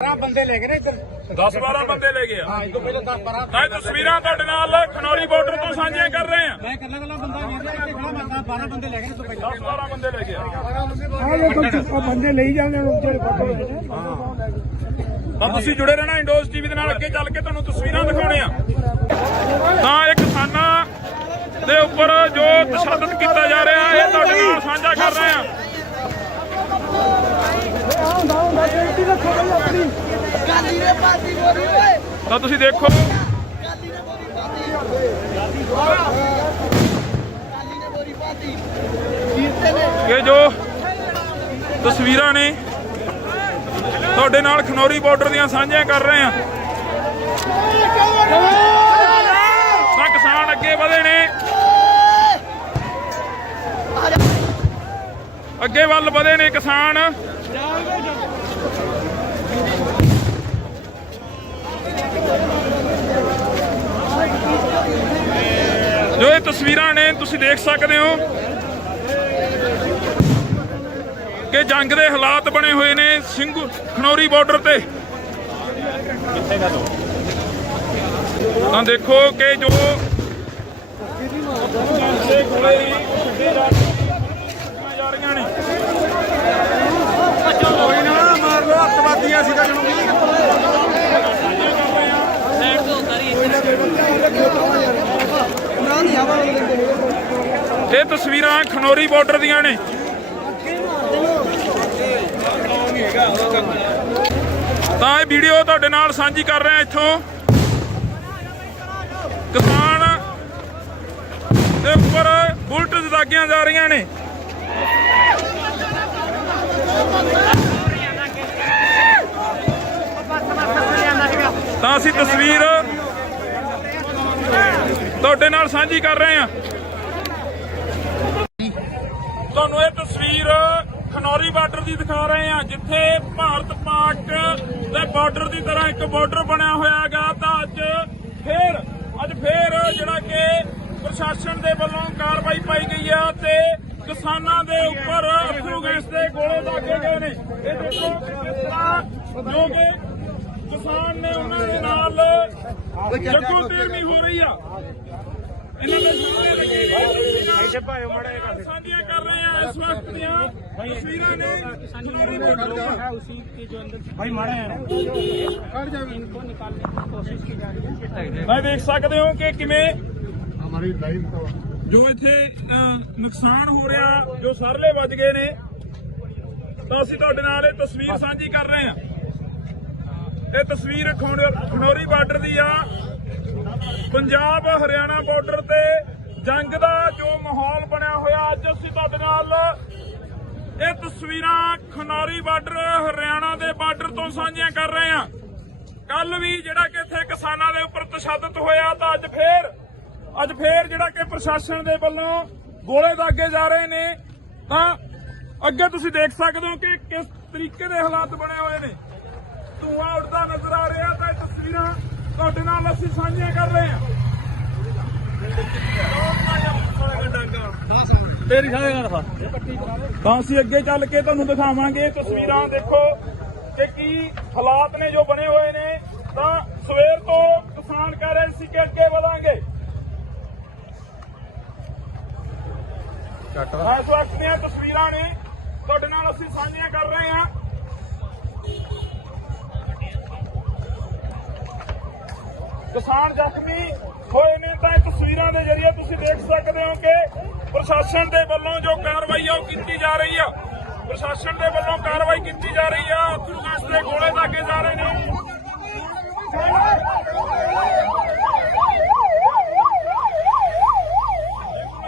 ਬੰਦੇ ਲੈ ਗਏ ਨੇ ਇੱਧਰ 10-12 ਬੰਦੇ ਲੈ ਗਏ ਹਾਂ ਇਦੋਂ ਪਹਿਲਾਂ 10-12 ਮੈਂ ਤਸਵੀਰਾਂ ਤੁਹਾਡੇ ਨਾਲ ਖਨੌਰੀ ਬਾਰਡਰ ਤੋਂ ਸਾਂਝੀਆਂ ਕਰ ਰਹੇ ਹਾਂ। ਮੈਂ ਕੱਲਾ ਬੰਦਾ ਵੇਖ ਰਿਹਾ ਇੱਥੇ ਖੜਾ ਮੈਂ 12 ਬੰਦੇ ਲੈ ਗਏ ਨੇ ਤੋਂ ਪਹਿਲਾਂ 10-12 ਬੰਦੇ ਲੈ ਗਏ ਦੇਖੋ ਬੰਦੇ ਲਈ ਜਾਂਦੇ ਨੇ ਜਿਹੜੇ ਫੋਟੋ ਨੇ ਤਾਂ ਤੁਸੀਂ ਜੁੜੇ ਰਹਿਣਾ ਇੰਡੋਜ਼ ਟੀਵੀ ਦੇ ਨਾਲ। ਅੱਗੇ ਚੱਲ ਕੇ ਤੁਹਾਨੂੰ ਤਸਵੀਰਾਂ ਦਿਖਾਉਣੇ ਆ। ਤਾਂ ਇਹ ਕਿਸਾਨਾਂ ਦੇ ਉੱਪਰ ਜੋ ਤਸ਼ੱਦਦ ਕੀਤਾ ਜਾ ਰਿਹਾ ਇਹ ਤੁਹਾਡੇ ਨਾਲ ਸਾਂਝਾ ਕਰ ਰਹੇ ਹਾਂ। ਤਾਂ ਤੁਸੀਂ ਦੇਖੋ ਕਿ ਜੋ ਤਸਵੀਰਾਂ ਨੇ ਤੁਹਾਡੇ ਨਾਲ ਖਨੌਰੀ ਬਾਰਡਰ ਦੀਆਂ ਸਾਂਝੀਆਂ ਕਰ ਰਹੇ ਹਾਂ। ਤਾਂ ਕਿਸਾਨ ਅੱਗੇ ਵਧੇ ਨੇ, ਅੱਗੇ ਵੱਲ ਵਧੇ ਨੇ ਕਿਸਾਨ। ਜੋ ਇਹ ਤਸਵੀਰਾਂ ਨੇ ਤੁਸੀਂ ਦੇਖ ਸਕਦੇ ਹੋ ਕਿ ਜੰਗ ਦੇ ਹਾਲਾਤ ਬਣੇ ਹੋਏ ਨੇ ਖਨੌਰੀ ਬਾਰਡਰ ਤੇ। ਤਾਂ ਦੇਖੋ ਕਿ ਜੋ ਜਾ ਰਹੀਆਂ ਨੇ ਕੋਈ ਨਾ ਮਾਰ ਲੋ ਅੱਤਵਾਦੀਆਂ ਸੀਗਾ ਇਹ ਤਸਵੀਰਾਂ ਖਨੌਰੀ ਬਾਰਡਰ ਦੀਆਂ ਨੇ। ਤਾਂ ਇਹ ਵੀਡੀਓ ਤੁਹਾਡੇ ਨਾਲ ਸਾਂਝੀ ਕਰ ਰਹੇ ਹਾਂ। ਇੱਥੋਂ ਕਿਸਾਨ ਦੇ ਉੱਪਰ ਬੁਲਟ ਦਾਗੀਆਂ ਜਾ ਰਹੀਆਂ ਨੇ। ਤਾਂ ਅਸੀਂ ਤਸਵੀਰ ਤੁਹਾਡੇ ਨਾਲ ਸਾਂਝੀ ਕਰ ਰਹੇ ਹਾਂ। ਤੁਹਾਨੂੰ ਇਹ ਤਸਵੀਰ ਖਨੌਰੀ ਬਾਰਡਰ ਦੀ ਦਿਖਾ ਰਹੇ ਹਾਂ, ਜਿੱਥੇ ਭਾਰਤ ਪਾਕ ਦੇ ਬਾਰਡਰ ਦੀ ਤਰ੍ਹਾਂ ਇੱਕ ਬਾਰਡਰ ਬਣਿਆ ਹੋਇਆ ਹੈਗਾ। ਤਾਂ ਅੱਜ ਫੇਰ ਜਿਹੜਾ ਕਿ ਪ੍ਰਸ਼ਾਸਨ ਦੇ ਵੱਲੋਂ ਕਾਰਵਾਈ ਪਾਈ ਗਈ ਹੈ ਤੇ ਕਿਸਾਨਾਂ ਦੇ ਉੱਪਰ ਅਥਰੂ ਗੈਸ ਦੇ ਗੋਲੇ ਦਾਗੇ ਗਏ ਨੇ। ਇਹ ਦੇਖੋ ਕਿਸ ਤਰ੍ਹਾਂ ਜੋ ਕਿ ਕਿਸਾਨ ਨੇ ਉਹਨਾਂ ਦੇ ਨਾਲ ਜੱਗੋ ਤੇਰਵੀਂ ਹੋ ਰਹੀ ਆ। ਇਹਨਾਂ ਦੇ ਸਾਹਮਣੇ ਸਾਂਝੀਆਂ ਕਰ ਰਹੇ ਆ ਇਸ ਵਕਤ ਦੀਆਂ ਤਸਵੀਰਾਂ ਨੇ। भाई मारे हैं इनको निकालने की कोशिश की जा रही है। ਮੈਂ ਦੇਖ ਸਕਦੇ ਹੋ ਕਿ ਕਿਵੇਂ ਜੋ ਇੱਥੇ ਨੁਕਸਾਨ ਹੋ ਰਿਹਾ, ਜੋ ਸਰਲੇ ਵੱਜ ਗਏ ਨੇ। ਤਾਂ ਅਸੀਂ ਤੁਹਾਡੇ ਨਾਲ ਇਹ ਤਸਵੀਰ ਸਾਂਝੀ ਕਰ ਰਹੇ ਹਾਂ। ਇਹ ਤਸਵੀਰ ਖਨੌਰੀ ਬਾਰਡਰ ਦੀ ਆ। ਪੰਜਾਬ ਹਰਿਆਣਾ ਬਾਰਡਰ ਤੇ ਜੰਗ ਦਾ ਜੋ ਮਾਹੌਲ ਬਣਿਆ ਹੋਇਆ, ਅੱਜ ਅਸੀਂ ਤੁਹਾਡੇ ਨਾਲ ਇਹ ਤਸਵੀਰਾਂ ਖਨੌਰੀ ਬਾਰਡਰ ਹਰਿਆਣਾ ਦੇ ਬਾਰਡਰ ਤੋਂ ਸਾਂਝੀਆਂ ਕਰ ਰਹੇ ਹਾਂ। ਕੱਲ ਵੀ ਜਿਹੜਾ ਕਿ ਇੱਥੇ ਕਿਸਾਨਾਂ ਦੇ ਉੱਪਰ ਤਸ਼ੱਦਦ ਹੋਇਆ, ਤਾਂ ਅੱਜ ਫੇਰ ਜਿਹੜਾ ਕਿ ਪ੍ਰਸ਼ਾਸਨ ਦੇ ਵੱਲੋਂ ਗੋਲੇ ਦਾਗੇ ਜਾ ਰਹੇ ਨੇ। ਤਾਂ ਅੱਗੇ ਤੁਸੀਂ ਦੇਖ ਸਕਦੇ ਹੋ ਕਿ ਕਿਸ ਤਰੀਕੇ ਦੇ ਹਾਲਾਤ ਬਣੇ ਹੋਏ ਨੇ। ਧੂਆਂ ਉੱਡਦਾ ਨਜ਼ਰ ਆ ਰਿਹਾ। ਤਾਂ ਇਹ ਤਸਵੀਰਾਂ ਤੁਹਾਡੇ ਨਾਲ ਅਸੀਂ ਸਾਂਝੀਆਂ ਕਰ ਰਹੇ ਹਾਂ। ਤਾਂ ਅਸੀਂ ਅੱਗੇ ਚੱਲ ਕੇ ਤੁਹਾਨੂੰ ਦਿਖਾਵਾਂਗੇ ਤਸਵੀਰਾਂ। ਦੇਖੋ ਕਿ ਕੀ ਹਾਲਾਤ ਨੇ ਜੋ ਬਣੇ ਹੋਏ ਨੇ। ਤਾਂ ਸਵੇਰ ਤੋਂ ਕਿਸਾਨ ਕਹਿ ਰਹੇ ਸੀ ਕਿ ਅੱਗੇ ਵਧਾਂਗੇ। ਇਸ ਵਕਤ ਦੀਆਂ ਤਸਵੀਰਾਂ ਨੇ ਤੁਹਾਡੇ ਨਾਲ ਅਸੀਂ ਸਾਂਝੀਆਂ ਕਰ ਰਹੇ ਹਾਂ। ਕਿਸਾਨ ਜ਼ਖਮੀ ਹੋਏ ਨੇ। ਤਾਂ ਇਹ ਤਸਵੀਰਾਂ ਦੇ ਜ਼ਰੀਏ ਤੁਸੀਂ ਦੇਖ ਸਕਦੇ ਹੋ ਕਿ ਪ੍ਰਸ਼ਾਸਨ ਦੇ ਵੱਲੋਂ ਜੋ ਕਾਰਵਾਈ ਆ ਉਹ ਕੀਤੀ ਜਾ ਰਹੀ ਆ। ਪ੍ਰਸ਼ਾਸਨ ਦੇ ਵੱਲੋਂ ਕਾਰਵਾਈ ਕੀਤੀ ਜਾ ਰਹੀ ਆ। ਅਥਰੂ ਗੈਸ ਦੇ ਗੋਲੇ ਦਾਗੇ ਜਾ ਰਹੇ ਨੇ।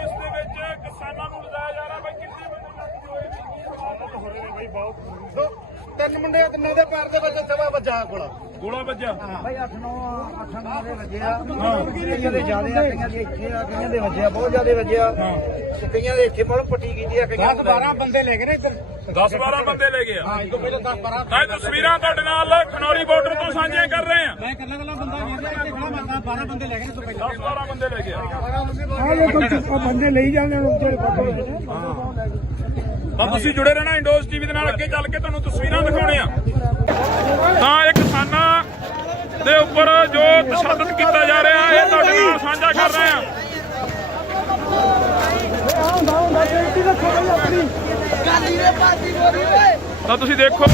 ਇਸ ਦੇ ਵਿੱਚ ਕਿਸਾਨਾਂ ਨੂੰ ਲਿਜਾਇਆ ਜਾ ਰਿਹਾ। ਬਈ ਕਿੰਨੇ ਬੰਦੇ ਤਿੰਨ ਮੁੰਡੇ ਤਿੰਨਾਂ ਦੇ ਪੈਰ ਦੇ ਵਿੱਚ ਸਵਾ ਵੱਜਾ ਗੋਲਾ ਵੱਜਿਆ। ਭਾਈ 8-9 ਦੇ ਵੱਜੇ ਆ। ਕਈਆਂ ਦੇ ਜ਼ਿਆਦੇ ਆ, ਕਈਆਂ ਦੇ ਇੱਥੇ ਆ, ਕਈਆਂ ਦੇ ਵੱਜਿਆ ਬਹੁਤ ਜ਼ਿਆਦੇ ਵੱਜਿਆ। ਤੇ ਕਈਆਂ ਦੇ ਇੱਥੇ ਬਹੁਤ ਪੱਟੀ ਕੀਤੀ ਆ। ਕਈਆਂ 10-12 ਬੰਦੇ ਲੈ ਗਏ ਨੇ ਇੱਧਰ 10-12 ਬੰਦੇ ਲੈ ਗਏ ਆ। ਹਾਂ ਇਦੋਂ ਪਹਿਲਾਂ 10-12 ਤਾਂ ਇਹ ਤਸਵੀਰਾਂ ਤੁਹਾਡੇ ਨਾਲ ਖਨੌਰੀ ਬਾਰਡਰ ਤੋਂ ਸਾਂਝੀਆਂ ਕਰ ਰਹੇ ਹਾਂ। ਮੈਂ ਕੱਲਾ ਬੰਦਾ ਵੇਖ ਰਿਹਾ ਇੱਥੇ ਖੜਾ ਮੈਂ 12 ਬੰਦੇ ਲੈ ਗਏ ਨੇ ਤੋਂ ਪਹਿਲਾਂ 10-12 ਬੰਦੇ ਲੈ ਗਏ ਆ। ਦੇਖੋ ਬੰਦੇ ਲਈ ਜਾਂਦੇ ਨੇ ਜਿਹੜੇ ਫੋਟੋ ਨੇ ਤਾਂ ਤੁਸੀਂ ਜੁੜੇ ਰਹਿਣਾ ਇੰਡੋਜ਼ ਟੀਵੀ ਦੇ ਨਾਲ। ਅੱਗੇ ਚੱਲ ਕੇ ਤੁਹਾਨੂੰ ਤਸਵੀਰਾਂ ਦਿਖਾਉਣੇ ਆ। ਤਾਂ ਇਹ ਕਿਸਾਨਾਂ ਦੇ ਉੱਪਰ ਜੋ ਤਸ਼ੱਦਦ ਕੀਤਾ ਜਾ ਰਿਹਾ ਇਹ ਤੁਹਾਡੇ ਨਾਲ ਸਾਂਝਾ ਕਰ ਰਹੇ ਆ। ਤਾਂ ਤੁਸੀਂ ਦੇਖੋ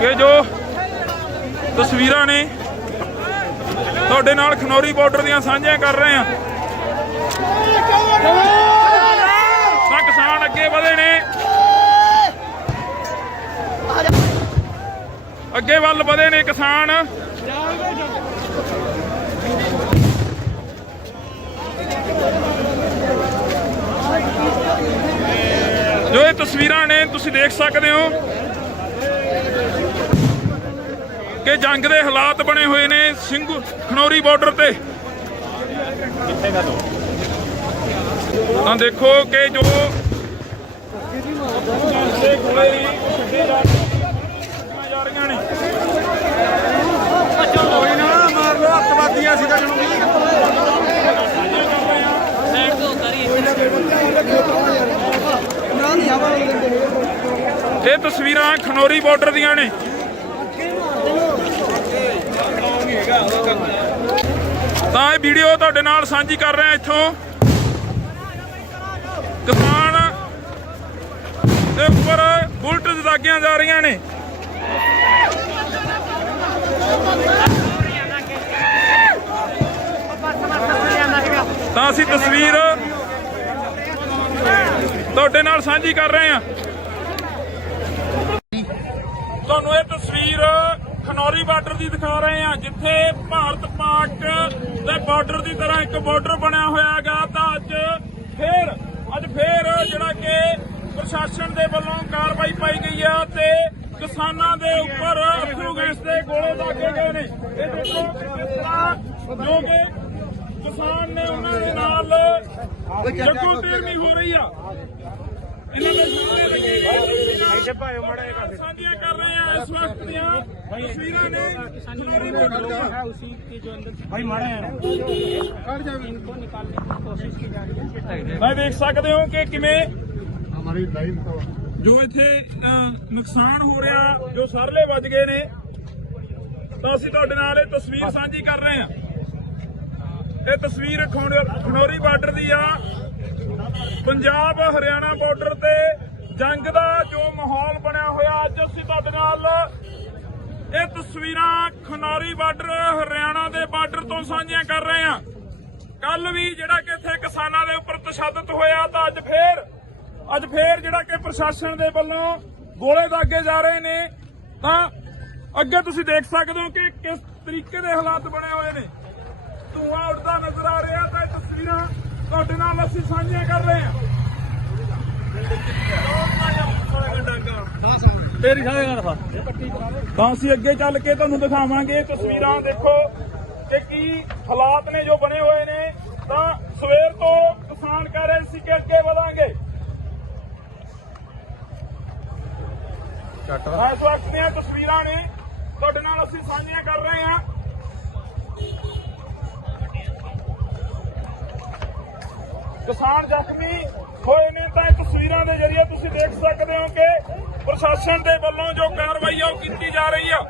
ਕਿ ਜੋ ਤਸਵੀਰਾਂ ਨੇ ਤੁਹਾਡੇ ਨਾਲ ਖਨੌਰੀ ਬਾਰਡਰ ਦੀਆਂ ਸਾਂਝੀਆਂ ਕਰ ਰਹੇ ਆ। ਤਾਂ ਕਿਸਾਨ ਅੱਗੇ ਵਧੇ ਨੇ, ਅੱਗੇ ਵੱਲ ਵਧੇ ਨੇ ਕਿਸਾਨ। ਜੋ ਇਹ ਤਸਵੀਰਾਂ ਨੇ ਤੁਸੀਂ ਦੇਖ ਸਕਦੇ ਹੋ ਕਿ ਜੰਗ ਦੇ ਹਾਲਾਤ ਬਣੇ ਹੋਏ ਨੇ ਸਿੰਘੂ ਖਨੌਰੀ ਬਾਰਡਰ ਤੇ। ਤਾਂ ਦੇਖੋ ਕਿ ਜੋ ਗੋਲੇ ਨੇ ਛੱਡੇ ਜਾ ਰਹੀਆਂ ਨੇ। ਮਾਰ ਲੋ ਅੱਤਵਾਦੀਆਂ ਸੀ ਤਾਂ ਇਹ ਤਸਵੀਰਾਂ ਖਨੌਰੀ ਬਾਰਡਰ ਦੀਆਂ ਨੇ। ਤਾਂ ਇਹ ਵੀਡੀਓ ਤੁਹਾਡੇ ਨਾਲ ਸਾਂਝੀ ਕਰ ਰਹੇ ਹਾਂ। ਇੱਥੋਂ ਕਿਸਾਨ ਦੇ ਉੱਪਰ ਬੁਲਟ ਦਾਗੀਆਂ ਜਾ ਰਹੀਆਂ ਨੇ। ਤਾਂ ਅਸੀਂ ਤਸਵੀਰ ਤੁਹਾਡੇ ਨਾਲ ਸਾਂਝੀ ਕਰ ਰਹੇ ਹਾਂ। ਤੁਹਾਨੂੰ ਇਹ ਤਸਵੀਰ ਖਨੌਰੀ ਬਾਰਡਰ ਦੀ ਦਿਖਾ ਰਹੇ ਹਾਂ, ਜਿੱਥੇ ਭਾਰਤ ਪਾਕ ਦੇ ਬਾਰਡਰ ਦੀ ਤਰ੍ਹਾਂ ਇੱਕ ਬਾਰਡਰ ਬਣਿਆ ਹੋਇਆ ਹੈਗਾ। ਤਾਂ ਅੱਜ ਫੇਰ ਜਿਹੜਾ ਕਿ ਪ੍ਰਸ਼ਾਸਨ ਦੇ ਵੱਲੋਂ ਕਾਰਵਾਈ ਪਾਈ ਗਈ ਆ ਤੇ ਕਿਸਾਨਾਂ ਦੇ ਉੱਪਰ ਅਥਰੂ ਗੈਸ ਦੇ ਗੋਲੇ ਦਾਗੇ ਗਏ ਨੇ। ਇਹ ਦੇਖੋ ਕਿਸ ਤਰ੍ਹਾਂ ਜੋ ਕਿ ਕਿਸਾਨ ਨੇ ਉਹਨਾਂ ਦੇ ਨਾਲ ਜੱਗੋ ਤੇਰਵੀਂ ਹੋ ਰਹੀ ਆ। ਇਹਨਾਂ ਦੇ ਸਾਂਝੀਆਂ ਕਰ ਰਹੇ ਆ ਇਸ ਵਕਤ ਦੀਆਂ ਤਸਵੀਰਾਂ ਨੇ। ਮੈਂ ਦੇਖ ਸਕਦੇ ਹੋ ਕਿ ਕਿਵੇਂ ਜੋ ਇੱਥੇ ਨੁਕਸਾਨ ਹੋ ਰਿਹਾ, ਜੋ ਸਰਲੇ ਵੱਜ ਗਏ ਨੇ। ਤਾਂ ਅਸੀਂ ਤੁਹਾਡੇ ਨਾਲ ਇਹ ਤਸਵੀਰ ਸਾਂਝੀ ਕਰ ਰਹੇ ਹਾਂ। ਇਹ ਤਸਵੀਰ ਖਨੌਰੀ ਬਾਰਡਰ ਦੀ ਆ। ਪੰਜਾਬ ਹਰਿਆਣਾ ਬਾਰਡਰ ਤੇ ਜੰਗ ਦਾ ਜੋ ਮਾਹੌਲ ਬਣਿਆ ਹੋਇਆ, ਅੱਜ ਅਸੀਂ ਤੁਹਾਡੇ ਨਾਲ ਇਹ ਤਸਵੀਰਾਂ ਖਨੌਰੀ ਬਾਰਡਰ ਹਰਿਆਣਾ ਦੇ ਬਾਰਡਰ ਤੋਂ ਸਾਂਝੀਆਂ ਕਰ ਰਹੇ ਹਾਂ। ਕੱਲ ਵੀ ਜਿਹੜਾ ਕਿ ਇੱਥੇ ਕਿਸਾਨਾਂ ਦੇ ਉੱਪਰ ਤਸ਼ੱਦਦ ਹੋਇਆ, ਤਾਂ ਅੱਜ ਫੇਰ ਜਿਹੜਾ ਕਿ ਪ੍ਰਸ਼ਾਸਨ ਦੇ ਵੱਲੋਂ ਗੋਲੇ ਦਾਗੇ ਜਾ ਰਹੇ ਨੇ। ਤਾਂ ਅੱਗੇ ਤੁਸੀਂ ਦੇਖ ਸਕਦੇ ਹੋ ਕਿ ਕਿਸ ਤਰੀਕੇ ਦੇ ਹਾਲਾਤ ਬਣੇ ਹੋਏ ਨੇ। ਧੂਆਂ ਉੱਡਦਾ ਨਜ਼ਰ ਆ ਰਿਹਾ। ਤਾਂ ਇਹ ਤਸਵੀਰਾਂ ਤੁਹਾਡੇ ਨਾਲ ਅਸੀਂ ਸਾਂਝੀਆਂ ਕਰ ਰਹੇ ਹਾਂ। ਤਾਂ ਅਸੀਂ ਅੱਗੇ ਚੱਲ ਕੇ ਤੁਹਾਨੂੰ ਦਿਖਾਵਾਂਗੇ ਤਸਵੀਰਾਂ। ਦੇਖੋ ਕਿ ਕੀ ਹਾਲਾਤ ਨੇ ਜੋ ਬਣੇ ਹੋਏ ਨੇ। ਤਾਂ ਸਵੇਰ ਤੋਂ ਕਿਸਾਨ ਕਹਿ ਰਹੇ ਸੀ ਕਿ ਅੱਗੇ ਵਧਾਂਗੇ। ਇਸ ਵਕਤ ਦੀਆਂ ਤਸਵੀਰਾਂ ਨੇ ਤੁਹਾਡੇ ਨਾਲ ਅਸੀਂ ਸਾਂਝੀਆਂ ਕਰ ਰਹੇ ਹਾਂ। ਕਿਸਾਨ ਜ਼ਖਮੀ ਹੋਏ ਨੇ। ਤਾਂ ਇਹ ਤਸਵੀਰਾਂ ਦੇ ਜ਼ਰੀਏ ਤੁਸੀਂ ਦੇਖ ਸਕਦੇ ਹੋ ਕਿ ਪ੍ਰਸ਼ਾਸਨ ਦੇ ਵੱਲੋਂ ਜੋ ਕਾਰਵਾਈ ਆ ਉਹ ਕੀਤੀ ਜਾ ਰਹੀ ਆ।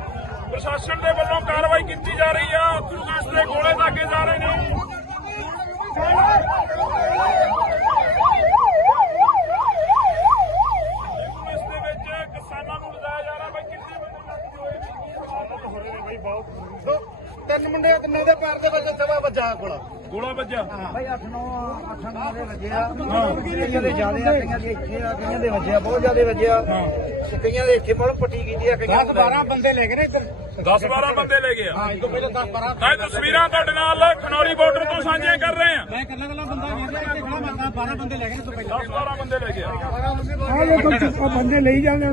ਪ੍ਰਸ਼ਾਸਨ ਦੇ ਵੱਲੋਂ ਕਾਰਵਾਈ ਕੀਤੀ ਜਾ ਰਹੀ ਆ। ਅਥਰੂ ਗੈਸ ਦੇ ਗੋਲੇ ਦਾਗੇ ਜਾ ਰਹੇ ਨੇ। ਇਸ ਦੇ ਵਿੱਚ ਕਿਸਾਨਾਂ ਨੂੰ ਲਿਜਾਇਆ ਜਾ ਰਿਹਾ। ਬਾਈ ਕਿੰਨੇ ਬੰਦੇ ਤਿੰਨ ਮੁੰਡੇ, ਤਿੰਨਾਂ ਦੇ ਪੈਰ ਦੇ ਵਿੱਚ ਸਵਾ ਵੱਜਾ ਗੋਲਾ ਵੱਜਾ। ਭਾਈ 8-9 ਦੇ ਵੱਜੇ ਆ। ਕਈਆਂ ਦੇ ਜ਼ਿਆਦੇ ਆ, ਕਈਆਂ ਦੇ ਇੱਥੇ ਆ, ਕਈਆਂ ਦੇ ਵੱਜਿਆ ਬਹੁਤ ਜ਼ਿਆਦੇ ਵੱਜਿਆ। ਤੇ ਕਈਆਂ ਦੇ ਇੱਥੇ ਮਤਲਬ ਪੱਟੀ ਕੀਤੀ ਆ। ਕਈਆਂ 10-12 ਬੰਦੇ ਲੈ ਗਏ ਨੇ ਇੱਧਰ। 10-12 ਬੰਦੇ ਲੈ ਗਏ ਆ। ਹਾਂ, ਇਦੋਂ ਪਹਿਲਾਂ 10-12। ਤਾਂ ਤਸਵੀਰਾਂ ਤੁਹਾਡੇ ਨਾਲ ਖਨੌਰੀ ਬਾਰਡਰ ਤੋਂ ਸਾਂਝੀਆਂ ਕਰ ਰਹੇ ਹਾਂ। ਮੈਂ ਕੱਲਾ ਬੰਦਾ ਵੇਖਦਾ ਇੱਥੇ ਖੜਾ ਬੰਦਾ 12 ਬੰਦੇ ਲੈ ਗਏ ਨੇ ਤੋਂ ਪਹਿਲਾਂ। 10-12 ਬੰਦੇ ਲੈ ਗਏ ਆ। ਬੰਦੇ ਲਈ ਜਾਂਦੇ ਨੇ।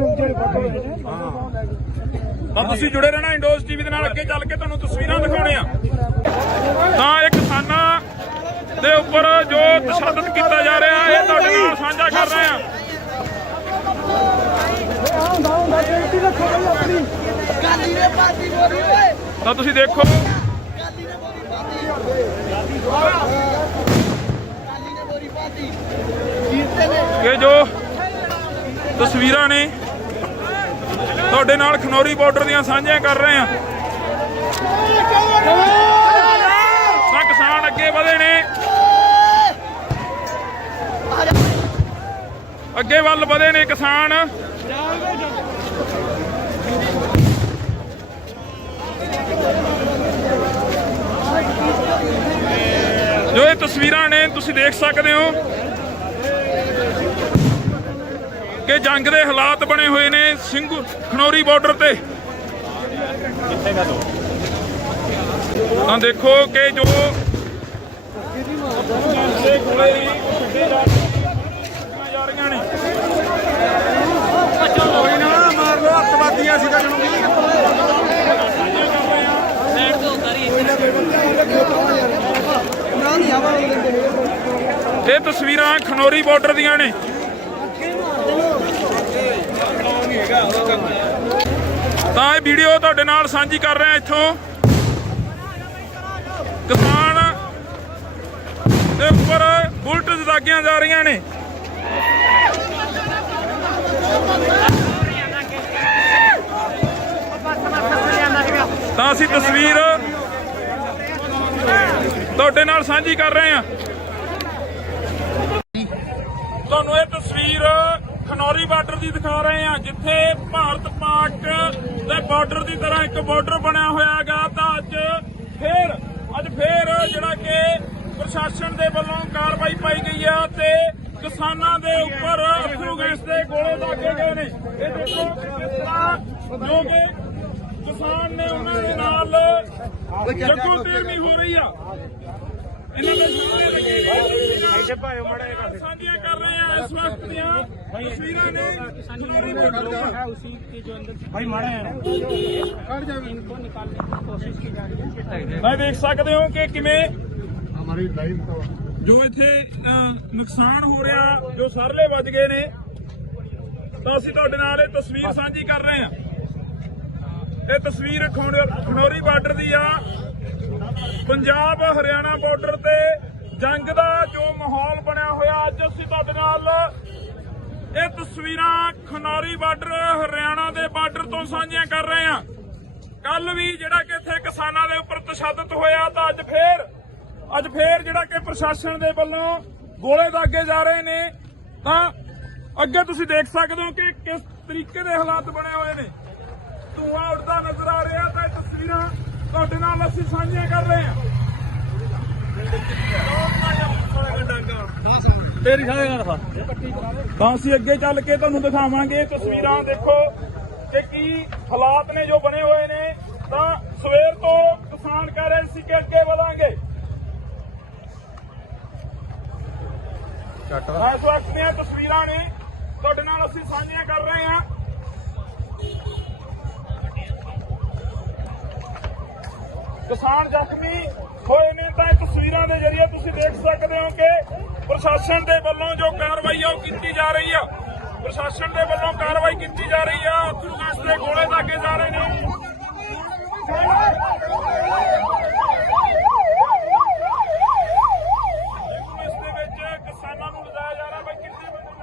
ਤਾਂ ਤੁਸੀਂ ਜੁੜੇ ਰਹਿਣਾ ਇੰਡੋਜ਼ ਟੀਵੀ ਦੇ ਨਾਲ। ਅੱਗੇ ਚੱਲ ਕੇ ਤੁਹਾਨੂੰ ਤਸਵੀਰਾਂ ਦਿਖਾਉਣੇ ਆ। ਤਾਂ ਇਹ ਕਿਸਾਨਾਂ ਦੇ ਉੱਪਰ ਜੋ ਤਸ਼ੱਦਦ ਕੀਤਾ ਜਾ ਰਿਹਾ ਇਹ ਤੁਹਾਡੇ ਨਾਲ ਸਾਂਝਾ ਕਰ ਰਹੇ ਆ। ਤਾਂ ਤੁਸੀਂ ਦੇਖੋ ਕਿ ਜੋ ਤਸਵੀਰਾਂ ਨੇ ਤੁਹਾਡੇ ਨਾਲ ਖਨੌਰੀ ਬਾਰਡਰ ਦੀਆਂ ਸਾਂਝੀਆਂ ਕਰ ਰਹੇ ਹਾਂ। ਤਾਂ ਕਿਸਾਨ ਅੱਗੇ ਵਧੇ ਨੇ, ਅੱਗੇ ਵੱਲ ਵਧੇ ਨੇ ਕਿਸਾਨ। ਜੋ ਇਹ ਤਸਵੀਰਾਂ ਨੇ ਤੁਸੀਂ ਦੇਖ ਸਕਦੇ ਹੋ ਕਿ ਜੰਗ ਦੇ ਹਾਲਾਤ ਬਣੇ ਹੋਏ ਨੇ ਸਿੰਘੂ ਖਨੌਰੀ ਬਾਰਡਰ ਤੇ। ਤਾਂ ਦੇਖੋ ਕਿ ਜੋ ਜਾ ਰਹੀਆਂ ਨੇ ਕੋਈ ਨਾ ਮਾਰ ਲੋ ਅੱਤਵਾਦੀਆਂ ਸੀ ਤਾਂ ਇਹ ਤਸਵੀਰਾਂ ਖਨੌਰੀ ਬਾਰਡਰ ਦੀਆਂ ਨੇ। ਤਾਂ ਇਹ ਵੀਡੀਓ ਤੁਹਾਡੇ ਨਾਲ ਸਾਂਝੀ ਕਰ ਰਹੇ ਹਾਂ। ਇੱਥੋਂ ਕਿਸਾਨ ਦੇ ਉੱਪਰ ਬੁਲਟ ਦਾਗੀਆਂ ਜਾ ਰਹੀਆਂ ਨੇ। ਤਾਂ ਅਸੀਂ ਤਸਵੀਰ ਤੁਹਾਡੇ ਨਾਲ ਸਾਂਝੀ ਕਰ ਰਹੇ ਹਾਂ। ਤੁਹਾਨੂੰ ਇਹ ਤਸਵੀਰ ਖਨੌਰੀ ਬਾਰਡਰ ਦੀ ਦਿਖਾ ਰਹੇ ਹਾਂ, ਜਿੱਥੇ ਭਾਰਤ ਪਾਕ ਦੇ ਬਾਰਡਰ ਦੀ ਤਰ੍ਹਾਂ ਇੱਕ ਬਾਰਡਰ ਬਣਿਆ ਹੋਇਆ ਹੈਗਾ। ਤਾਂ ਅੱਜ ਫੇਰ ਜਿਹੜਾ ਕਿ ਪ੍ਰਸ਼ਾਸਨ ਦੇ ਵੱਲੋਂ ਕਾਰਵਾਈ ਪਾਈ ਗਈ ਹੈ ਤੇ ਕਿਸਾਨਾਂ ਦੇ ਉੱਪਰ ਅਥਰੂ ਗੈਸ ਦੇ ਗੋਲੇ ਦਾਗੇ ਗਏ ਨੇ। ਇਹ ਦੇਖੋ ਕਿਸ ਤਰ੍ਹਾਂ ਜੋ ਕਿ ਕਿਸਾਨ ਨੇ ਉਹਨਾਂ ਦੇ ਨਾਲ ਜੱਗੋ ਤੇਰਨੀ ਹੋ ਰਹੀ ਆ। ਇਹਨਾਂ ਦੇ ਸਾਹਮਣੇ ਸਾਂਝੀਆਂ ਕਰ ਰਹੇ ਆ ਇਸ ਵਕਤ ਦੀਆਂ ਤਸਵੀਰਾਂ ਨੇ। ਭਾਈ ਮਾੜਾ ਮੈਂ ਦੇਖ ਸਕਦੇ ਹੋ ਕਿ ਕਿਵੇਂ ਜੋ ਇੱਥੇ ਨੁਕਸਾਨ ਹੋ ਰਿਹਾ, ਜੋ ਸਰਲੇ ਵੱਜ ਗਏ ਨੇ। ਤਾਂ ਅਸੀਂ ਤੁਹਾਡੇ ਨਾਲ ਇਹ ਤਸਵੀਰ ਸਾਂਝੀ ਕਰ ਰਹੇ ਹਾਂ। ਇਹ ਤਸਵੀਰ ਖਨੌਰੀ ਬਾਰਡਰ ਦੀ ਆ। ਪੰਜਾਬ ਹਰਿਆਣਾ ਬਾਰਡਰ ਤੇ ਜੰਗ ਦਾ ਜੋ ਮਾਹੌਲ ਬਣਿਆ ਹੋਇਆ, ਅੱਜ ਅਸੀਂ ਤੁਹਾਡੇ ਨਾਲ ਇਹ ਤਸਵੀਰਾਂ ਖਨੌਰੀ ਬਾਰਡਰ ਹਰਿਆਣਾ ਦੇ ਬਾਰਡਰ ਤੋਂ ਸਾਂਝੀਆਂ ਕਰ ਰਹੇ ਹਾਂ। ਕੱਲ ਵੀ ਜਿਹੜਾ ਕਿ ਇੱਥੇ ਕਿਸਾਨਾਂ ਦੇ ਉੱਪਰ ਤਸ਼ੱਦਦ ਹੋਇਆ, ਤਾਂ ਅੱਜ ਫੇਰ ਜਿਹੜਾ ਕਿ ਪ੍ਰਸ਼ਾਸਨ ਦੇ ਵੱਲੋਂ ਗੋਲੇ ਦਾਗੇ ਜਾ ਰਹੇ ਨੇ। ਤਾਂ ਅੱਗੇ ਤੁਸੀਂ ਦੇਖ ਸਕਦੇ ਹੋ ਕਿ ਕਿਸ ਤਰੀਕੇ ਦੇ ਹਾਲਾਤ ਬਣੇ ਹੋਏ ਨੇ। ਧੂਆਂ ਉੱਡਦਾ ਨਜ਼ਰ ਆ ਰਿਹਾ। ਤਾਂ ਇਹ ਤਸਵੀਰਾਂ ਤੁਹਾਡੇ ਨਾਲ ਅਸੀਂ ਸਾਂਝੀਆਂ ਕਰ ਰਹੇ ਹਾਂ। ਤਾਂ ਅਸੀਂ ਅੱਗੇ ਚੱਲ ਕੇ ਤੁਹਾਨੂੰ ਦਿਖਾਵਾਂਗੇ ਤਸਵੀਰਾਂ। ਦੇਖੋ ਕਿ ਕੀ ਹਾਲਾਤ ਨੇ ਜੋ ਬਣੇ ਹੋਏ ਨੇ। ਤਾਂ ਸਵੇਰ ਤੋਂ ਕਿਸਾਨ ਕਹਿ ਰਹੇ ਸੀ ਕਿ ਅੱਗੇ ਵਧਾਂਗੇ। ਇਸ ਵਕਤ ਦੀਆਂ ਤਸਵੀਰਾਂ ਨੇ ਤੁਹਾਡੇ ਨਾਲ ਅਸੀਂ ਸਾਂਝੀਆਂ ਕਰ ਰਹੇ ਹਾਂ। ਕਿਸਾਨ ਜ਼ਖਮੀ ਹੋਏ ਨੇ। ਤਾਂ ਇਹ ਤਸਵੀਰਾਂ ਦੇ ਜ਼ਰੀਏ ਤੁਸੀਂ ਦੇਖ ਸਕਦੇ ਹੋ ਕਿ ਪ੍ਰਸ਼ਾਸਨ ਦੇ ਵੱਲੋਂ ਜੋ ਕਾਰਵਾਈ ਆ ਉਹ ਕੀਤੀ ਜਾ ਰਹੀ ਆ। ਪ੍ਰਸ਼ਾਸਨ ਦੇ ਵੱਲੋਂ ਕਾਰਵਾਈ ਕੀਤੀ ਜਾ ਰਹੀ ਆ। ਅਥਰੂ ਗੈਸ ਦੇ ਗੋਲੇ ਦਾਗੇ ਜਾ ਰਹੇ ਨੇ। ਇਸ ਦੇ ਵਿੱਚ ਕਿਸਾਨਾਂ ਨੂੰ ਲਿਜਾਇਆ ਜਾ ਰਿਹਾ। ਬਈ ਕਿੰਨੇ ਬੰਦੇ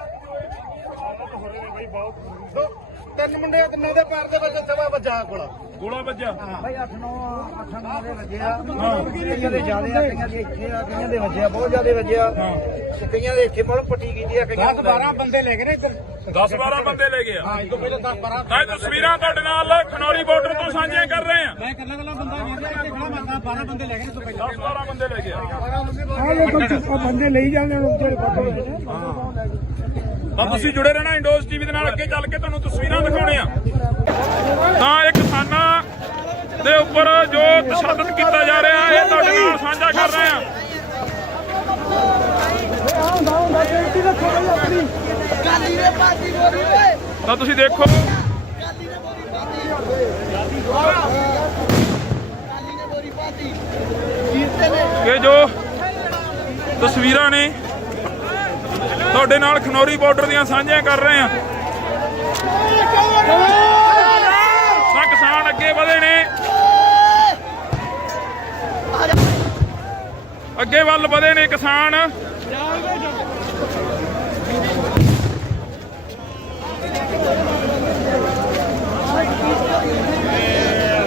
ਤਿੰਨ ਮੁੰਡੇ ਤਿੰਨਾਂ ਦੇ ਪੈਰ ਦੇ ਵਿੱਚ ਸਵਾ ਵੱਜਾ ਗੋਲਾ ਵੱਜਿਆ। ਭਾਈ 8-9 ਦੇ ਵੱਜੇ ਆ। ਕਈਆਂ ਦੇ ਜ਼ਿਆਦੇ ਆ, ਕਈਆਂ ਦੇ ਇੱਥੇ ਆ, ਕਈਆਂ ਦੇ ਵੱਜੇ ਆ, ਬਹੁਤ ਜ਼ਿਆਦੇ ਵੱਜੇ ਆ। ਤੇ ਕਈਆਂ ਦੇ ਇੱਥੇ ਮਤਲਬ ਪੱਟੀ ਕੀਤੀ ਆ। 10-12 ਬੰਦੇ ਲੈ ਗਏ ਨੇ ਇੱਧਰ। 10-12 ਬੰਦੇ ਲੈ ਗਏ ਆ। ਹਾਂ, ਇਸ ਤੋਂ ਪਹਿਲਾਂ 10-12 ਤਾਂ ਇਹ ਤਸਵੀਰਾਂ ਤੁਹਾਡੇ ਨਾਲ ਖਨੌਰੀ ਬਾਰਡਰ ਤੋਂ ਸਾਂਝੀਆਂ ਕਰ ਰਹੇ ਹਾਂ। ਮੈਂ ਇਕੱਲਾ ਬੰਦਾ ਵੇਖ ਰਿਹਾ ਕਿ ਖੜਾ ਬੰਦਾ 12 ਬੰਦੇ ਲੈ ਗਏ ਨੇ। 10-12 ਬੰਦੇ ਲੈ ਗਏ ਆ। ਬੰਦੇ ਲਈ ਜਾਂਦੇ ਨੇ। ਤਾਂ ਤੁਸੀਂ ਜੁੜੇ ਰਹਿਣਾ ਇੰਡੋਜ਼ ਟੀਵੀ ਦੇ ਨਾਲ। ਅੱਗੇ ਚੱਲ ਕੇ ਤੁਹਾਨੂੰ ਤਸਵੀਰਾਂ ਦਿਖਾਉਣੇ ਆ। ਤਾਂ ਇਹ ਕਿਸਾਨਾਂ ਦੇ ਉੱਪਰ ਜੋ ਤਸ਼ੱਦਦ ਕੀਤਾ ਜਾ ਰਿਹਾ ਇਹ ਤੁਹਾਡੇ ਨਾਲ ਸਾਂਝਾ ਕਰ ਰਹੇ ਹਾਂ। ਤਾਂ ਤੁਸੀਂ ਦੇਖੋ ਕਿ ਜੋ ਤਸਵੀਰਾਂ ਨੇ ਤੁਹਾਡੇ ਨਾਲ ਖਨੌਰੀ ਬਾਰਡਰ ਦੀਆਂ ਸਾਂਝੀਆਂ ਕਰ ਰਹੇ ਹਾਂ। ਤਾਂ ਕਿਸਾਨ ਅੱਗੇ ਵਧੇ ਨੇ, ਅੱਗੇ ਵੱਲ ਵਧੇ ਨੇ ਕਿਸਾਨ।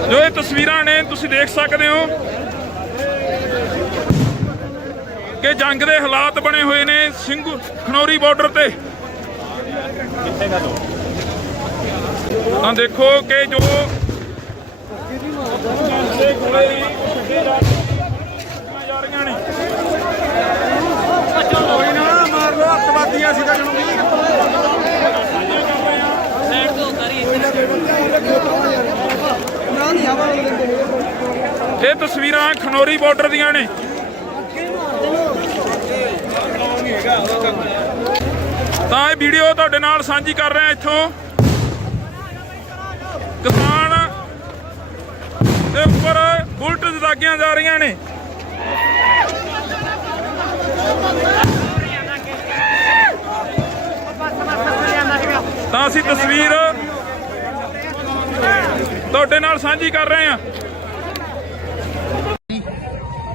ਜੋ ਇਹ ਤਸਵੀਰਾਂ ਨੇ ਤੁਸੀਂ ਦੇਖ ਸਕਦੇ ਹੋ ਕਿ ਜੰਗ ਦੇ ਹਾਲਾਤ ਬਣੇ ਹੋਏ ਨੇ ਸਿੰਘੂ ਖਨੌਰੀ ਬਾਰਡਰ ਤੇ। ਤਾਂ ਦੇਖੋ ਕਿ ਜੋ ਗੋਲੇ ਨੇ ਛੱਡੇ ਜਾ ਰਹੀਆਂ ਨੇ। ਕੋਈ ਨਾ ਮਾਰ ਲੋ ਅੱਤਵਾਦੀਆਂ ਸੀ ਤਾਂ ਇਹ ਤਸਵੀਰਾਂ ਖਨੌਰੀ ਬਾਰਡਰ ਦੀਆਂ ਨੇ। ਤਾਂ ਇਹ ਵੀਡੀਓ ਤੁਹਾਡੇ ਨਾਲ ਸਾਂਝੀ ਕਰ ਰਹੇ ਹਾਂ। ਇੱਥੋਂ ਕਿਸਾਨ ਦੇ ਉੱਪਰ ਬੁਲਟ ਦਾਗੀਆਂ ਜਾ ਰਹੀਆਂ ਨੇ। ਤਾਂ ਅਸੀਂ ਤਸਵੀਰ ਤੁਹਾਡੇ ਨਾਲ ਸਾਂਝੀ ਕਰ ਰਹੇ ਹਾਂ।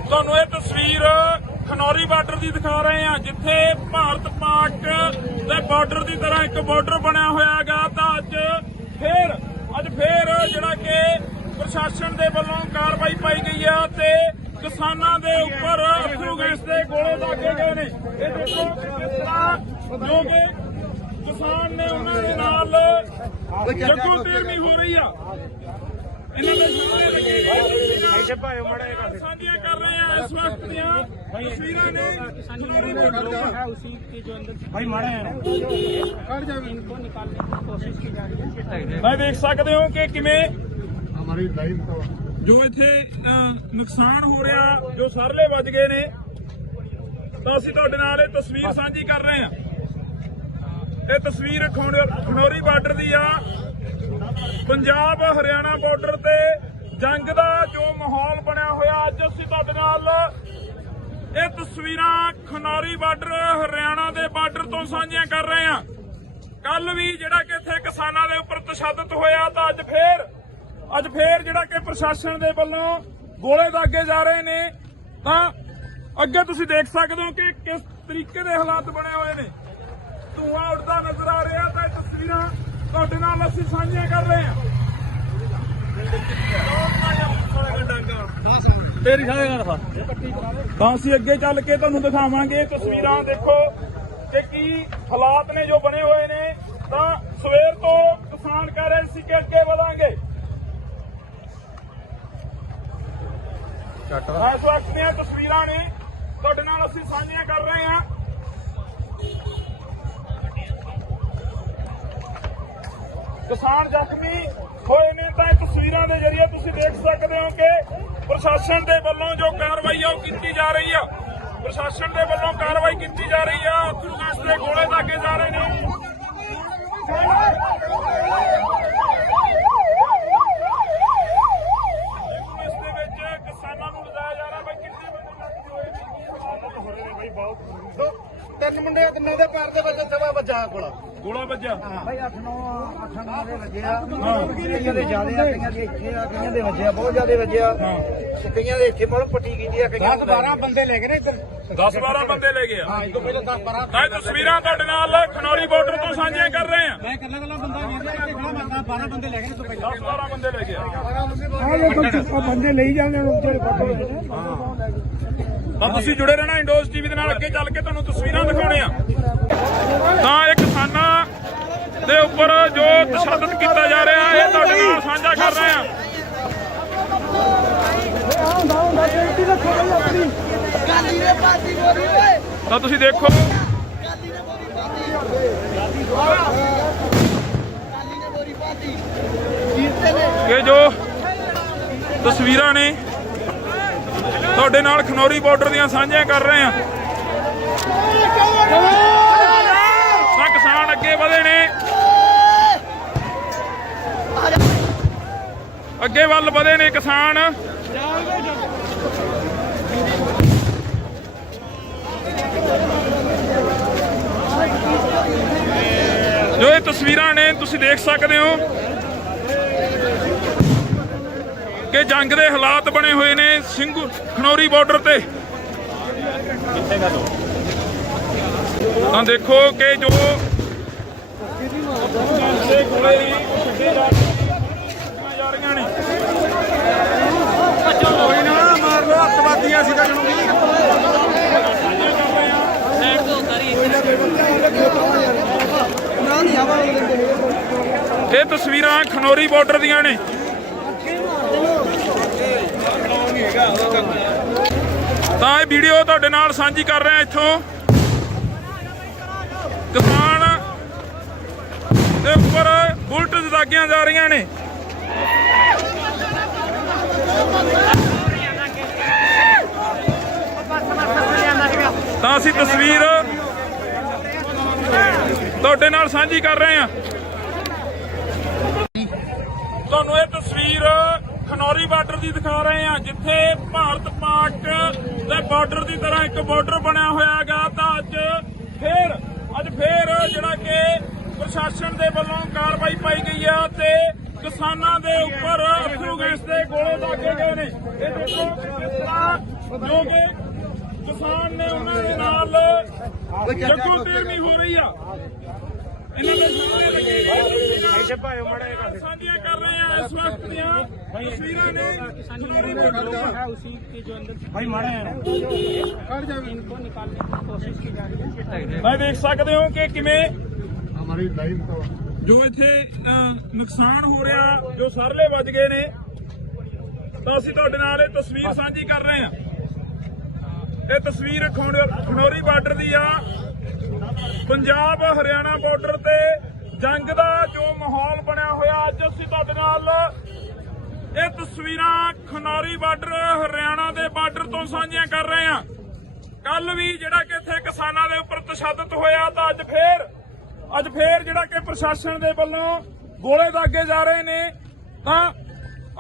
ਤੁਹਾਨੂੰ ਇਹ ਤਸਵੀਰ ਖਨੌਰੀ ਬਾਰਡਰ ਦੀ ਦਿਖਾ ਰਹੇ ਹਾਂ, ਜਿੱਥੇ ਭਾਰਤ ਪਾਕ ਦੇ ਬਾਰਡਰ ਦੀ ਤਰ੍ਹਾਂ ਇੱਕ ਬਾਰਡਰ ਬਣਿਆ ਹੋਇਆ ਹੈਗਾ। ਤਾਂ ਅੱਜ ਫੇਰ ਜਿਹੜਾ ਕਿ ਪ੍ਰਸ਼ਾਸਨ ਦੇ ਵੱਲੋਂ ਕਾਰਵਾਈ ਪਾਈ ਗਈ ਆ ਤੇ ਕਿਸਾਨਾਂ ਦੇ ਉੱਪਰ ਅਥਰੂ ਗੈਸ ਦੇ ਗੋਲੇ ਦਾਗੇ ਗਏ ਨੇ। ਇਹ ਦੇਖੋ ਕਿਸ ਤਰ੍ਹਾਂ ਜੋ ਕਿ ਕਿਸਾਨ ਨੇ ਉਹਨਾਂ ਦੇ ਨਾਲ ਜੱਗੋ ਤੇਰਨੀ ਹੋ ਰਹੀ ਆ। ਇਹਨਾਂ ਦੇ ਸਾਂਝੀਆਂ ਕਰ ਰਹੇ ਆ ਇਸ ਵਕਤ ਦੀਆਂ ਤਸਵੀਰਾਂ ਨੇ। ਮੈਂ ਦੇਖ ਸਕਦੇ ਹੋ ਕਿ ਕਿਵੇਂ ਜੋ ਇੱਥੇ ਨੁਕਸਾਨ ਹੋ ਰਿਹਾ, ਜੋ ਸਰਲੇ ਵੱਜ ਗਏ ਨੇ। ਤਾਂ ਅਸੀਂ ਤੁਹਾਡੇ ਨਾਲ ਇਹ ਤਸਵੀਰ ਸਾਂਝੀ ਕਰ ਰਹੇ ਹਾਂ। ਇਹ ਤਸਵੀਰ ਖਨੌਰੀ ਬਾਰਡਰ ਦੀ ਆ। ਪੰਜਾਬ ਹਰਿਆਣਾ ਬਾਰਡਰ ਤੇ ਜੰਗ ਦਾ ਜੋ ਮਾਹੌਲ ਬਣਿਆ ਹੋਇਆ, ਅੱਜ ਅਸੀਂ ਤੁਹਾਡੇ ਨਾਲ ਇਹ ਤਸਵੀਰਾਂ ਖਨੌਰੀ ਬਾਰਡਰ ਹਰਿਆਣਾ ਦੇ ਬਾਰਡਰ ਤੋਂ ਸਾਂਝੀਆਂ ਕਰ ਰਹੇ ਹਾਂ। ਕੱਲ ਵੀ ਜਿਹੜਾ ਕਿ ਇੱਥੇ ਕਿਸਾਨਾਂ ਦੇ ਉੱਪਰ ਤਸ਼ੱਦਦ ਹੋਇਆ, ਤਾਂ ਅੱਜ ਫੇਰ ਜਿਹੜਾ ਕਿ ਪ੍ਰਸ਼ਾਸਨ ਦੇ ਵੱਲੋਂ ਗੋਲੇ ਦਾਗੇ ਜਾ ਰਹੇ ਨੇ। ਤਾਂ ਅੱਗੇ ਤੁਸੀਂ ਦੇਖ ਸਕਦੇ ਹੋ ਕਿ ਕਿਸ ਤਰੀਕੇ ਦੇ ਹਾਲਾਤ ਬਣੇ ਹੋਏ ਨੇ। ਧੂਆਂ ਉੱਡਦਾ ਨਜ਼ਰ ਆ ਰਿਹਾ। ਤਾਂ ਇਹ ਤਸਵੀਰਾਂ ਤੁਹਾਡੇ ਨਾਲ ਅਸੀਂ ਸਾਂਝੀਆਂ ਕਰ ਰਹੇ ਹਾਂ। ਤਾਂ ਅਸੀਂ ਅੱਗੇ ਚੱਲ ਕੇ ਤੁਹਾਨੂੰ ਦਿਖਾਵਾਂਗੇ ਤਸਵੀਰਾਂ। ਦੇਖੋ ਕਿ ਕੀ ਹਾਲਾਤ ਨੇ ਜੋ ਬਣੇ ਹੋਏ ਨੇ। ਤਾਂ ਸਵੇਰ ਤੋਂ ਕਿਸਾਨ ਕਹਿ ਰਹੇ ਸੀ ਕਿ ਅੱਗੇ ਵਧਾਂਗੇ। ਇਸ ਵਕਤ ਦੀਆਂ ਤਸਵੀਰਾਂ ਨੇ ਤੁਹਾਡੇ ਨਾਲ ਅਸੀਂ ਸਾਂਝੀਆਂ ਕਰ ਰਹੇ ਹਾਂ। ਕਿਸਾਨ ਜ਼ਖਮੀ ਹੋਏ ਨੇ। ਤਾਂ ਇਹ ਤਸਵੀਰਾਂ ਦੇ ਜ਼ਰੀਏ ਤੁਸੀਂ ਦੇਖ ਸਕਦੇ ਹੋ ਕਿ ਪ੍ਰਸ਼ਾਸਨ ਦੇ ਵੱਲੋਂ ਜੋ ਕਾਰਵਾਈ ਆ ਉਹ ਕੀਤੀ ਜਾ ਰਹੀ ਆ। ਪ੍ਰਸ਼ਾਸਨ ਦੇ ਵੱਲੋਂ ਕਾਰਵਾਈ ਕੀਤੀ ਜਾ ਰਹੀ ਆ। ਅਥਰੂ ਗੈਸ ਦੇ ਗੋਲੇ ਦਾਗੇ ਜਾ ਰਹੇ ਨੇ। ਇਸ ਦੇ ਵਿੱਚ ਕਿਸਾਨਾਂ ਨੂੰ ਲਿਜਾਇਆ ਜਾ ਰਿਹਾ। ਬਾਈ ਕਿੰਨੇ ਬੰਦੇ ਤਿੰਨ ਮੁੰਡੇ ਤਿੰਨਾਂ ਦੇ ਪੈਰ ਦੇ ਵਿੱਚ ਸਵਾ ਵੱਜਾ ਗੋਲਾ ਵੱਜਿਆ? ਭਾਈ 8-9 ਦੇ ਵੱਜੇ ਆ। ਕਈਆਂ ਦੇ ਜ਼ਿਆਦੇ ਆ, ਕਈਆਂ ਦੇ ਇੱਥੇ ਆ, ਕਈਆਂ ਦੇ ਵੱਜਿਆ ਬਹੁਤ ਜ਼ਿਆਦੇ ਵੱਜਿਆ ਤੇ ਕਈਆਂ ਦੇ ਇੱਥੇ ਮਤਲਬ ਪੱਟੀ ਕੀਤੀ ਆ। 10-12 ਬੰਦੇ ਲੈ ਗਏ ਨੇ ਇੱਧਰ। 10-12 ਬੰਦੇ ਲੈ ਗਏ ਆ। ਹਾਂ, ਤੋਂ ਪਹਿਲਾਂ 10-12 ਤਾਂ ਤਸਵੀਰਾਂ ਤੁਹਾਡੇ ਨਾਲ ਖਨੌਰੀ ਬਾਰਡਰ ਤੋਂ ਸਾਂਝੀਆਂ ਕਰ ਰਹੇ ਹਾਂ। ਮੈਂ ਕੱਲਾ ਬੰਦਾ ਵੇਖਦਾ ਇੱਥੇ ਖੜਾ ਬੰਦਾ 12 ਬੰਦੇ ਲੈ ਗਏ ਨੇ ਤੋਂ ਪਹਿਲਾਂ। 10-12 ਬੰਦੇ ਲੈ ਗਏ ਆ। ਬੰਦੇ ਲਈ ਜਾਂਦੇ ਨੇ ਜਿਹੜੇ ਤਾਂ ਤੁਸੀਂ ਜੁੜੇ ਰਹਿਣਾ ਇੰਡੋਜ਼ ਟੀਵੀ ਦੇ ਨਾਲ। ਅੱਗੇ ਚੱਲ ਕੇ ਤੁਹਾਨੂੰ ਤਸਵੀਰਾਂ ਦਿਖਾਉਣੇ ਆ। ਤਾਂ ਇਹ ਕਿਸਾਨਾਂ ਦੇ ਉੱਪਰ ਜੋ ਤਸ਼ੱਦਦ ਕੀਤਾ ਜਾ ਰਿਹਾ, ਇਹ ਤੁਹਾਡੇ ਨਾਲ ਸਾਂਝਾ ਕਰ ਰਹੇ ਹਾਂ। ਤਾਂ ਤੁਸੀਂ ਦੇਖੋ ਕਿ ਜੋ ਤਸਵੀਰਾਂ ਨੇ ਤੁਹਾਡੇ ਨਾਲ ਖਨੌਰੀ ਬਾਰਡਰ ਦੀਆਂ ਸਾਂਝੀਆਂ ਕਰ ਰਹੇ ਹਾਂ। ਤਾਂ ਕਿਸਾਨ ਅੱਗੇ ਵਧੇ ਨੇ, ਅੱਗੇ ਵੱਲ ਵਧੇ ਨੇ ਕਿਸਾਨ। ਜੋ ਇਹ ਤਸਵੀਰਾਂ ਨੇ ਤੁਸੀਂ ਦੇਖ ਸਕਦੇ ਹੋ ਕਿ ਜੰਗ ਦੇ ਹਾਲਾਤ ਬਣੇ ਹੋਏ ਨੇ ਸਿੰਘੂ ਖਨੌਰੀ ਬਾਰਡਰ ਤੇ। ਤਾਂ ਦੇਖੋ ਕਿ ਜੋ ਦੇ ਕੋਲੇ ਨੇ ਛੱਡੇ ਜਾ ਰਹੀਆਂ ਨੇ। ਕੋਈ ਨਾ ਮਾਰ ਲੋ ਅੱਤਵਾਦੀਆਂ ਸੀ ਤਾਂ ਇਹ ਤਸਵੀਰਾਂ ਖਨੌਰੀ ਬਾਰਡਰ ਦੀਆਂ ਨੇ। ਤਾਂ ਇਹ ਵੀਡੀਓ ਤੁਹਾਡੇ ਨਾਲ ਸਾਂਝੀ ਕਰ ਰਹੇ ਹਾਂ। ਇੱਥੋਂ ਕਿਸਾਨ ਦੇ ਉੱਪਰ ਬੁਲਟ ਦਾਗੀਆਂ ਜਾ ਰਹੀਆਂ ਨੇ। ਤਾਂ ਅਸੀਂ ਤਸਵੀਰ ਤੁਹਾਡੇ ਨਾਲ ਸਾਂਝੀ ਕਰ ਰਹੇ ਹਾਂ। ਤੁਹਾਨੂੰ ਇਹ ਤਸਵੀਰ ਖਨੌਰੀ ਬਾਰਡਰ ਦੀ ਦਿਖਾ ਰਹੇ ਹਾਂ, ਜਿੱਥੇ ਭਾਰਤ ਪਾਕ ਦੇ ਬਾਰਡਰ ਦੀ ਤਰ੍ਹਾਂ ਇੱਕ ਬਾਰਡਰ ਬਣਿਆ ਹੋਇਆ ਹੈਗਾ। ਤਾਂ ਅੱਜ ਫੇਰ ਜਿਹੜਾ ਕਿ ਪ੍ਰਸ਼ਾਸਨ ਦੇ ਵੱਲੋਂ ਕਾਰਵਾਈ ਪਾਈ ਗਈ ਆ ਤੇ ਕਿਸਾਨਾਂ ਦੇ ਉੱਪਰ ਅਥਰੂ ਗੈਸ ਦੇ ਗੋਲੇ ਦਾਗੇ ਗਏ ਨੇ। ਇਹ ਦੇਖੋ ਕਿਸ ਤਰ੍ਹਾਂ ਜੋ ਕਿ ਕਿਸਾਨ ਨੇ ਉਹਨਾਂ ਦੇ ਨਾਲ ਜੱਗੋ ਤੇਰਵੀਂ ਹੋ ਰਹੀ ਆ। ਇਹਨਾਂ ਦੇ ਸਾਂਝੀਆਂ ਕਰ ਰਹੇ ਆ ਇਸ ਵਕਤ ਦੀਆਂ ਤਸਵੀਰਾਂ ਨੇ। ਮੈਂ ਦੇਖ ਸਕਦੇ ਹੋ ਕਿ ਕਿਵੇਂ ਜੋ ਇੱਥੇ ਨੁਕਸਾਨ ਹੋ ਰਿਹਾ, ਜੋ ਸਰਲੇ ਵੱਜ ਗਏ ਨੇ। ਤਾਂ ਅਸੀਂ ਤੁਹਾਡੇ ਨਾਲ ਇਹ ਤਸਵੀਰ ਸਾਂਝੀ ਕਰ ਰਹੇ ਹਾਂ। ਇਹ ਤਸਵੀਰ ਖਨੌਰੀ ਬਾਰਡਰ ਦੀ ਆ। ਪੰਜਾਬ ਹਰਿਆਣਾ ਬਾਰਡਰ ਤੇ ਜੰਗ ਦਾ ਜੋ ਮਾਹੌਲ ਬਣਿਆ ਹੋਇਆ, ਅੱਜ ਅਸੀਂ ਤੁਹਾਡੇ ਨਾਲ ਇਹ ਤਸਵੀਰਾਂ ਖਨੌਰੀ ਬਾਰਡਰ ਹਰਿਆਣਾ ਦੇ ਬਾਰਡਰ ਤੋਂ ਸਾਂਝੀਆਂ ਕਰ ਰਹੇ ਹਾਂ। ਕੱਲ ਵੀ ਜਿਹੜਾ ਕਿ ਇੱਥੇ ਕਿਸਾਨਾਂ ਦੇ ਉੱਪਰ ਤਸ਼ੱਦਦ ਹੋਇਆ, ਤਾਂ ਅੱਜ ਫੇਰ ਜਿਹੜਾ ਕਿ ਪ੍ਰਸ਼ਾਸਨ ਦੇ ਵੱਲੋਂ ਗੋਲੇ ਦਾਗੇ ਜਾ ਰਹੇ ਨੇ। ਤਾਂ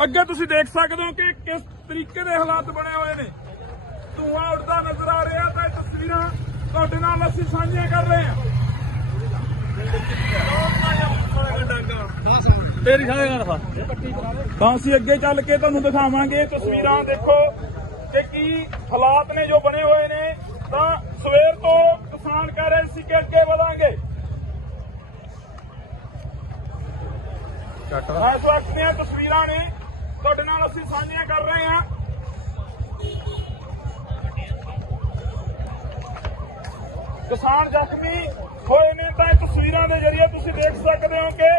ਅੱਗੇ ਤੁਸੀਂ ਦੇਖ ਸਕਦੇ ਹੋ ਕਿ ਕਿਸ ਤਰੀਕੇ ਦੇ ਹਾਲਾਤ ਬਣੇ ਹੋਏ ਨੇ। ਧੂਆਂ ਉੱਡਦਾ ਨਜ਼ਰ ਆ ਰਿਹਾ। ਤਾਂ ਇਹ ਤਸਵੀਰਾਂ ਤੁਹਾਡੇ ਨਾਲ ਅਸੀਂ ਸਾਂਝੀਆਂ ਕਰ ਰਹੇ ਹਾਂ। ਤਾਂ ਅਸੀਂ ਅੱਗੇ ਚੱਲ ਕੇ ਤੁਹਾਨੂੰ ਦਿਖਾਵਾਂਗੇ ਤਸਵੀਰਾਂ। ਦੇਖੋ ਕਿ ਕੀ ਹਾਲਾਤ ਨੇ ਜੋ ਬਣੇ ਹੋਏ ਨੇ। ਤਾਂ ਸਵੇਰ ਤੋਂ ਕਿਸਾਨ ਕਹਿ ਰਹੇ ਸੀ ਕਿ ਅੱਗੇ ਵਧਾਂਗੇ। ਇਸ ਵਕਤ ਦੀਆਂ ਤਸਵੀਰਾਂ ਨੇ ਤੁਹਾਡੇ ਨਾਲ ਅਸੀਂ ਸਾਂਝੀਆਂ ਕਰ ਰਹੇ ਹਾਂ। ਕਿਸਾਨ ਜ਼ਖਮੀ ਹੋਏ ਨੇ। ਤਾਂ ਇਹ ਤਸਵੀਰਾਂ ਦੇ ਜ਼ਰੀਏ ਤੁਸੀਂ ਦੇਖ ਸਕਦੇ ਹੋ ਕਿ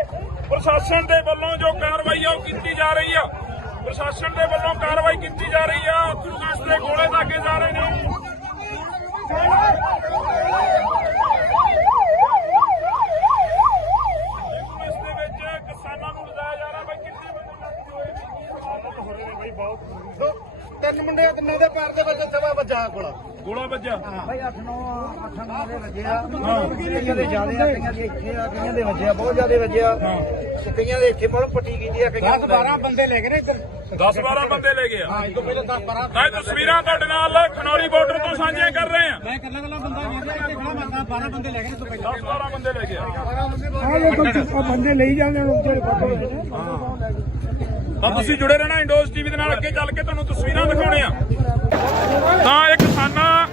ਪ੍ਰਸ਼ਾਸਨ ਦੇ ਵੱਲੋਂ ਜੋ ਕਾਰਵਾਈ ਆ ਉਹ ਕੀਤੀ ਜਾ ਰਹੀ ਆ। ਪ੍ਰਸ਼ਾਸਨ ਦੇ ਵੱਲੋਂ ਕਾਰਵਾਈ ਕੀਤੀ ਜਾ ਰਹੀ ਆ। ਅਥਰੂ ਗੈਸ ਦੇ ਗੋਲੇ ਦਾਗੇ ਜਾ ਰਹੇ ਨੇ। ਇਸ ਦੇ ਵਿੱਚ ਕਿਸਾਨਾਂ ਨੂੰ ਲਿਜਾਇਆ ਜਾ ਰਿਹਾ। ਬਾਈ ਕਿੰਨੇ ਬੰਦੇ ਤਿੰਨ ਮੁੰਡੇ, ਤਿੰਨਾਂ ਦੇ ਪੈਰ ਦੇ ਵਿੱਚ ਸਵਾ ਵੱਜਾ ਗੋਲਾ ਵੱਜਾ। ਭਾਈ 8-9 ਦੇ ਵੱਜੇ ਆ। ਕਈਆਂ ਦੇ ਜ਼ਿਆਦੇ ਆ, ਕਈਆਂ ਦੇ ਇੱਥੇ ਆ, ਕਈਆਂ ਦੇ ਵੱਜੇ ਆ, ਬਹੁਤ ਜ਼ਿਆਦੇ ਵੱਜੇ ਆ। ਤੇ ਕਈਆਂ ਦੇ ਇੱਥੇ ਮਤਲਬ ਪੱਟੀ ਕੀਤੀ ਆ। 10-12 ਬੰਦੇ ਲੈ ਗਏ ਨੇ ਇੱਧਰ। 10-12 ਬੰਦੇ ਲੈ ਗਏ ਆ। ਹਾਂ, ਇਦੋਂ ਪਹਿਲਾਂ 10-12 ਤਾਂ ਤਸਵੀਰਾਂ ਤੁਹਾਡੇ ਨਾਲ ਖਨੌਰੀ ਬਾਰਡਰ ਤੋਂ ਸਾਂਝੀਆਂ ਕਰ ਰਹੇ ਹਾਂ। ਮੈਂ ਇਕੱਲਾ ਬੰਦਾ ਵੇਖਦਾ ਇੱਥੇ ਖੜਾ ਬੰਦਾ 12 ਬੰਦੇ ਲੈ ਗਏ ਨੇ ਤੋਂ ਪਹਿਲਾਂ। 10-12 ਬੰਦੇ ਲੈ ਗਏ ਆ। ਬੰਦੇ ਲਈ ਜਾਂਦੇ ਨੇ ਉੱਥੇ ਤਾਂ ਤੁਸੀਂ ਜੁੜੇ ਰਹਿਣਾ ਇੰਡੋਜ਼ ਟੀਵੀ ਦੇ ਨਾਲ। ਅੱਗੇ ਚੱਲ ਕੇ ਤੁਹਾਨੂੰ ਤਸਵੀਰਾਂ ਦਿਖਾਉਣੇ ਆ। ਤਾਂ ਇਹ ਕਿਸਾਨਾਂ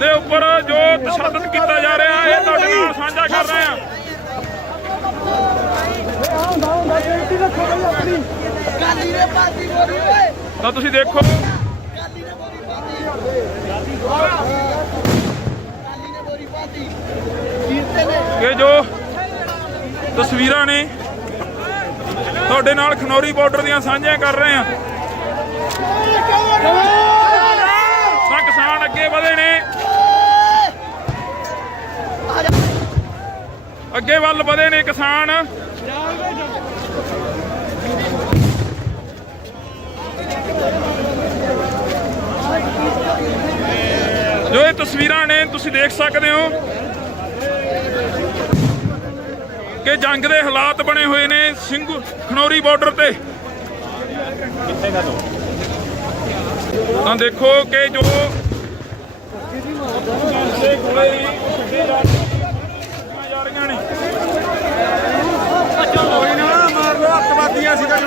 ਦੇ ਉੱਪਰ ਜੋ ਤਸ਼ੱਦਦ ਕੀਤਾ ਜਾ ਰਿਹਾ, ਇਹ ਤੁਹਾਡੇ ਨਾਲ ਸਾਂਝਾ ਕਰ ਰਹੇ ਆ। ਤਾਂ ਤੁਸੀਂ ਦੇਖੋ ਕਿ ਜੋ ਤਸਵੀਰਾਂ ਨੇ ਤੁਹਾਡੇ ਨਾਲ ਖਨੌਰੀ ਬਾਰਡਰ ਦੀਆਂ ਸਾਂਝੀਆਂ ਕਰ ਰਹੇ ਆ। ਤਾਂ ਕਿਸਾਨ ਅੱਗੇ ਵਧੇ ਨੇ, ਅੱਗੇ ਵੱਲ ਵਧੇ ਨੇ ਕਿਸਾਨ। ਜੋ ਇਹ ਤਸਵੀਰਾਂ ਨੇ ਤੁਸੀਂ ਦੇਖ ਸਕਦੇ ਹੋ ਕਿ ਜੰਗ ਦੇ ਹਾਲਾਤ ਬਣੇ ਹੋਏ ਨੇ ਖਨੌਰੀ ਬਾਰਡਰ ਤੇ। ਤਾਂ ਦੇਖੋ ਕਿ ਜੋ ਗੋਲੇ ਛੱਡੇ ਜਾ ਰਹੀਆਂ ਨੇ। ਕੋਈ ਨਾ ਮਾਰ ਲੋ ਅੱਤਵਾਦੀਆਂ ਸੀ ਤਾਂ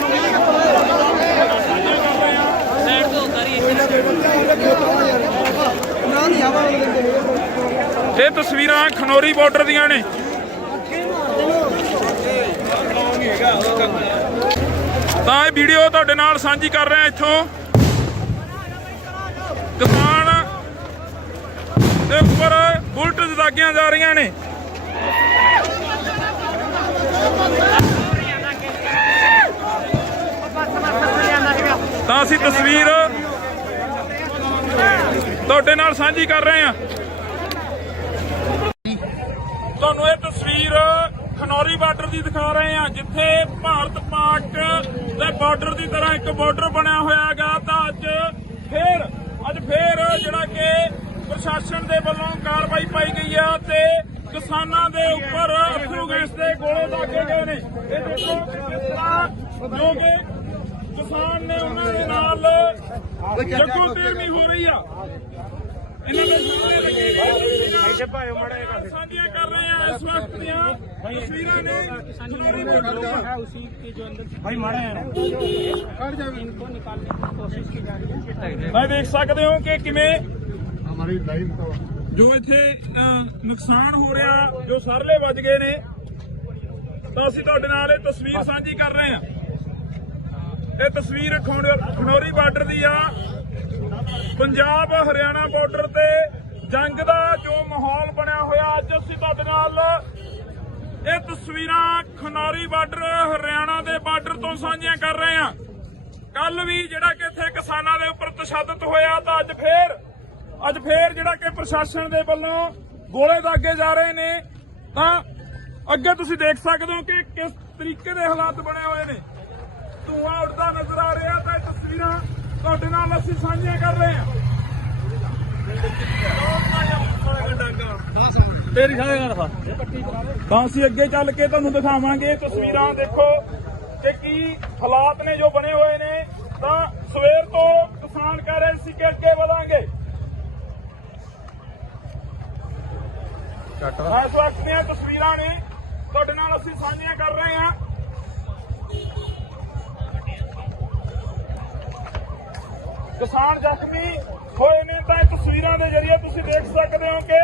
ਨਾ ਨਹੀਂ ਆਵਾ ਇਹ ਤਸਵੀਰਾਂ ਖਨੌਰੀ ਬਾਰਡਰ ਦੀਆਂ ਨੇ। ਤਾਂ ਇਹ ਵੀਡੀਓ ਤੁਹਾਡੇ ਨਾਲ ਸਾਂਝੀ ਕਰ ਰਹੇ ਹਾਂ। ਇੱਥੋਂ ਕਿਸਾਨ ਦੇ ਉੱਪਰ ਬੁਲਟ ਦਾਗੀਆਂ ਜਾ ਰਹੀਆਂ ਨੇ। ਤਾਂ ਅਸੀਂ ਤਸਵੀਰ ਤੁਹਾਡੇ ਨਾਲ ਸਾਂਝੀ ਕਰ ਰਹੇ ਹਾਂ। ਤੁਹਾਨੂੰ ਇਹ ਤਸਵੀਰ ਖਨੌਰੀ ਬਾਰਡਰ ਦੀ ਦਿਖਾ ਰਹੇ ਹਾਂ, ਜਿੱਥੇ ਭਾਰਤ ਪਾਕ ਦੇ ਬਾਰਡਰ ਦੀ ਤਰ੍ਹਾਂ ਇੱਕ ਬਾਰਡਰ ਬਣਿਆ ਹੋਇਆ ਹੈਗਾ। ਤਾਂ ਅੱਜ ਫੇਰ ਜਿਹੜਾ ਕਿ ਪ੍ਰਸ਼ਾਸਨ ਦੇ ਵੱਲੋਂ ਕਾਰਵਾਈ ਪਾਈ ਗਈ ਹੈ ਤੇ ਕਿਸਾਨਾਂ ਦੇ ਉੱਪਰ ਅਥਰੂ ਗੈਸ ਦੇ ਗੋਲੇ ਦਾਗੇ ਗਏ ਨੇ। ਇਹ ਦੇਖੋ ਕਿਸ ਤਰ੍ਹਾਂ ਜੋ ਕਿ ਕਿਸਾਨ ਨੇ ਉਹਨਾਂ ਦੇ ਨਾਲ ਜੱਗੋ ਤੇਰਵੀਂ ਹੋ ਰਹੀ ਆ। ਇਹਨਾਂ ਦੇ ਸਾਹਮਣੇ ਸਾਂਝੀਆਂ ਕਰ ਰਹੇ ਆ ਇਸ ਵਕਤ ਦੀਆਂ ਤਸਵੀਰਾਂ ਨੇ। ਮੈਂ ਦੇਖ ਸਕਦੇ ਹੋ ਕਿ ਕਿਵੇਂ ਜੋ ਇੱਥੇ ਨੁਕਸਾਨ ਹੋ ਰਿਹਾ, ਜੋ ਸਰਲੇ ਵੱਜ ਗਏ ਨੇ। ਤਾਂ ਅਸੀਂ ਤੁਹਾਡੇ ਨਾਲ ਇਹ ਤਸਵੀਰ ਸਾਂਝੀ ਕਰ ਰਹੇ ਹਾਂ। ਇਹ ਤਸਵੀਰ ਖਨੌਰੀ ਬਾਰਡਰ ਦੀ ਆ। ਪੰਜਾਬ ਹਰਿਆਣਾ ਬਾਰਡਰ ਤੇ ਜੰਗ ਦਾ ਜੋ ਮਾਹੌਲ ਬਣਿਆ ਹੋਇਆ, ਅੱਜ ਅਸੀਂ ਤੁਹਾਡੇ ਨਾਲ ਇਹ ਤਸਵੀਰਾਂ ਖਨੌਰੀ ਬਾਰਡਰ ਹਰਿਆਣਾ ਦੇ ਬਾਰਡਰ ਤੋਂ ਸਾਂਝੀਆਂ ਕਰ ਰਹੇ ਹਾਂ। ਕੱਲ ਵੀ ਜਿਹੜਾ ਕਿ ਇੱਥੇ ਕਿਸਾਨਾਂ ਦੇ ਉੱਪਰ ਤਸ਼ੱਦਦ ਹੋਇਆ, ਤਾਂ ਅੱਜ ਫੇਰ ਜਿਹੜਾ ਕਿ ਪ੍ਰਸ਼ਾਸਨ ਦੇ ਵੱਲੋਂ ਗੋਲੇ ਦਾਗੇ ਜਾ ਰਹੇ ਨੇ। ਤਾਂ ਅੱਗੇ ਤੁਸੀਂ ਦੇਖ ਸਕਦੇ ਹੋ ਕਿ ਕਿਸ ਤਰੀਕੇ ਦੇ ਹਾਲਾਤ ਬਣੇ ਹੋਏ ਨੇ। ਧੂਆਂ ਉੱਡਦਾ ਨਜ਼ਰ ਆ ਰਿਹਾ। ਤਾਂ ਇਹ ਤਸਵੀਰਾਂ ਤੁਹਾਡੇ ਨਾਲ ਅਸੀਂ ਸਾਂਝੀਆਂ ਕਰ ਰਹੇ ਹਾਂ। ਤਾਂ ਅਸੀਂ ਅੱਗੇ ਚੱਲ ਕੇ ਤੁਹਾਨੂੰ ਦਿਖਾਵਾਂਗੇ ਤਸਵੀਰਾਂ। ਦੇਖੋ ਕਿ ਕੀ ਹਾਲਾਤ ਨੇ ਜੋ ਬਣੇ ਹੋਏ ਨੇ। ਤਾਂ ਸਵੇਰ ਤੋਂ ਕਿਸਾਨ ਕਹਿ ਰਹੇ ਸੀ ਕਿ ਅੱਗੇ ਵਧਾਂਗੇ। ਇਸ ਵਕਤ ਦੀਆਂ ਤਸਵੀਰਾਂ ਨੇ ਤੁਹਾਡੇ ਨਾਲ ਅਸੀਂ ਸਾਂਝੀਆਂ ਕਰ ਰਹੇ ਹਾਂ। ਕਿਸਾਨ ਜ਼ਖਮੀ ਹੋਏ ਨੇ। ਤਾਂ ਇਹ ਤਸਵੀਰਾਂ ਦੇ ਜ਼ਰੀਏ ਤੁਸੀਂ ਦੇਖ ਸਕਦੇ ਹੋ ਕਿ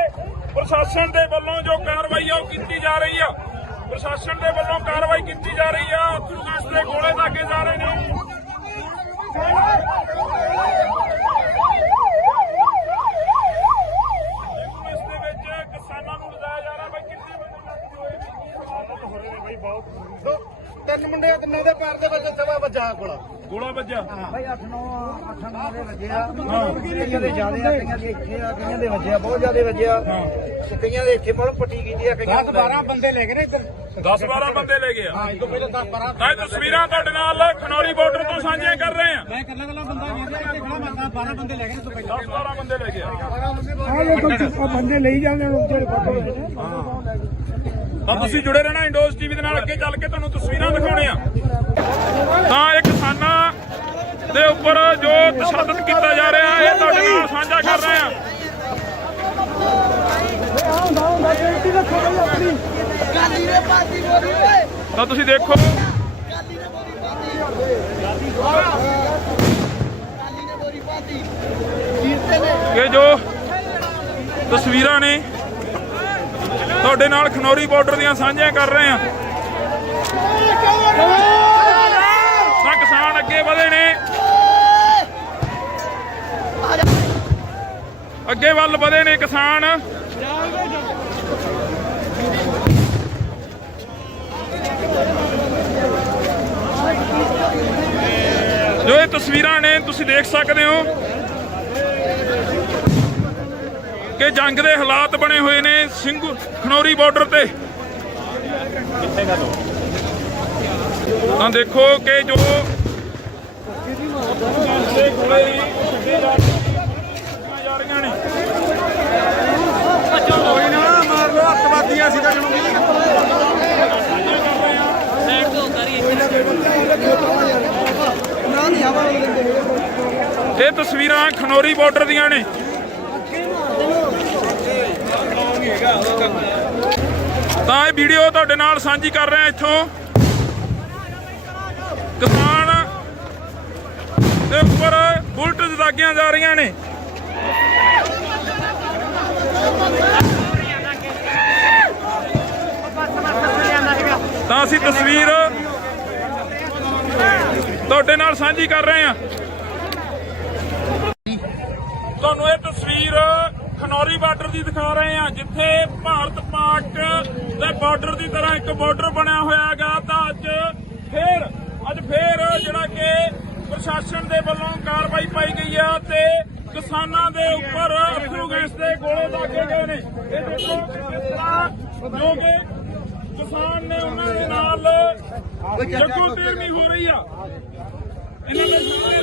ਪ੍ਰਸ਼ਾਸਨ ਦੇ ਵੱਲੋਂ ਜੋ ਕਾਰਵਾਈ ਆ ਉਹ ਕੀਤੀ ਜਾ ਰਹੀ ਆ। ਪ੍ਰਸ਼ਾਸਨ ਦੇ ਵੱਲੋਂ ਕਾਰਵਾਈ ਕੀਤੀ ਜਾ ਰਹੀ ਆ। ਅਥਰੂ ਗੈਸ ਦੇ ਗੋਲੇ ਦਾਗੇ ਜਾ ਰਹੇ ਨੇ। ਇਸ ਦੇ ਵਿੱਚ ਕਿਸਾਨਾਂ ਨੂੰ ਲਿਜਾਇਆ ਜਾ ਰਿਹਾ। ਬਈ ਕਿੰਨੇ ਬੰਦੇ ਤਿੰਨ ਮੁੰਡੇ, ਤਿੰਨਾਂ ਦੇ ਪੈਰ ਦੇ ਵਿੱਚ ਸਵਾ ਵੱਜਾ ਗੋਲਾ ਵੱਜਿਆ। ਭਾਈ 8-9 ਦੇ ਵੱਜੇ ਆ। ਕਈਆਂ ਦੇ ਜ਼ਿਆਦੇ ਆ, ਕਈਆਂ ਦੇ ਇੱਥੇ ਆ, ਕਈਆਂ ਦੇ ਵੱਜਿਆ, ਬਹੁਤ ਜ਼ਿਆਦੇ ਵੱਜਿਆ। ਤੇ ਕਈਆਂ ਦੇ ਇੱਥੇ ਮਤਲਬ ਪੱਟੀ ਕੀਤੀ ਆ। 10-12 ਬੰਦੇ ਲੈ ਗਏ ਨੇ ਇੱਧਰ। 10-12 ਬੰਦੇ ਲੈ ਗਏ ਆ। ਹਾਂ, ਇਹ ਤੋਂ ਪਹਿਲਾਂ 10-12 ਤਾਂ ਇਹ ਤਸਵੀਰਾਂ ਤੁਹਾਡੇ ਨਾਲ ਖਨੌਰੀ ਬਾਰਡਰ ਤੋਂ ਸਾਂਝੀਆਂ ਕਰ ਰਹੇ ਹਾਂ। ਮੈਂ ਕੱਲਾ ਬੰਦਾ ਵੇਖ ਰਿਹਾ ਕਿ ਖੜਾ ਮੈਂ 12 ਬੰਦੇ ਲੈ ਗਏ ਨੇ ਤੋਂ ਪਹਿਲਾਂ। 10-12 ਬੰਦੇ ਲੈ ਗਏ ਆ। ਬੰਦੇ ਲਈ ਜਾਂਦੇ ਨੇ ਤਾਂ ਤੁਸੀਂ ਜੁੜੇ ਰਹਿਣਾ ਇੰਡੋਜ਼ ਟੀਵੀ ਦੇ ਨਾਲ। ਅੱਗੇ ਚੱਲ ਕੇ ਤੁਹਾਨੂੰ ਤਸਵੀਰਾਂ ਦਿਖਾਉਣੇ ਆ। ਤਾਂ ਇਹ ਕਿਸਾਨਾਂ ਦੇ ਉੱਪਰ ਜੋ ਤਸ਼ੱਦਦ ਕੀਤਾ ਜਾ ਰਿਹਾ ਹੈ, ਇਹ ਤੁਹਾਡੇ ਨਾਲ ਸਾਂਝਾ ਕਰ ਰਹੇ ਹਾਂ। ਤਾਂ ਤੁਸੀਂ ਦੇਖੋ ਕਿ ਜੋ ਤਸਵੀਰਾਂ ਨੇ ਤੁਹਾਡੇ ਨਾਲ ਖਨੌਰੀ ਬਾਰਡਰ ਦੀਆਂ ਸਾਂਝੀਆਂ ਕਰ ਰਹੇ ਹਾਂ। ਤਾਂ ਕਿਸਾਨ ਅੱਗੇ ਵਧੇ ਨੇ, ਅੱਗੇ ਵੱਲ ਵਧੇ ਨੇ ਕਿਸਾਨ। ਜੋ ਇਹ ਤਸਵੀਰਾਂ ਨੇ ਤੁਸੀਂ ਦੇਖ ਸਕਦੇ ਹੋ ਕਿ ਜੰਗ ਦੇ ਹਾਲਾਤ ਬਣੇ ਹੋਏ ਨੇ ਖਨੌਰੀ ਬਾਰਡਰ ਤੇ। ਤਾਂ ਦੇਖੋ ਕਿ ਜੋ ਗੋਲੇ ਜਾ ਰਹੀਆਂ ਨੇ। ਮਾਰ ਲੋ ਅੱਤਵਾਦੀਆਂ ਸੀ ਇਹ ਤਸਵੀਰਾਂ ਖਨੌਰੀ ਬਾਰਡਰ ਦੀਆਂ ਨੇ। ਤਾਂ ਇਹ ਵੀਡੀਓ ਤੁਹਾਡੇ ਨਾਲ ਸਾਂਝੀ ਕਰ ਰਹੇ ਹਾਂ। ਇੱਥੋਂ ਕਿਸਾਨ ਦੇ ਉੱਪਰ ਬੁਲਟ ਦਾਗੀਆਂ ਜਾ ਰਹੀਆਂ ਨੇ। ਤਾਂ ਅਸੀਂ ਤਸਵੀਰ ਤੁਹਾਡੇ ਨਾਲ ਸਾਂਝੀ ਕਰ ਰਹੇ ਹਾਂ। ਤੁਹਾਨੂੰ ਇਹ ਤਸਵੀਰ ਖਨੌਰੀ ਬਾਰਡਰ ਦੀ ਦਿਖਾ ਰਹੇ ਹਾਂ, ਜਿੱਥੇ ਭਾਰਤ ਪਾਕ ਦੇ ਬਾਰਡਰ ਦੀ ਤਰ੍ਹਾਂ ਇੱਕ ਬਾਰਡਰ ਬਣਿਆ ਹੋਇਆ ਹੈਗਾ। ਤਾਂ ਅੱਜ ਫੇਰ ਜਿਹੜਾ ਕਿ ਪ੍ਰਸ਼ਾਸਨ ਦੇ ਵੱਲੋਂ ਕਾਰਵਾਈ ਪਾਈ ਗਈ ਆ ਤੇ ਕਿਸਾਨਾਂ ਦੇ ਉੱਪਰ ਅਥਰੂ ਗੈਸ ਦੇ ਗੋਲੇ ਦਾਗੇ ਗਏ ਨੇ। ਇਹ ਦੇਖੋ ਕਿਸ ਤਰ੍ਹਾਂ ਜੋ ਕਿ ਕਿਸਾਨ ਨੇ ਉਹਨਾਂ ਦੇ ਨਾਲ ਜੱਗੋ ਤੇਰਵੀਂ ਹੋ ਰਹੀ ਆ। ਇਹਨਾਂ ਦੇ ਸਾਹਮਣੇ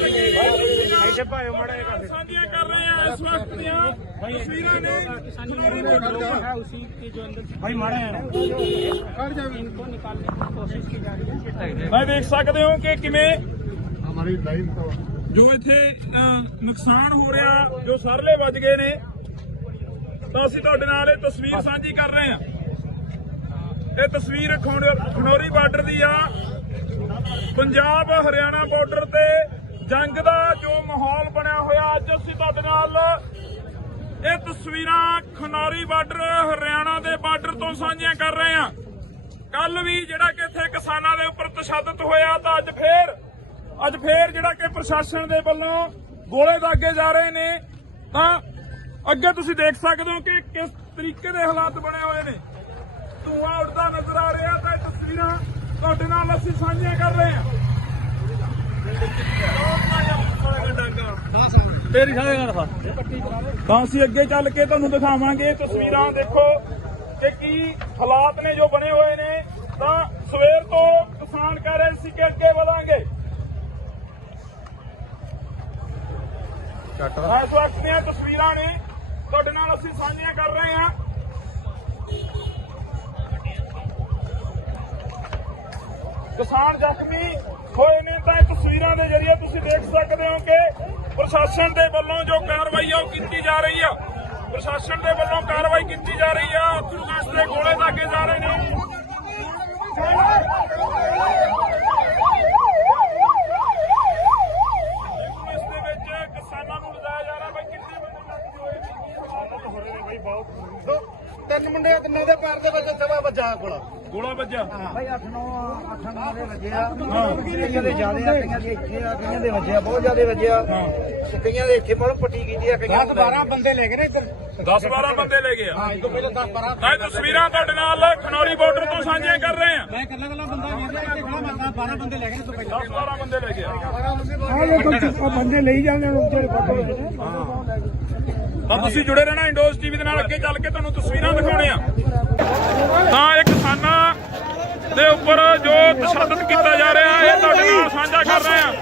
ਸਾਂਝੀਆਂ ਕਰ ਰਹੇ ਆ ਇਸ ਵਕਤ ਦੀਆਂ ਤਸਵੀਰਾਂ ਨੇ। ਮੈਂ ਦੇਖ ਸਕਦੇ ਹੋ ਕਿ ਕਿਵੇਂ ਜੋ ਇੱਥੇ ਨੁਕਸਾਨ ਹੋ ਰਿਹਾ, ਜੋ ਸਰਲੇ ਵੱਜ ਗਏ ਨੇ। ਤਾਂ ਅਸੀਂ ਤੁਹਾਡੇ ਨਾਲ ਇਹ ਤਸਵੀਰ ਸਾਂਝੀ ਕਰ ਰਹੇ ਹਾਂ। ਇਹ ਤਸਵੀਰ ਖਨੌਰੀ ਬਾਰਡਰ ਦੀ ਆ। ਪੰਜਾਬ ਹਰਿਆਣਾ ਬਾਰਡਰ ਤੇ ਜੰਗ ਦਾ ਜੋ ਮਾਹੌਲ ਬਣਿਆ ਹੋਇਆ, ਅੱਜ ਅਸੀਂ ਤੁਹਾਡੇ ਨਾਲ ਇਹ ਤਸਵੀਰਾਂ ਖਨੌਰੀ ਬਾਰਡਰ ਹਰਿਆਣਾ ਦੇ ਬਾਰਡਰ ਤੋਂ ਸਾਂਝੀਆਂ ਕਰ ਰਹੇ ਹਾਂ। ਕੱਲ ਵੀ ਜਿਹੜਾ ਕਿ ਇੱਥੇ ਕਿਸਾਨਾਂ ਦੇ ਉੱਪਰ ਤਸ਼ੱਦਦ ਹੋਇਆ, ਤਾਂ ਅੱਜ ਫੇਰ ਜਿਹੜਾ ਕਿ ਪ੍ਰਸ਼ਾਸਨ ਦੇ ਵੱਲੋਂ ਗੋਲੇ ਦਾਗੇ ਜਾ ਰਹੇ ਨੇ। ਤਾਂ ਅੱਗੇ ਤੁਸੀਂ ਦੇਖ ਸਕਦੇ ਹੋ ਕਿ ਕਿਸ ਤਰੀਕੇ ਦੇ ਹਾਲਾਤ ਬਣੇ ਹੋਏ ਨੇ। ਧੂਆਂ ਉੱਡਦਾ ਨਜ਼ਰ ਆ ਰਿਹਾ। ਤਾਂ ਇਹ ਤਸਵੀਰਾਂ ਤੁਹਾਡੇ ਨਾਲ ਅਸੀਂ ਸਾਂਝੀਆਂ ਕਰ ਰਹੇ ਹਾਂ। ਤਾਂ ਅਸੀਂ ਅੱਗੇ ਚੱਲ ਕੇ ਤੁਹਾਨੂੰ ਦਿਖਾਵਾਂਗੇ ਤਸਵੀਰਾਂ। ਦੇਖੋ ਕਿ ਕੀ ਹਾਲਾਤ ਨੇ ਜੋ ਬਣੇ ਹੋਏ ਨੇ। ਤਾਂ ਸਵੇਰ ਤੋਂ ਕਿਸਾਨ ਕਹਿ ਰਹੇ ਸੀ ਕਿ ਅੱਗੇ ਵਧਾਂਗੇ। ਇਸ ਵਕਤ ਦੀਆਂ ਤਸਵੀਰਾਂ ਨੇ ਤੁਹਾਡੇ ਨਾਲ ਅਸੀਂ ਸਾਂਝੀਆਂ ਕਰ ਰਹੇ ਹਾਂ। ਕਿਸਾਨ ਜ਼ਖਮੀ ਹੋਏ ਨੇ। ਤਾਂ ਇਹ ਤਸਵੀਰਾਂ ਦੇ ਜ਼ਰੀਏ ਤੁਸੀਂ ਦੇਖ ਸਕਦੇ ਹੋ ਕਿ ਪ੍ਰਸ਼ਾਸਨ ਦੇ ਵੱਲੋਂ ਜੋ ਕਾਰਵਾਈ ਆ ਉਹ ਕੀਤੀ ਜਾ ਰਹੀ ਆ। ਪ੍ਰਸ਼ਾਸਨ ਦੇ ਵੱਲੋਂ ਕਾਰਵਾਈ ਕੀਤੀ ਜਾ ਰਹੀ ਆ। ਅਥਰੂ ਗੈਸ ਦੇ ਗੋਲੇ ਦਾਗੇ ਜਾ ਰਹੇ ਨੇ। ਇਸ ਦੇ ਵਿੱਚ ਕਿਸਾਨਾਂ ਨੂੰ ਲਿਜਾਇਆ ਜਾ ਰਿਹਾ। ਬਾਈ ਕਿੰਨੇ ਬੰਦੇ ਤਿੰਨ ਮੁੰਡੇ, ਤਿੰਨਾਂ ਦੇ ਪੈਰ ਦੇ ਵਿੱਚ ਸਵਾ ਵੱਜਾ ਗੋਲਾ ਵੱਜਾ। ਭਾਈ 8-9 ਮੁੰਡੇ ਵੱਜੇ ਆ। ਕਈਆਂ ਦੇ ਜ਼ਿਆਦੇ ਆ, ਕਈਆਂ ਦੇ ਇੱਥੇ ਆ, ਕਈਆਂ ਦੇ ਵੱਜੇ ਆ, ਬਹੁਤ ਜ਼ਿਆਦੇ ਵੱਜੇ ਆ। ਤੇ ਕਈਆਂ ਦੇ ਇੱਥੇ ਬਹੁਤ ਪੱਟੀ ਕੀਤੀ ਆ। 10-12 ਬੰਦੇ ਲੈ ਗਏ ਨੇ ਇੱਧਰ। 10-12 ਬੰਦੇ ਲੈ ਗਏ ਆ। ਤੋਂ ਪਹਿਲਾਂ 10-12 ਤਾਂ ਤਸਵੀਰਾਂ ਤੁਹਾਡੇ ਨਾਲ ਖਨੌਰੀ ਬਾਰਡਰ ਤੋਂ ਸਾਂਝੀਆਂ ਕਰ ਰਹੇ ਹਾਂ। ਮੈਂ ਇਕੱਲਾ ਬੰਦਾ ਵੇਖਦਾ ਇੱਥੇ ਖੜਾ ਬੰਦਾ 12 ਬੰਦੇ ਲੈ ਗਏ ਨੇ ਤੋਂ ਪਹਿਲਾਂ। 10-12 ਬੰਦੇ ਲੈ ਗਏ ਆ। ਬੰਦੇ ਲਈ ਜਾਂਦੇ ਤਾਂ ਤੁਸੀਂ ਜੁੜੇ ਰਹਿਣਾ ਇੰਡੋਜ਼ ਟੀਵੀ ਦੇ ਨਾਲ। ਅੱਗੇ ਚੱਲ ਕੇ ਤੁਹਾਨੂੰ ਤਸਵੀਰਾਂ ਦਿਖਾਉਣੇ ਆ। ਤਾਂ ਇਹ ਕਿਸਾਨਾਂ ਦੇ ਉੱਪਰ ਜੋ ਤਸ਼ੱਦਦ ਕੀਤਾ ਜਾ ਰਿਹਾ, ਇਹ ਤੁਹਾਡੇ ਨਾਲ ਸਾਂਝਾ ਕਰ ਰਹੇ ਆ।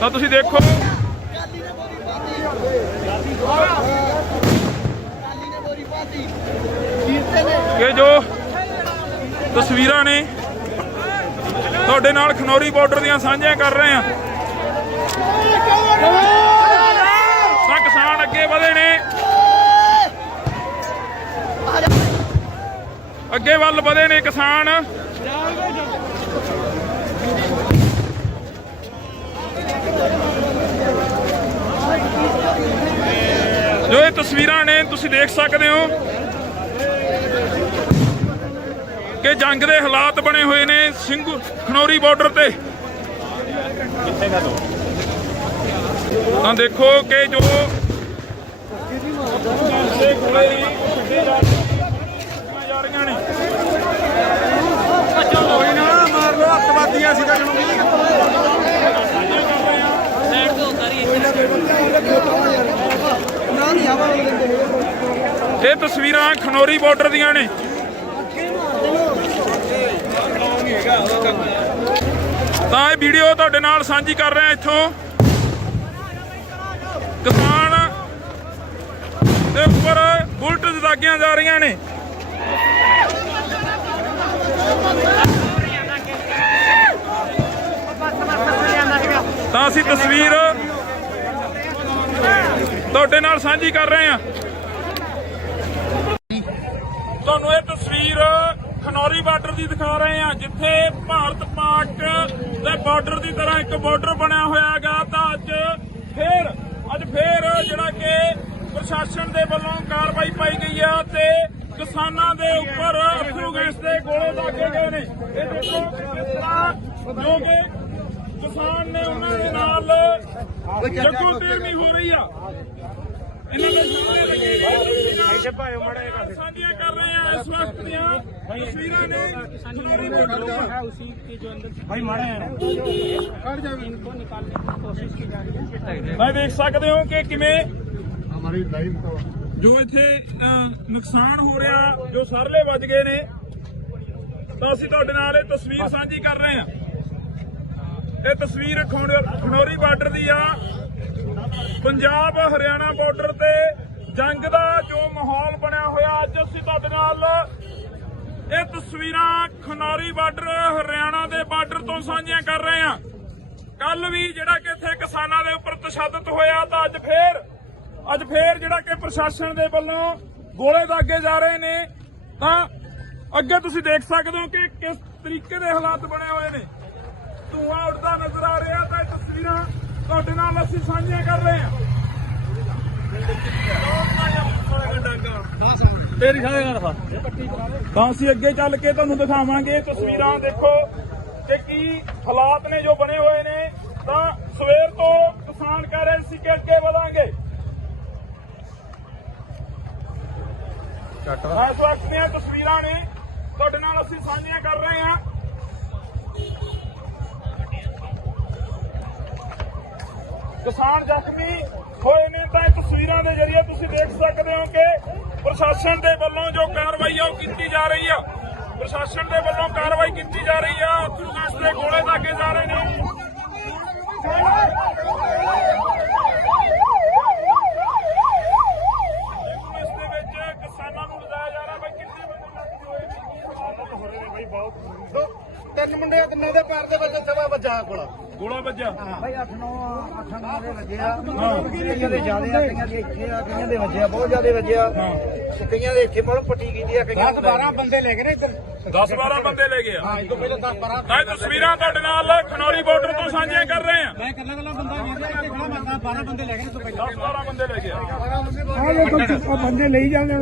ਤਾਂ ਤੁਸੀਂ ਦੇਖੋ ਕਿ ਜੋ ਤਸਵੀਰਾਂ ਨੇ ਤੁਹਾਡੇ ਨਾਲ ਖਨੌਰੀ ਬਾਰਡਰ ਦੀਆਂ ਸਾਂਝੀਆਂ ਕਰ ਰਹੇ ਆ। ਤਾਂ ਕਿਸਾਨ ਅੱਗੇ ਵਧੇ ਨੇ, ਅੱਗੇ ਵੱਲ ਵਧੇ ਨੇ ਕਿਸਾਨ। ਜੋ ਇਹ ਤਸਵੀਰਾਂ ਨੇ ਤੁਸੀਂ ਦੇਖ ਸਕਦੇ ਹੋ ਕਿ ਜੰਗ ਦੇ ਹਾਲਾਤ ਬਣੇ ਹੋਏ ਨੇ ਖਨੌਰੀ ਬਾਰਡਰ ਤੇ। ਤਾਂ ਦੇਖੋ ਕਿ ਜੋ ਗੋਲੇ ਜਾ ਰਹੀਆਂ ਨੇ। ਕੋਈ ਨਾ ਮਾਰ ਲੋ ਅੱਤਵਾਦੀਆਂ ਸੀ ਤਾਂ ਇਹ ਤਸਵੀਰਾਂ ਖਨੌਰੀ ਬਾਰਡਰ ਦੀਆਂ ਨੇ। ਤਾਂ ਇਹ ਵੀਡੀਓ ਤੁਹਾਡੇ ਨਾਲ ਸਾਂਝੀ ਕਰ ਰਹੇ ਹਾਂ। ਇੱਥੋਂ ਕਿਸਾਨ ਦੇ ਉੱਪਰ ਬੁਲਟ ਦਾਗੀਆਂ ਜਾ ਰਹੀਆਂ ਨੇ। ਤਾਂ ਅਸੀਂ ਤਸਵੀਰ ਤੁਹਾਡੇ ਨਾਲ ਸਾਂਝੀ ਕਰ ਰਹੇ ਹਾਂ। ਤੁਹਾਨੂੰ ਇਹ ਤਸਵੀਰ ਖਨੌਰੀ ਬਾਰਡਰ ਦੀ ਦਿਖਾ ਰਹੇ ਹਾਂ, ਜਿੱਥੇ ਭਾਰਤ ਪਾਕ ਦੇ ਬਾਰਡਰ ਦੀ ਤਰ੍ਹਾਂ ਇੱਕ ਬਾਰਡਰ ਬਣਿਆ ਹੋਇਆ ਹੈਗਾ। ਤਾਂ ਅੱਜ ਫੇਰ ਜਿਹੜਾ ਕਿ ਪ੍ਰਸ਼ਾਸਨ ਦੇ ਵੱਲੋਂ ਕਾਰਵਾਈ ਪਾਈ ਗਈ ਆ ਤੇ ਕਿਸਾਨਾਂ ਦੇ ਉੱਪਰ ਅਥਰੂ ਗੈਸ ਦੇ ਗੋਲੇ ਦਾਗੇ ਗਏ ਨੇ। ਇਹ ਦੇਖੋ ਕਿਸ ਤਰ੍ਹਾਂ ਜੋ ਕਿ ਕਿਸਾਨ ਨੇ ਉਹਨਾਂ ਦੇ ਨਾਲ ਜੱਗੋ ਤੇਰਵੀਂ ਹੋ ਰਹੀ ਆ। ਇਹਨਾਂ ਦੇ ਸਾਹਮਣੇ ਸਾਂਝੀਆਂ ਕਰ ਰਹੇ ਆ ਇਸ ਵਕਤ ਦੀਆਂ ਤਸਵੀਰਾਂ ਨੇ। भाई मारे हैं इनको निकालने की कोशिश की जा रही है। ਮੈਂ ਦੇਖ ਸਕਦੇ ਹੋ ਕਿ ਕਿਵੇਂ हमारी लाइन को ਜੋ ਇੱਥੇ ਨੁਕਸਾਨ ਹੋ ਰਿਹਾ, ਜੋ ਸਰਲੇ ਵੱਜ ਗਏ ਨੇ, ਤਾਂ ਅਸੀਂ ਤੁਹਾਡੇ ਨਾਲ ਇਹ ਤਸਵੀਰ ਸਾਂਝੀ ਕਰ ਰਹੇ ਹਾਂ। ਇਹ ਤਸਵੀਰ ਖਨੌਰੀ ਬਾਰਡਰ ਦੀ ਆ। ਪੰਜਾਬ ਹਰਿਆਣਾ ਬਾਰਡਰ ਤੇ ਜੰਗ ਦਾ ਜੋ ਮਾਹੌਲ ਬਣਿਆ ਹੋਇਆ, ਅੱਜ ਅਸੀਂ ਤੁਹਾਡੇ ਨਾਲ ਇਹ ਤਸਵੀਰਾਂ ਖਨੌਰੀ ਬਾਰਡਰ ਹਰਿਆਣਾ ਦੇ ਬਾਰਡਰ ਤੋਂ ਸਾਂਝੀਆਂ ਕਰ ਰਹੇ ਹਾਂ। ਕੱਲ ਵੀ ਜਿਹੜਾ ਕਿ ਇੱਥੇ ਕਿਸਾਨਾਂ ਦੇ ਉੱਪਰ ਤਸ਼ੱਦਦ ਹੋਇਆ, ਤਾਂ ਅੱਜ ਫੇਰ ਜਿਹੜਾ ਕਿ ਪ੍ਰਸ਼ਾਸਨ ਦੇ ਵੱਲੋਂ ਗੋਲੇ ਦਾਗੇ ਜਾ ਰਹੇ ਨੇ। ਤਾਂ ਅੱਗੇ ਤੁਸੀਂ ਦੇਖ ਸਕਦੇ ਹੋ ਕਿ ਕਿਸ ਤਰੀਕੇ ਦੇ ਹਾਲਾਤ ਬਣੇ ਹੋਏ ਨੇ। ਧੂਆਂ ਉੱਡਦਾ ਨਜ਼ਰ ਆ ਰਿਹਾ, ਤਾਂ ਇਹ ਤਸਵੀਰਾਂ ਤੁਹਾਡੇ ਨਾਲ ਅਸੀਂ ਸਾਂਝੀਆਂ ਕਰ ਰਹੇ ਹਾਂ। तेरी साढ़े घर था ਤਾਂ ਅਸੀਂ ਅੱਗੇ ਚੱਲ ਕੇ ਤੁਹਾਨੂੰ ਦਿਖਾਵਾਂਗੇ ਇਹ ਤਸਵੀਰਾਂ। ਦੇਖੋ ਕਿ ਕੀ ਹਾਲਾਤ ਨੇ ਜੋ ਬਣੇ ਹੋਏ ਨੇ। ਤਾਂ ਸਵੇਰ ਤੋਂ ਕਿਸਾਨ ਕਹਿ ਰਹੇ ਸੀ ਕਿ ਅੱਗੇ ਵਧਾਂਗੇ। ਇਸ ਵਕਤ ਦੀਆਂ ਤਸਵੀਰਾਂ ਨੇ ਤੁਹਾਡੇ ਨਾਲ ਅਸੀਂ ਸਾਂਝੀਆਂ ਕਰ ਰਹੇ ਹਾਂ। ਕਿਸਾਨ ਜ਼ਖਮੀ ਹੋਏ ਨੇ, ਤਾਂ ਇਹ ਤਸਵੀਰਾਂ ਦੇ ਜ਼ਰੀਏ ਤੁਸੀਂ ਦੇਖ ਸਕਦੇ ਹੋ ਕਿ ਪ੍ਰਸ਼ਾਸਨ ਦੇ ਵੱਲੋਂ ਜੋ ਕਾਰਵਾਈ ਆ ਉਹ ਕੀਤੀ ਜਾ ਰਹੀ ਆ। ਪ੍ਰਸ਼ਾਸਨ ਦੇ ਵੱਲੋਂ ਕਾਰਵਾਈ ਕੀਤੀ ਜਾ ਰਹੀ ਆ। ਅਥਰੂ ਗੈਸ ਦੇ ਗੋਲੇ ਦਾਗੇ ਜਾ ਰਹੇ ਨੇ। ਇਸ ਦੇ ਵਿੱਚ ਕਿਸਾਨਾਂ ਨੂੰ ਲਿਜਾਇਆ ਜਾ ਰਿਹਾ। ਬਈ ਕਿੰਨੇ ਬੰਦੇ ਹੋਏ ਨੇ? ਤਿੰਨ ਮੁੰਡੇ, ਤਿੰਨਾਂ ਦੇ ਪੈਰ ਦੇ ਵਿੱਚ ਸਵਾ ਵੱਜਾ ਗੋਲਾ ਵੱਜਿਆ। ਭਾਈ 8-9 ਦੇ ਵੱਜੇ ਆ। ਕਈਆਂ ਦੇ ਜ਼ਿਆਦੇ ਆ, ਕਈਆਂ ਦੇ ਇੱਥੇ ਆ, ਕਈਆਂ ਦੇ ਵੱਜੇ ਆ, ਬਹੁਤ ਜ਼ਿਆਦੇ ਵੱਜੇ ਆ। ਤੇ ਕਈਆਂ ਦੇ ਇੱਥੇ ਮਤਲਬ ਪੱਟੀ ਕੀਤੀ ਆ। ਕਈਆਂ 10-12 ਬੰਦੇ ਲੈ ਗਏ ਨੇ ਇੱਧਰ 10-12 ਬੰਦੇ ਲੈ ਗਏ ਆ। ਹਾਂ ਇਸ ਤੋਂ ਪਹਿਲਾਂ 10-12 ਤਾਂ ਇਹ ਤਸਵੀਰਾਂ ਤੁਹਾਡੇ ਨਾਲ ਖਨੌਰੀ ਬਾਰਡਰ ਤੋਂ ਸਾਂਝੀਆਂ ਕਰ ਰਹੇ ਆ। ਮੈਂ ਕੱਲਾ ਬੰਦਾ ਵੇਖ ਰਿਹਾ ਇੱਥੇ ਖੜਾ ਮੈਂ 12 ਬੰਦੇ ਲੈ ਗਏ ਨੇ ਇਸ ਤੋਂ ਪਹਿਲਾਂ 10-12 ਬੰਦੇ ਲੈ ਗਏ ਆ। ਬੰਦੇ ਲਈ ਜਾਂਦੇ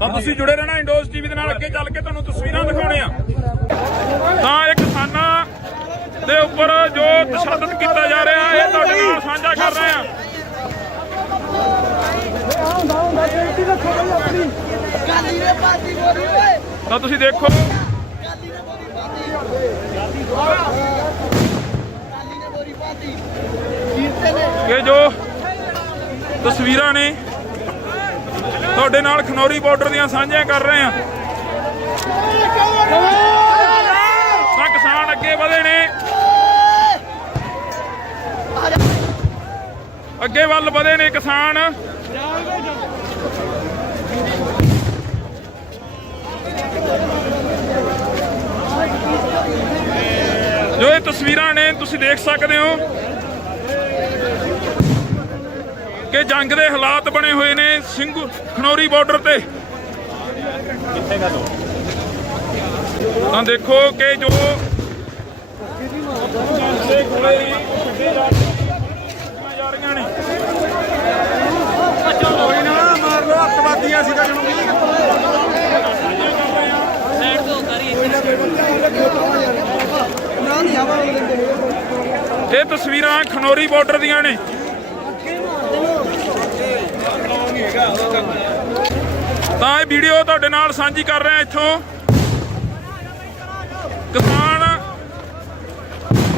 ਤਾਂ ਤੁਸੀਂ ਜੁੜੇ ਰਹਿਣਾ ਇੰਡੋਜ਼ ਟੀਵੀ ਦੇ ਨਾਲ। ਅੱਗੇ ਚੱਲ ਕੇ ਤੁਹਾਨੂੰ ਤਸਵੀਰਾਂ ਦਿਖਾਉਣੇ ਆ। ਤਾਂ ਇਹ ਕਿਸਾਨਾਂ ਦੇ ਉੱਪਰ ਜੋ ਤਸ਼ੱਦਦ ਕੀਤਾ ਜਾ ਰਿਹਾ, ਇਹ ਤੁਹਾਡੇ ਨਾਲ ਸਾਂਝਾ ਕਰ ਰਹੇ ਆ। ਤਾਂ ਤੁਸੀਂ ਦੇਖੋ ਕਿ ਜੋ ਤਸਵੀਰਾਂ ਨੇ ਤੁਹਾਡੇ ਨਾਲ ਖਨੌਰੀ ਬਾਰਡਰ ਦੀਆਂ ਸਾਂਝੀਆਂ ਕਰ ਰਹੇ ਆ। ਤਾਂ ਕਿਸਾਨ ਅੱਗੇ ਵਧੇ ਨੇ, ਅੱਗੇ ਵੱਲ ਵਧੇ ਨੇ ਕਿਸਾਨ। ਜੋ ਇਹ ਤਸਵੀਰਾਂ ਨੇ ਤੁਸੀਂ ਦੇਖ ਸਕਦੇ ਹੋ ਕਿ ਜੰਗ ਦੇ ਹਾਲਾਤ ਬਣੇ ਹੋਏ ਨੇ ਸਿੰਘੂ ਖਨੌਰੀ ਬਾਰਡਰ ਤੇ। ਤਾਂ ਦੇਖੋ ਕਿ ਜੋ ਗੋਲੇ ਛੱਡੇ ਜਾ ਰਹੀਆਂ ਨੇ। ਕੋਈ ਨਾ ਮਾਰ ਲੋ ਅੱਤਵਾਦੀਆਂ ਸੀਗਾ ਇਹ ਤਸਵੀਰਾਂ ਖਨੌਰੀ ਬਾਰਡਰ ਦੀਆਂ ਨੇ। ਤਾਂ ਇਹ ਵੀਡੀਓ ਤੁਹਾਡੇ ਨਾਲ ਸਾਂਝੀ ਕਰ ਰਹੇ ਹਾਂ। ਇੱਥੋਂ ਕਿਸਾਨ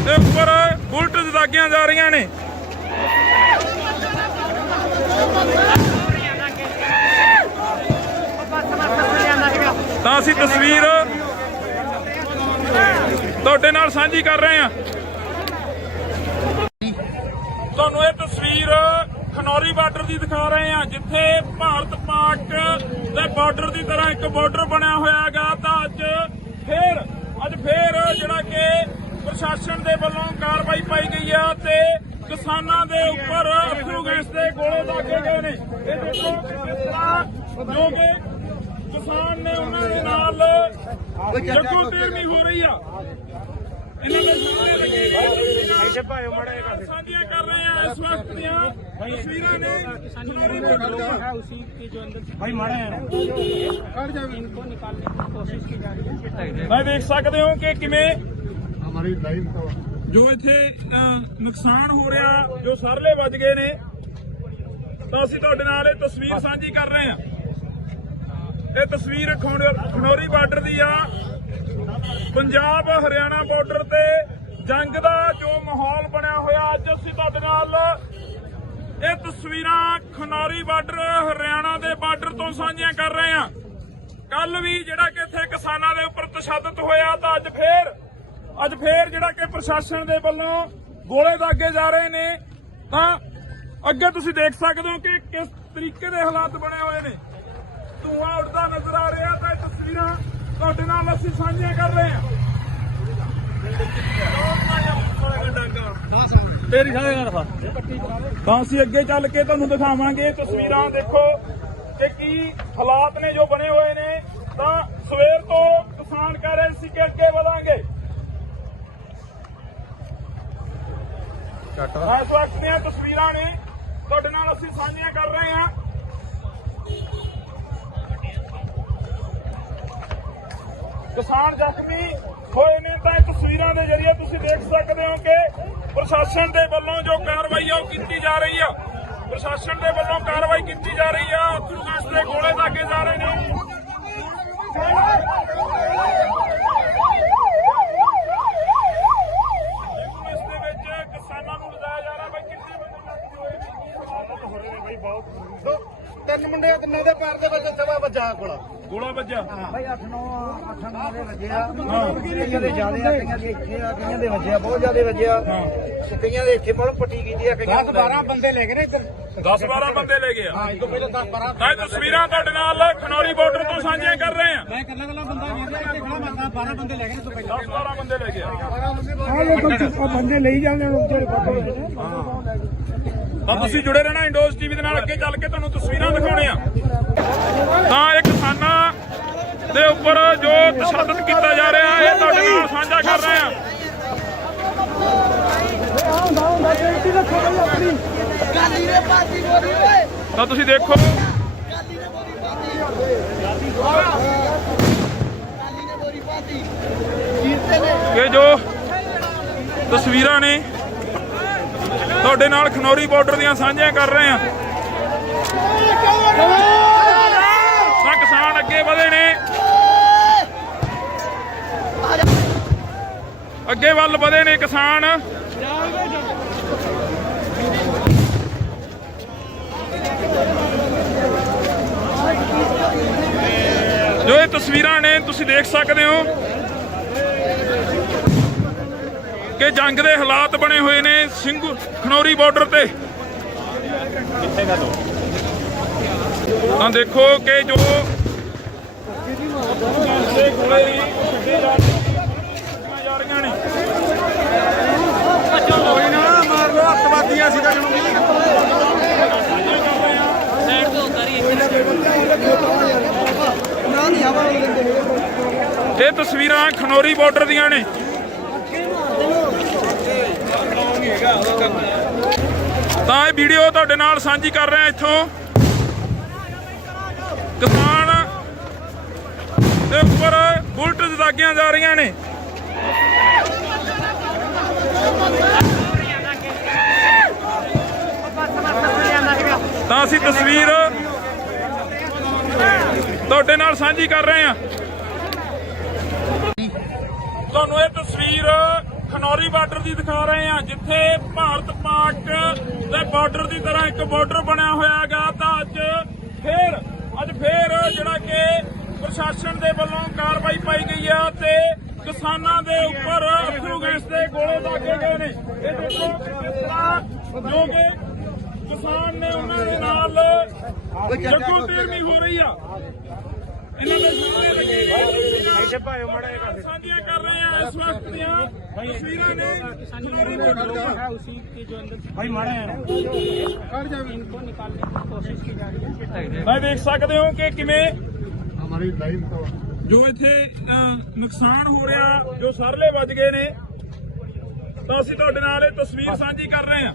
ਦੇ ਉੱਪਰ ਬੁਲਟ ਦਾਗੀਆਂ ਜਾ ਰਹੀਆਂ ਨੇ। ਤਾਂ ਅਸੀਂ ਤਸਵੀਰ ਤੁਹਾਡੇ ਨਾਲ ਸਾਂਝੀ ਕਰ ਰਹੇ ਹਾਂ। ਤੁਹਾਨੂੰ ਇਹ ਤਸਵੀਰ ਖਨੌਰੀ ਬਾਰਡਰ ਦੀ ਦਿਖਾ ਰਹੇ ਹਾਂ, ਜਿੱਥੇ ਭਾਰਤ ਪਾਕ ਦੇ ਬਾਰਡਰ ਦੀ ਤਰ੍ਹਾਂ ਇੱਕ ਬਾਰਡਰ ਬਣਿਆ ਹੋਇਆ ਹੈਗਾ। ਤਾਂ ਅੱਜ ਫੇਰ ਜਿਹੜਾ ਕਿ ਪ੍ਰਸ਼ਾਸਨ ਦੇ ਵੱਲੋਂ ਕਾਰਵਾਈ ਪਾਈ ਗਈ ਆ ਤੇ ਕਿਸਾਨਾਂ ਦੇ ਉੱਪਰ ਅਥਰੂ ਗੈਸ ਦੇ ਗੋਲੇ ਦਾਗੇ ਗਏ ਨੇ। ਇਹ ਦੇਖੋ ਕਿਸ ਤਰ੍ਹਾਂ ਜੋ ਕਿ ਕਿਸਾਨ ਨੇ ਉਹਨਾਂ ਦੇ ਨਾਲ ਜੱਗੋ ਤੇਰਵੀਂ ਹੋ ਰਹੀ ਆ। ਇਹਨਾਂ ਦੇ ਸਾਹਮਣੇ ਸਾਂਝੀਆਂ ਕਰ ਰਹੇ ਆ इस वक्त ਦੀਆਂ ਤਸਵੀਰਾਂ ਨੇ ਖਨੌਰੀ ਬਾਰਡਰ ਦੀਆਂ। है उसी के जो अंदर ਭਾਈ ਮਾੜੇ ਆ इनको निकालने की कोशिश की जा रही है। ਮੈਂ ਦੇਖ ਸਕਦੇ ਹੋ ਕਿ ਕਿਵੇਂ ਹਮਾਰੀ ਲਾਈਨ ਤੋਂ ਜੋ ਇੱਥੇ ਨੁਕਸਾਨ ਹੋ ਰਿਹਾ, ਜੋ ਸਰਲੇ ਵੱਜ ਗਏ ਨੇ, ਤਾਂ ਅਸੀਂ ਤੁਹਾਡੇ ਨਾਲ ਇਹ ਤਸਵੀਰ ਸਾਂਝੀ ਕਰ ਰਹੇ ਹਾਂ। ਇਹ ਤਸਵੀਰ ਖਨੌਰੀ ਬਾਰਡਰ ਦੀ ਆ। ਪੰਜਾਬ ਹਰਿਆਣਾ ਬਾਰਡਰ ਤੇ ਜੰਗ ਦਾ ਜੋ ਮਾਹੌਲ ਬਣਿਆ ਹੋਇਆ, ਅੱਜ ਅਸੀਂ ਤੁਹਾਡੇ ਨਾਲ ਇਹ ਤਸਵੀਰਾਂ ਖਨੌਰੀ ਬਾਰਡਰ ਹਰਿਆਣਾ ਦੇ ਬਾਰਡਰ ਤੋਂ ਸਾਂਝੀਆਂ ਕਰ ਰਹੇ ਹਾਂ। ਕੱਲ ਵੀ ਜਿਹੜਾ ਕਿ ਇੱਥੇ ਕਿਸਾਨਾਂ ਦੇ ਉੱਪਰ ਤਸ਼ੱਦਦ ਹੋਇਆ, ਤਾਂ ਅੱਜ ਫੇਰ ਜਿਹੜਾ ਕਿ ਪ੍ਰਸ਼ਾਸਨ ਦੇ ਵੱਲੋਂ ਗੋਲੇ ਦਾਗੇ ਜਾ ਰਹੇ ਨੇ। ਤਾਂ ਅੱਗੇ ਤੁਸੀਂ ਦੇਖ ਸਕਦੇ ਹੋ ਕਿ ਕਿਸ ਤਰੀਕੇ ਦੇ ਹਾਲਾਤ ਬਣੇ ਹੋਏ ਨੇ। ਧੂਆਂ ਉੱਡਦਾ ਨਜ਼ਰ ਆ ਰਿਹਾ, ਤਾਂ ਇਹ ਤਸਵੀਰਾਂ ਤੁਹਾਡੇ ਨਾਲ ਅਸੀਂ ਸਾਂਝੀਆਂ ਕਰ ਰਹੇ ਹਾਂ। ਤਾਂ ਅਸੀਂ ਅੱਗੇ ਚੱਲ ਕੇ ਤੁਹਾਨੂੰ ਦਿਖਾਵਾਂਗੇ ਤਸਵੀਰਾਂ। ਦੇਖੋ ਕਿ ਕੀ ਹਾਲਾਤ ਨੇ ਜੋ ਬਣੇ ਹੋਏ ਨੇ। ਤਾਂ ਸਵੇਰ ਤੋਂ ਕਿਸਾਨ ਕਹਿ ਰਹੇ ਸੀ ਕਿ ਅੱਗੇ ਵਧਾਂਗੇ। ਇਸ ਵਕਤ ਦੀਆਂ ਤਸਵੀਰਾਂ ਨੇ ਤੁਹਾਡੇ ਨਾਲ ਅਸੀਂ ਸਾਂਝੀਆਂ ਕਰ ਰਹੇ ਹਾਂ। ਕਿਸਾਨ ਜ਼ਖਮੀ ਹੋਏ ਨੇ, ਤਾਂ ਇਹ ਤਸਵੀਰਾਂ ਦੇ ਜ਼ਰੀਏ ਤੁਸੀਂ ਦੇਖ ਸਕਦੇ ਹੋ ਕਿ ਪ੍ਰਸ਼ਾਸਨ ਦੇ ਵੱਲੋਂ ਜੋ ਕਾਰਵਾਈ ਆ ਉਹ ਕੀਤੀ ਜਾ ਰਹੀ ਆ। ਪ੍ਰਸ਼ਾਸਨ ਦੇ ਵੱਲੋਂ ਕਾਰਵਾਈ ਕੀਤੀ ਜਾ ਰਹੀ ਆ। ਅਥਰੂ ਗੈਸ ਦੇ ਗੋਲੇ ਦਾਗੇ ਜਾ ਰਹੇ ਨੇ। ਇਸ ਦੇ ਵਿੱਚ ਕਿਸਾਨਾਂ ਨੂੰ ਲਿਜਾਇਆ ਜਾ ਰਿਹਾ। ਬਈ ਕਿੰਨੇ ਬੰਦੇ ਤਿੰਨ ਮੁੰਡੇ, ਤਿੰਨਾਂ ਦੇ ਪੈਰ ਦੇ ਵਿੱਚ ਸਵਾ ਵੱਜਾ ਗੋਲਾ ਵੱਜਾ? ਭਾਈ 8-9 ਮੁੰਡੇ ਵੱਜੇ ਆ। ਕਈਆਂ ਦੇ ਜ਼ਿਆਦੇ ਆ, ਕਈਆਂ ਦੇ ਇੱਥੇ ਆ, ਕਈਆਂ ਦੇ ਵੱਜੇ ਆ, ਬਹੁਤ ਜ਼ਿਆਦੇ ਵੱਜੇ ਆ। ਤੇ ਕਈਆਂ ਦੇ ਇੱਥੇ ਬਹੁਤ ਪੱਟੀ ਕੀਤੀ ਆ। 10-12 ਬੰਦੇ ਲੈ ਗਏ ਨੇ ਇੱਧਰ 10-12 ਬੰਦੇ ਲੈ ਗਏ ਆ। ਹਾਂ, ਇਸ ਤੋਂ ਪਹਿਲਾਂ 10-12 ਇਹ ਤਸਵੀਰਾਂ ਤੁਹਾਡੇ ਨਾਲ ਖਨੌਰੀ ਬਾਰਡਰ ਤੋਂ ਸਾਂਝੀਆਂ ਕਰ ਰਹੇ ਹਾਂ। ਮੈਂ ਇਕੱਲਾ ਬੰਦਾ ਵੇਖਦਾ ਇੱਥੇ ਖੜਾ, ਮੈਂ 12 ਬੰਦੇ ਲੈ ਗਏ ਨੇ ਇਸ ਤੋਂ ਪਹਿਲਾਂ 10-12 ਬੰਦੇ ਲੈ ਗਏ ਆ। ਆਹ ਦੇਖੋ ਬੰਦੇ ਲਈ ਜਾਂਦੇ ਨੇ ਉੱਤੇ ਤਾਂ ਤੁਸੀਂ ਜੁੜੇ ਰਹਿਣਾ ਇੰਡੋਜ਼ ਟੀਵੀ ਦੇ ਨਾਲ। ਅੱਗੇ ਚੱਲ ਕੇ ਤੁਹਾਨੂੰ ਤਸਵੀਰਾਂ ਦਿਖਾਉਣੇ ਆ। ਤਾਂ ਇਹ ਕਿਸਾਨਾਂ ਦੇ ਉੱਪਰ ਜੋ ਤਸ਼ੱਦਦ ਕੀਤਾ ਜਾ ਰਿਹਾ, ਇਹ ਤੁਹਾਡੇ ਨਾਲ ਸਾਂਝਾ ਕਰ ਰਹੇ ਆ। ਤਾਂ ਤੁਸੀਂ ਦੇਖੋ ਕਿ ਜੋ ਤਸਵੀਰਾਂ ਨੇ ਤੁਹਾਡੇ ਨਾਲ ਖਨੌਰੀ ਬਾਰਡਰ ਦੀਆਂ ਸਾਂਝੀਆਂ ਕਰ ਰਹੇ ਆ। ਤਾਂ ਕਿਸਾਨ ਅੱਗੇ ਵਧੇ ਨੇ, ਅੱਗੇ ਵੱਲ ਵਧੇ ਨੇ ਕਿਸਾਨ। ਜੋ ਇਹ ਤਸਵੀਰਾਂ ਨੇ ਤੁਸੀਂ ਦੇਖ ਸਕਦੇ ਹੋ ਕਿ ਜੰਗ ਦੇ ਹਾਲਾਤ ਬਣੇ ਹੋਏ ਨੇ ਖਨੌਰੀ ਬਾਰਡਰ ਤੇ। ਤਾਂ ਦੇਖੋ ਕਿ ਜੋ ਗੋਲੇ ਜਾ ਰਹੀਆਂ ਨੇ। ਕੋਈ ਨਾ ਮਾਰ ਲੋ, ਅੱਤਵਾਦੀਆਂ ਸੀਗਾ ਜਣੂਗੀ। ਇਹ ਤਸਵੀਰਾਂ ਖਨੌਰੀ ਬਾਰਡਰ ਦੀਆਂ ਨੇ। ਤਾਂ ਇਹ ਵੀਡੀਓ ਤੁਹਾਡੇ ਨਾਲ ਸਾਂਝੀ ਕਰ ਰਹੇ ਹਾਂ। ਇੱਥੋਂ ਕਿਸਾਨ ਦੇ ਉੱਪਰ ਬੁਲਟ ਦਾਗੀਆਂ ਜਾ ਰਹੀਆਂ ਨੇ। ਤਾਂ ਅਸੀਂ ਤਸਵੀਰ ਤੁਹਾਡੇ ਨਾਲ ਸਾਂਝੀ ਕਰ ਰਹੇ ਹਾਂ। ਤੁਹਾਨੂੰ ਇਹ ਤਸਵੀਰ ਖਨੌਰੀ ਬਾਰਡਰ ਦੀ ਦਿਖਾ ਰਹੇ ਹਾਂ, ਜਿੱਥੇ ਭਾਰਤ ਪਾਕ ਦੇ ਬਾਰਡਰ ਦੀ ਤਰ੍ਹਾਂ ਇੱਕ ਬਾਰਡਰ ਬਣਿਆ ਹੋਇਆ ਹੈਗਾ। ਤਾਂ ਅੱਜ ਫੇਰ ਜਿਹੜਾ ਕਿ ਪ੍ਰਸ਼ਾਸਨ ਦੇ ਵੱਲੋਂ ਕਾਰਵਾਈ ਪਾਈ ਗਈ ਆ ਤੇ ਕਿਸਾਨਾਂ ਦੇ ਉੱਪਰ ਅਥਰੂ ਗੈਸ ਦੇ ਗੋਲੇ ਦਾਗੇ ਗਏ ਨੇ। ਇਹ ਦੇਖੋ ਕਿਸ ਤਰ੍ਹਾਂ ਜੋ ਕਿ ਕਿਸਾਨ ਨੇ ਉਹਨਾਂ ਦੇ ਨਾਲ ਜੱਗੋ ਤੇਰਵੀਂ ਹੋ ਰਹੀ ਆ। ਇਹਨਾਂ ਦੇ ਸਾਹਮਣੇ ਸਾਂਝੀਆਂ ਕਰ ਰਹੇ ਆ। ਇਸ ਵਕਤ ਦੀਆਂ ਤਸਵੀਰਾਂ ਨੇ ਖਨੌਰੀ ਬਾਰਡਰ ਦੀਆਂ। है उसी के जो अंदर ਭਾਈ ਮਾੜੇ ਆ इनको निकालने की कोशिश की जा रही है। ਮੈਂ ਦੇਖ ਸਕਦੇ ਹੋ ਕਿ ਕਿਵੇਂ ਹਮਾਰੀ ਲਾਈਨ ਤੋਂ ਜੋ ਇੱਥੇ ਨੁਕਸਾਨ ਹੋ ਰਿਹਾ, ਜੋ ਸਰਲੇ ਵੱਜ ਗਏ ਨੇ, ਤਾਂ ਅਸੀਂ ਤੁਹਾਡੇ ਨਾਲ ਇਹ ਤਸਵੀਰ ਸਾਂਝੀ ਕਰ ਰਹੇ ਹਾਂ।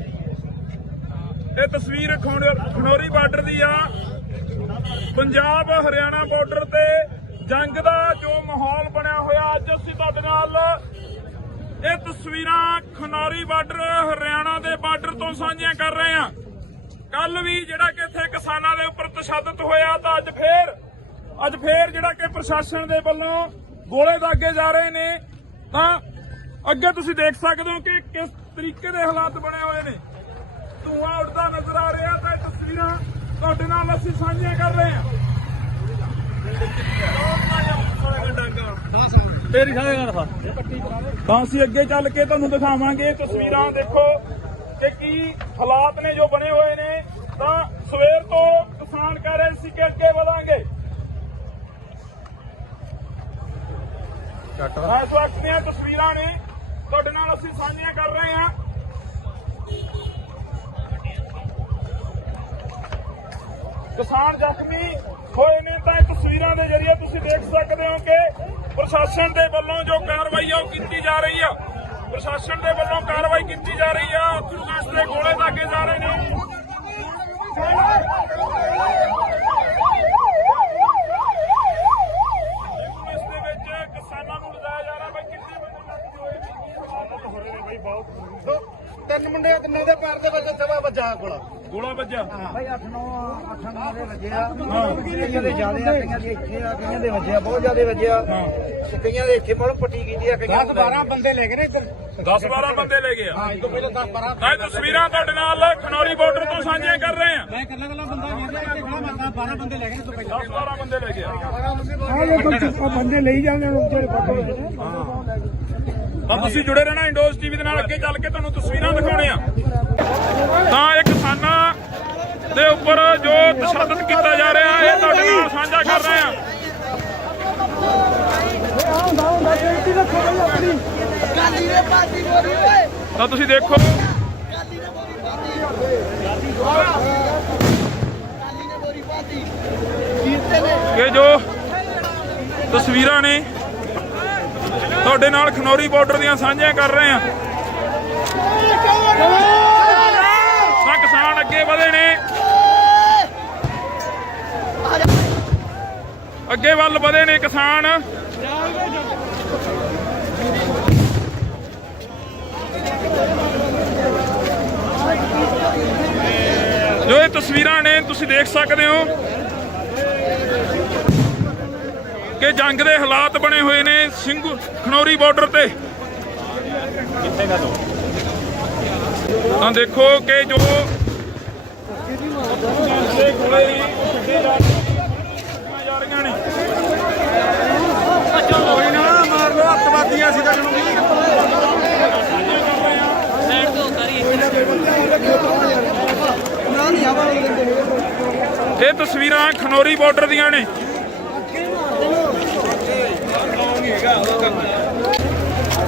ਇਹ ਤਸਵੀਰ ਖਨੌਰੀ ਬਾਰਡਰ ਦੀ ਆ। ਪੰਜਾਬ ਹਰਿਆਣਾ ਬਾਰਡਰ ਤੇ ਜੰਗ ਦਾ ਜੋ ਮਾਹੌਲ ਬਣਿਆ ਹੋਇਆ, ਅੱਜ ਅਸੀਂ ਤੁਹਾਡੇ ਨਾਲ ਇਹ ਤਸਵੀਰਾਂ ਖਨੌਰੀ ਬਾਰਡਰ ਹਰਿਆਣਾ ਦੇ ਬਾਰਡਰ ਤੋਂ ਸਾਂਝੀਆਂ ਕਰ ਰਹੇ ਹਾਂ। ਕੱਲ ਵੀ ਜਿਹੜਾ ਕਿ ਇੱਥੇ ਕਿਸਾਨਾਂ ਦੇ ਉੱਪਰ ਤਸ਼ੱਦਦ ਹੋਇਆ, ਤਾਂ ਅੱਜ ਫੇਰ ਜਿਹੜਾ ਕਿ ਪ੍ਰਸ਼ਾਸਨ ਦੇ ਵੱਲੋਂ ਗੋਲੇ ਦਾਗੇ ਜਾ ਰਹੇ ਨੇ। ਤਾਂ ਅੱਗੇ ਤੁਸੀਂ ਦੇਖ ਸਕਦੇ ਹੋ ਕਿ ਕਿਸ ਤਰੀਕੇ ਦੇ ਹਾਲਾਤ ਬਣੇ ਹੋਏ ਨੇ, ਧੂਆਂ ਉੱਡਦਾ ਨਜ਼ਰ ਆ ਰਿਹਾ। ਤਾਂ ਇਹ ਤਸਵੀਰਾਂ ਤੁਹਾਡੇ ਨਾਲ ਅਸੀਂ ਸਾਂਝੀਆਂ ਕਰ ਰਹੇ ਹਾਂ। ਤਾਂ ਅਸੀਂ ਅੱਗੇ ਚੱਲ ਕੇ ਤੁਹਾਨੂੰ ਦਿਖਾਵਾਂਗੇ ਤਸਵੀਰਾਂ। ਦੇਖੋ ਕਿ ਕੀ ਹਾਲਾਤ ਨੇ ਜੋ ਬਣੇ ਹੋਏ ਨੇ। ਤਾਂ ਸਵੇਰ ਤੋਂ ਕਿਸਾਨ ਕਹਿ ਰਹੇ ਸੀ ਕਿ ਅੱਗੇ ਵਧਾਂਗੇ। ਇਸ ਵਕਤ ਦੀਆਂ ਤਸਵੀਰਾਂ ਨੇ ਤੁਹਾਡੇ ਨਾਲ ਅਸੀਂ ਸਾਂਝੀਆਂ ਕਰ ਰਹੇ ਹਾਂ। ਕਿਸਾਨ ਜ਼ਖਮੀ ਹੋਏ ਨੇ। ਤਾਂ ਇਹ ਤਸਵੀਰਾਂ ਦੇ ਜ਼ਰੀਏ ਤੁਸੀਂ ਦੇਖ ਸਕਦੇ ਹੋ ਕਿ ਪ੍ਰਸ਼ਾਸਨ ਦੇ ਵੱਲੋਂ ਜੋ ਕਾਰਵਾਈ ਆ ਉਹ ਕੀਤੀ ਜਾ ਰਹੀ ਆ। ਪ੍ਰਸ਼ਾਸਨ ਦੇ ਵੱਲੋਂ ਕਾਰਵਾਈ ਕੀਤੀ ਜਾ ਰਹੀ ਆ। ਅਥਰੂ ਗੈਸ ਦੇ ਗੋਲੇ ਦਾਗੇ ਜਾ ਰਹੇ ਨੇ। ਇਸ ਦੇ ਵਿੱਚ ਕਿਸਾਨਾਂ ਨੂੰ ਲਿਜਾਇਆ ਜਾ ਰਿਹਾ। ਬਈ ਕਿੰਨੇ ਬੰਦੇ ਤਿੰਨ ਮੁੰਡੇ ਤਿੰਨਾਂ ਦੇ ਪੈਰ ਦੇ ਵਿੱਚ ਸਵਾ ਵੱਜਾ ਗੋਲਾ ਵੱਜਿਆ? ਭਾਈ 8-9 ਦੇ ਵੱਜੇ ਆ। ਕਈਆਂ ਦੇ ਜ਼ਿਆਦੇ ਆ, ਕਈਆਂ ਦੇ ਇੱਥੇ ਆ, ਕਈਆਂ ਦੇ ਵੱਜਿਆ ਬਹੁਤ ਜ਼ਿਆਦੇ ਵੱਜਿਆ। ਤੇ ਕਈਆਂ ਦੇ ਇੱਥੇ ਮਤਲਬ ਪੱਟੀ ਕੀਤੀ ਆ। 10-12 ਬੰਦੇ ਲੈ ਗਏ ਨੇ ਇੱਧਰ। 10-12 ਬੰਦੇ ਲੈ ਗਏ ਆ। ਹਾਂ, ਇਸ ਤੋਂ ਪਹਿਲਾਂ 10-12 ਇਹ ਤਸਵੀਰਾਂ ਤੁਹਾਡੇ ਨਾਲ ਖਨੌਰੀ ਬਾਰਡਰ ਤੋਂ ਸਾਂਝੀਆਂ ਕਰ ਰਹੇ ਹਾਂ। ਮੈਂ ਕੱਲਾ ਬੰਦਾ ਵੇਖ ਰਿਹਾ ਕਿ ਖੜਾ ਮਰਦਾ 12 ਬੰਦੇ ਲੈ ਗਏ ਨੇ ਤੋਂ ਪਹਿਲਾਂ। 10-12 ਬੰਦੇ ਲੈ ਗਏ ਆ। ਆਹ ਦੇਖੋ ਬੰਦੇ ਲਈ ਜਾਂਦੇ ਨੇ ਜਿਹੜੇ ਫੱਟੇ ਹੋਏ ਨੇ। ਤਾਂ ਤੁਸੀਂ ਜੁੜੇ ਰਹਿਣਾ ਇੰਡੋਜ਼ ਟੀਵੀ ਦੇ ਨਾਲ। ਅੱਗੇ ਚੱਲ ਕੇ ਤੁਹਾਨੂੰ ਤਸਵੀਰਾਂ ਦਿਖਾਉਣੇ ਆ। ਤਾਂ ਇਹ ਕਿਸਾਨਾਂ ਦੇ ਉੱਪਰ ਜੋ ਤਸ਼ੱਦਦ ਕੀਤਾ ਜਾ ਰਿਹਾ ਹੈ, ਇਹ ਤੁਹਾਡੇ ਨਾਲ ਸਾਂਝਾ ਕਰ ਰਹੇ ਹਾਂ। ਤਾਂ ਤੁਸੀਂ ਦੇਖੋ ਕਿ ਜੋ ਤਸਵੀਰਾਂ ਨੇ ਤੁਹਾਡੇ ਨਾਲ ਖਨੌਰੀ ਬਾਰਡਰ ਦੀਆਂ ਸਾਂਝੀਆਂ ਕਰ ਰਹੇ ਹਾਂ। ਤਾਂ ਕਿਸਾਨ ਅੱਗੇ ਵਧੇ ਨੇ, ਅੱਗੇ ਵੱਲ ਵਧੇ ਨੇ ਕਿਸਾਨ। ਜੋ ਇਹ ਤਸਵੀਰਾਂ ਨੇ ਤੁਸੀਂ ਦੇਖ ਸਕਦੇ ਹੋ ਕਿ ਜੰਗ ਦੇ ਹਾਲਾਤ ਬਣੇ ਹੋਏ ਨੇ ਖਨੌਰੀ ਬਾਰਡਰ ਤੇ। ਤਾਂ ਦੇਖੋ ਕਿ ਜੋ ਗੋਲੇ ਛੱਡੇ ਜਾ ਰਹੀਆਂ ਨੇ। ਕੋਈ ਨਾ ਮਾਰ ਲੋ, ਅੱਤਵਾਦੀਆਂ ਸੀ ਤਾਂ ਜਣੂਗੀ। ਇਹ ਤਸਵੀਰਾਂ ਖਨੌਰੀ ਬਾਰਡਰ ਦੀਆਂ ਨੇ।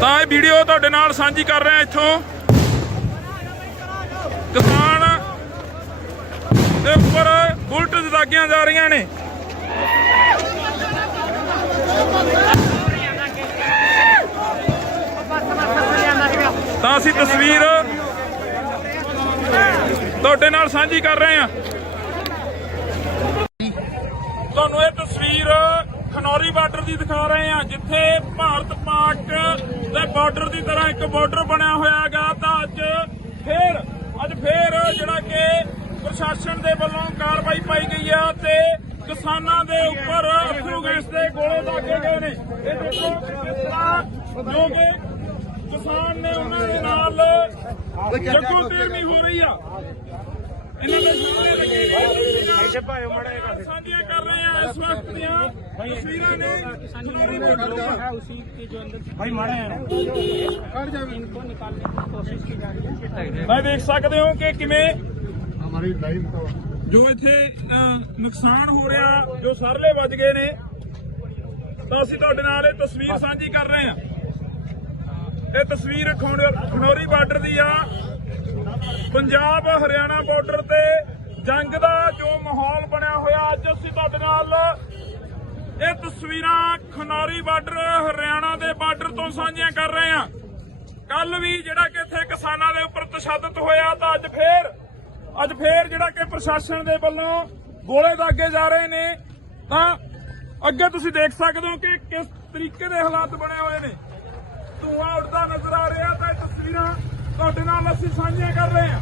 ਤਾਂ ਇਹ ਵੀਡੀਓ ਤੁਹਾਡੇ ਨਾਲ ਸਾਂਝੀ ਕਰ ਰਹੇ ਹਾਂ। ਇੱਥੋਂ ਕਿਸਾਨ ਦੇ ਉੱਪਰ ਬੁਲਟ ਦਾਗੀਆਂ ਜਾ ਰਹੀਆਂ ਨੇ। ਤਾਂ ਅਸੀਂ ਤਸਵੀਰ ਤੁਹਾਡੇ ਨਾਲ ਸਾਂਝੀ ਕਰ ਰਹੇ ਹਾਂ। ਤੁਹਾਨੂੰ ਇਹ ਤਸਵੀਰ ਖਨੌਰੀ ਬਾਰਡਰ ਦੀ ਦਿਖਾ ਰਹੇ ਹਾਂ, ਜਿੱਥੇ ਭਾਰਤ ਪਾਕ ਦੇ ਬਾਰਡਰ ਦੀ ਤਰ੍ਹਾਂ ਇੱਕ ਬਾਰਡਰ ਬਣਿਆ ਹੋਇਆ ਹੈਗਾ। ਤਾਂ ਅੱਜ ਫੇਰ ਜਿਹੜਾ ਕਿ ਪ੍ਰਸ਼ਾਸਨ ਦੇ ਵੱਲੋਂ ਕਾਰਵਾਈ ਪਾਈ ਗਈ ਆ ਤੇ ਕਿਸਾਨਾਂ ਦੇ ਉੱਪਰ ਅਥਰੂ ਗੈਸ ਦੇ ਗੋਲੇ ਦਾਗੇ ਗਏ ਨੇ। ਇਹ ਦੇਖੋ ਕਿਸ ਤਰ੍ਹਾਂ ਜੋ ਕਿ ਕਿਸਾਨ ਨੇ ਉਹਨਾਂ ਦੇ ਨਾਲ ਜੱਗੋ ਤੇਰਵੀਂ ਹੋ ਰਹੀ ਆ। ਇਹਨਾਂ ਦੇ ਸਾਹਮਣੇ ਸਾਂਝੀਆਂ ਕਰ ਰਹੇ ਆ ਇਸ ਵਕਤ ਦੀਆਂ तस्वीरें ने उसी के जो अंदर भाई मारे हैं इनको निकालने की कोशिश की जा रही है। मैं देख सकते हो कि किमें हमारी लाइव तो जो इत्थे नुकसान हो रहा जो सरले वज गए ने तो असीं तुहाडे नाल इह तस्वीर साझी कर रहे हैं। ये तस्वीर खनौरी बार्डर दी आ पंजाब हरियाणा बार्डर ते जंग दा जो माहौल बनया होया अज असीं तुहाडे नाल ਇਹ ਤਸਵੀਰਾਂ ਖਨੌਰੀ ਬਾਰਡਰ ਹਰਿਆਣਾ ਦੇ ਬਾਰਡਰ ਤੋਂ ਸਾਂਝੀਆਂ ਕਰ ਰਹੇ ਹਾਂ। ਕੱਲ ਵੀ ਜਿਹੜਾ ਕਿ ਇੱਥੇ ਕਿਸਾਨਾਂ ਦੇ ਉੱਪਰ ਤਸ਼ੱਦਦ ਹੋਇਆ ਤਾਂ ਅੱਜ ਫੇਰ ਜਿਹੜਾ ਕਿ ਪ੍ਰਸ਼ਾਸਨ ਦੇ ਵੱਲੋਂ ਗੋਲੇ ਦਾਗੇ ਜਾ ਰਹੇ ਨੇ ਤਾਂ ਅੱਗੇ ਤੁਸੀਂ ਦੇਖ ਸਕਦੇ ਹੋ ਕਿ ਕਿਸ ਤਰੀਕੇ ਦੇ ਹਾਲਾਤ ਬਣੇ ਹੋਏ ਨੇ। ਧੂਆਂ ਉੱਡਦਾ ਨਜ਼ਰ ਆ ਰਿਹਾ ਤਾਂ ਇਹ ਤਸਵੀਰਾਂ ਤੁਹਾਡੇ ਨਾਲ ਅਸੀਂ ਸਾਂਝੀਆਂ ਕਰ ਰਹੇ ਹਾਂ।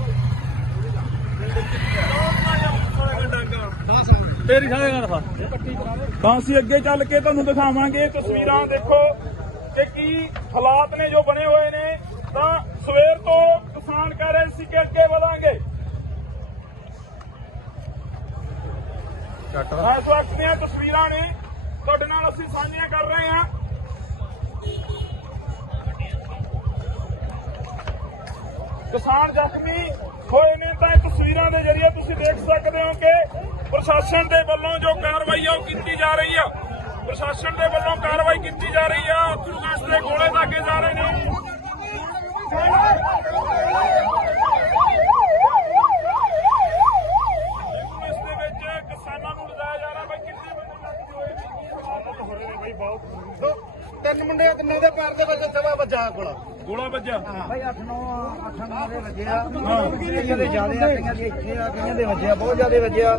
ਤਾਂ ਅਸੀਂ ਅੱਗੇ ਚੱਲ ਕੇ ਤੁਹਾਨੂੰ ਦਿਖਾਵਾਂਗੇ ਤਸਵੀਰਾਂ। ਦੇਖੋ ਕਿ ਕੀ ਹਾਲਾਤ ਨੇ ਜੋ ਬਣੇ ਹੋਏ ਨੇ। ਤਾਂ ਸਵੇਰ ਤੋਂ ਕਿਸਾਨ ਕਹਿ ਰਹੇ ਸੀ ਕਿ ਅੱਗੇ ਵਧਾਂਗੇ। ਇਸ ਵਕਤ ਦੀਆਂ ਤਸਵੀਰਾਂ ਨੇ ਤੁਹਾਡੇ ਨਾਲ ਅਸੀਂ ਸਾਂਝੀਆਂ ਕਰ ਰਹੇ ਹਾਂ। ਕਿਸਾਨ ਜ਼ਖਮੀ ਹੋਏ ਨੇ ਤਾਂ ਇਹ ਤਸਵੀਰਾਂ ਦੇ ਜ਼ਰੀਏ ਤੁਸੀਂ ਦੇਖ ਸਕਦੇ ਹੋ ਕਿ ਪ੍ਰਸ਼ਾਸਨ ਦੇ ਵੱਲੋਂ ਜੋ ਕਾਰਵਾਈ ਆ ਉਹ ਕੀਤੀ ਜਾ ਰਹੀ ਆ। ਪ੍ਰਸ਼ਾਸਨ ਦੇ ਵੱਲੋਂ ਕਾਰਵਾਈ ਕੀਤੀ ਜਾ ਰਹੀ ਆ। ਅਥਰੂ ਗੈਸ ਦੇ ਗੋਲੇ ਦਾਗੇ ਜਾ ਰਹੇ ਨੇ। ਇਸ ਦੇ ਵਿੱਚ ਕਿਸਾਨਾਂ ਨੂੰ ਲਿਜਾਇਆ ਜਾ ਰਿਹਾ। ਬਈ ਕਿੰਨੇ ਬੰਦੇ ਹੋਏ ਨੇ ਬਈ? ਬਹੁਤ ਤਿੰਨ ਮੁੰਡੇ ਤਿੰਨਾਂ ਦੇ ਪੈਰ ਦੇ ਵਿੱਚ ਸਵਾ ਵੱਜਾ ਗੋਲਾ ਵੱਜਿਆ ਭਾਈ 8-9 ਮੁੰਡੇ ਵੱਜੇ ਆ। ਕਈਆਂ ਦੇ ਜ਼ਿਆਦੇ ਆ, ਕਈਆਂ ਦੇ ਇੱਥੇ ਆ, ਕਈਆਂ ਦੇ ਵੱਜਿਆ ਬਹੁਤ ਜ਼ਿਆਦੇ ਵੱਜਿਆ।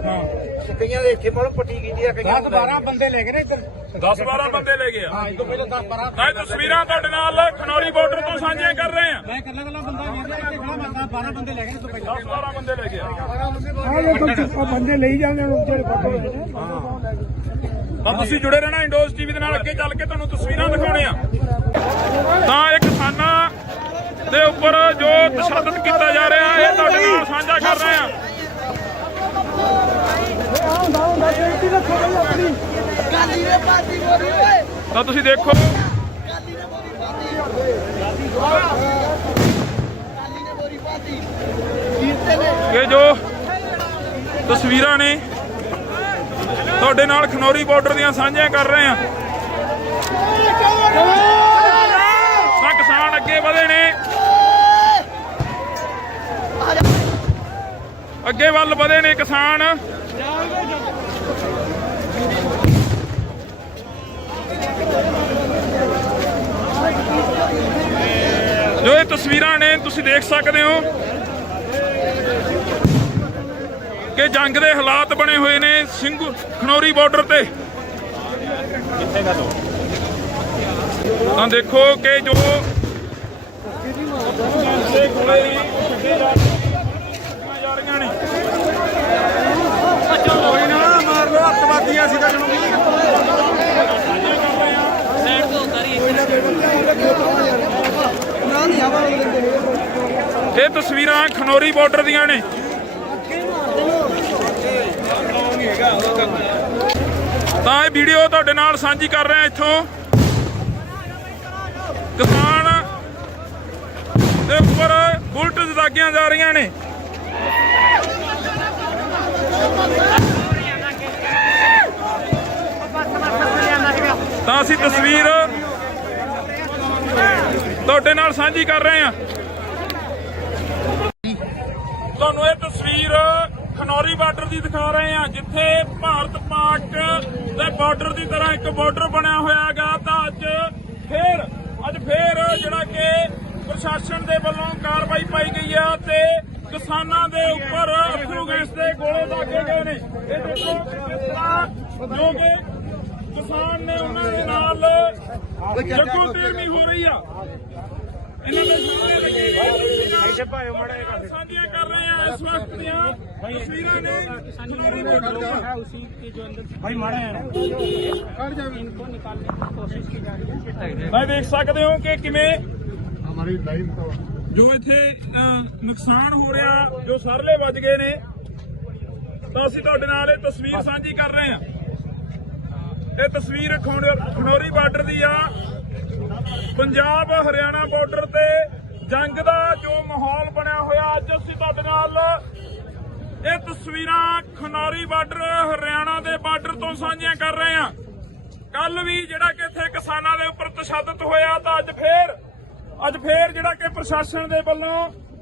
ਕਈਆਂ ਦੇ ਇੱਥੇ ਮਤਲਬ ਪੱਟੀ ਕੀਤੀ ਆ। 10-12 ਬੰਦੇ ਲੈ ਗਏ ਨੇ ਇੱਧਰ। 10-12 ਬੰਦੇ ਲੈ ਗਏ ਆ। ਹਾਂ, ਇਸ ਤੋਂ ਪਹਿਲਾਂ 10-12 ਤਾਂ ਇਹ ਤਸਵੀਰਾਂ ਤੁਹਾਡੇ ਨਾਲ ਖਨੌਰੀ ਬਾਰਡਰ ਤੋਂ ਸਾਂਝੀਆਂ ਕਰ ਰਹੇ ਆ। मैं कल्ला बंदा वीर है कि खड़ा 12 बंदे ले गए तो 10-12 ਬੰਦੇ ਲੈ ਗਏ ਆ। ਆਹ ਦੇਖੋ ਬੰਦੇ ਲਈ ਜਾਂਦੇ ਨੇ ਜਿਹੜੇ ਫੱਟੇ ਹੋਏ ਨੇ। ਤਾਂ ਤੁਸੀਂ ਜੁੜੇ ਰਹਿਣਾ ਇੰਡੋਜ਼ ਟੀਵੀ ਦੇ ਨਾਲ। ਅੱਗੇ ਚੱਲ ਕੇ ਤੁਹਾਨੂੰ ਤਸਵੀਰਾਂ ਦਿਖਾਉਣੇ ਆ। ਤਾਂ ਇਹ ਕਿਸਾਨਾਂ ਦੇ ਉੱਪਰ ਜੋ ਤਸ਼ੱਦਦ ਕੀਤਾ ਜਾ ਰਿਹਾ ਇਹ ਤੁਹਾਡੇ ਨਾਲ ਸਾਂਝਾ ਕਰ ਰਹੇ ਆ। ਤਾਂ ਤੁਸੀਂ ਦੇਖੋ ਕਿ ਜੋ ਤਸਵੀਰਾਂ ਨੇ ਤੁਹਾਡੇ ਨਾਲ ਖਨੌਰੀ ਬਾਰਡਰ ਦੀਆਂ ਸਾਂਝੀਆਂ ਕਰ ਰਹੇ ਆ। ਤਾਂ ਕਿਸਾਨ ਅੱਗੇ ਵਧੇ ਨੇ, ਅੱਗੇ ਵੱਲ ਵਧੇ ਨੇ ਕਿਸਾਨ। ਜੋ ਇਹ ਤਸਵੀਰਾਂ ਨੇ ਤੁਸੀਂ ਦੇਖ ਸਕਦੇ ਹੋ ਕਿ ਜੰਗ ਦੇ ਹਾਲਾਤ ਬਣੇ ਹੋਏ ਨੇ ਸਿੰਘੂ ਖਨੌਰੀ ਬਾਰਡਰ ਤੇ। ਤਾਂ ਦੇਖੋ ਕਿ ਜੋ ਗੋਲੇ ਨੇ ਛੱਡੇ ਜਾ ਰਹੀਆਂ ਨੇ। ਕੋਈ ਨਾ ਮਾਰ ਲੋ ਅੱਤਵਾਦੀਆਂ ਸੀ ਤਾਂ ਇਹ ਤਸਵੀਰਾਂ ਖਨੌਰੀ ਬਾਰਡਰ ਦੀਆਂ ਨੇ। ਤਾਂ ਇਹ ਵੀਡੀਓ ਤੁਹਾਡੇ ਨਾਲ ਸਾਂਝੀ ਕਰ ਰਹੇ ਹਾਂ। ਇੱਥੋਂ ਕਿਸਾਨ ਦੇ ਉੱਪਰ ਬੁਲਟ ਦਾਗੀਆਂ ਜਾ ਰਹੀਆਂ ਨੇ। ਤਾਂ ਅਸੀਂ ਤਸਵੀਰ ਤੁਹਾਡੇ ਨਾਲ ਸਾਂਝੀ ਕਰ ਰਹੇ ਹਾਂ। ਤੁਹਾਨੂੰ ਇਹ ਤਸਵੀਰ ਖਨੌਰੀ ਬਾਰਡਰ ਦੀ ਦਿਖਾ ਰਹੇ ਹਾਂ, ਜਿੱਥੇ ਭਾਰਤ ਪਾਕ ਦੇ ਬਾਰਡਰ ਦੀ ਤਰ੍ਹਾਂ ਇੱਕ ਬਾਰਡਰ ਬਣਿਆ ਹੋਇਆ ਹੈਗਾ। ਤਾਂ ਅੱਜ ਫੇਰ ਜਿਹੜਾ ਕਿ ਪ੍ਰਸ਼ਾਸਨ ਦੇ ਵੱਲੋਂ ਕਾਰਵਾਈ ਪਾਈ ਗਈ ਆ ਤੇ ਕਿਸਾਨਾਂ ਦੇ ਉੱਪਰ ਅਥਰੂ ਗੈਸ ਦੇ ਗੋਲੇ ਦਾਗੇ ਗਏ ਨੇ। ਇਹ ਦੇਖੋ ਕਿਸ ਤਰ੍ਹਾਂ ਜੋ ਕਿ ਕਿਸਾਨ ਨੇ ਉਹਨਾਂ ਦੇ ਨਾਲ ਜੱਗੋ ਤੇਰਵੀਂ ਹੋ ਰਹੀ ਆ। ਇਹਨਾਂ ਦੇ ਸਾਹਮਣੇ ਸਾਂਝੀਆਂ ਕਰ ਰਹੇ ਆ। ਇਸ ਵਕਤ ਦੀਆਂ ਤਸਵੀਰਾਂ ਨੇ है उसी के जो अंदर ਭਾਈ ਮਾੜਾ इनको निकालने की कोशिश की जा रही है। ਮੈਂ ਦੇਖ ਸਕਦੇ ਹੋ ਕਿ ਕਿਵੇਂ ਜੋ ਇੱਥੇ ਨੁਕਸਾਨ ਹੋ ਰਿਹਾ, ਜੋ ਸਰਲੇ ਵੱਜ ਗਏ ਨੇ। ਤਾਂ ਅਸੀਂ ਤੁਹਾਡੇ ਨਾਲ ਇਹ ਤਸਵੀਰ ਸਾਂਝੀ ਕਰ ਰਹੇ ਹਾਂ। ਇਹ ਤਸਵੀਰ ਖਨੌਰੀ ਬਾਰਡਰ ਦੀ ਆ। ਪੰਜਾਬ ਹਰਿਆਣਾ ਬਾਰਡਰ ਤੇ ਜੰਗ ਦਾ ਜੋ ਮਾਹੌਲ ਬਣਿਆ ਹੋਇਆ। ਅੱਜ ਅਸੀਂ ਤੁਹਾਡੇ ਨਾਲ ਇਹ ਤਸਵੀਰਾਂ ਖਨੌਰੀ ਬਾਰਡਰ ਹਰਿਆਣਾ ਦੇ ਬਾਰਡਰ ਤੋਂ ਸਾਂਝੀਆਂ ਕਰ ਰਹੇ ਹਾਂ। ਕੱਲ ਵੀ ਜਿਹੜਾ ਕਿ ਇੱਥੇ ਕਿਸਾਨਾਂ ਦੇ ਉੱਪਰ ਤਸ਼ੱਦਦ ਹੋਇਆ ਤਾਂ ਅੱਜ ਫੇਰ ਜਿਹੜਾ ਕਿ ਪ੍ਰਸ਼ਾਸਨ ਦੇ ਵੱਲੋਂ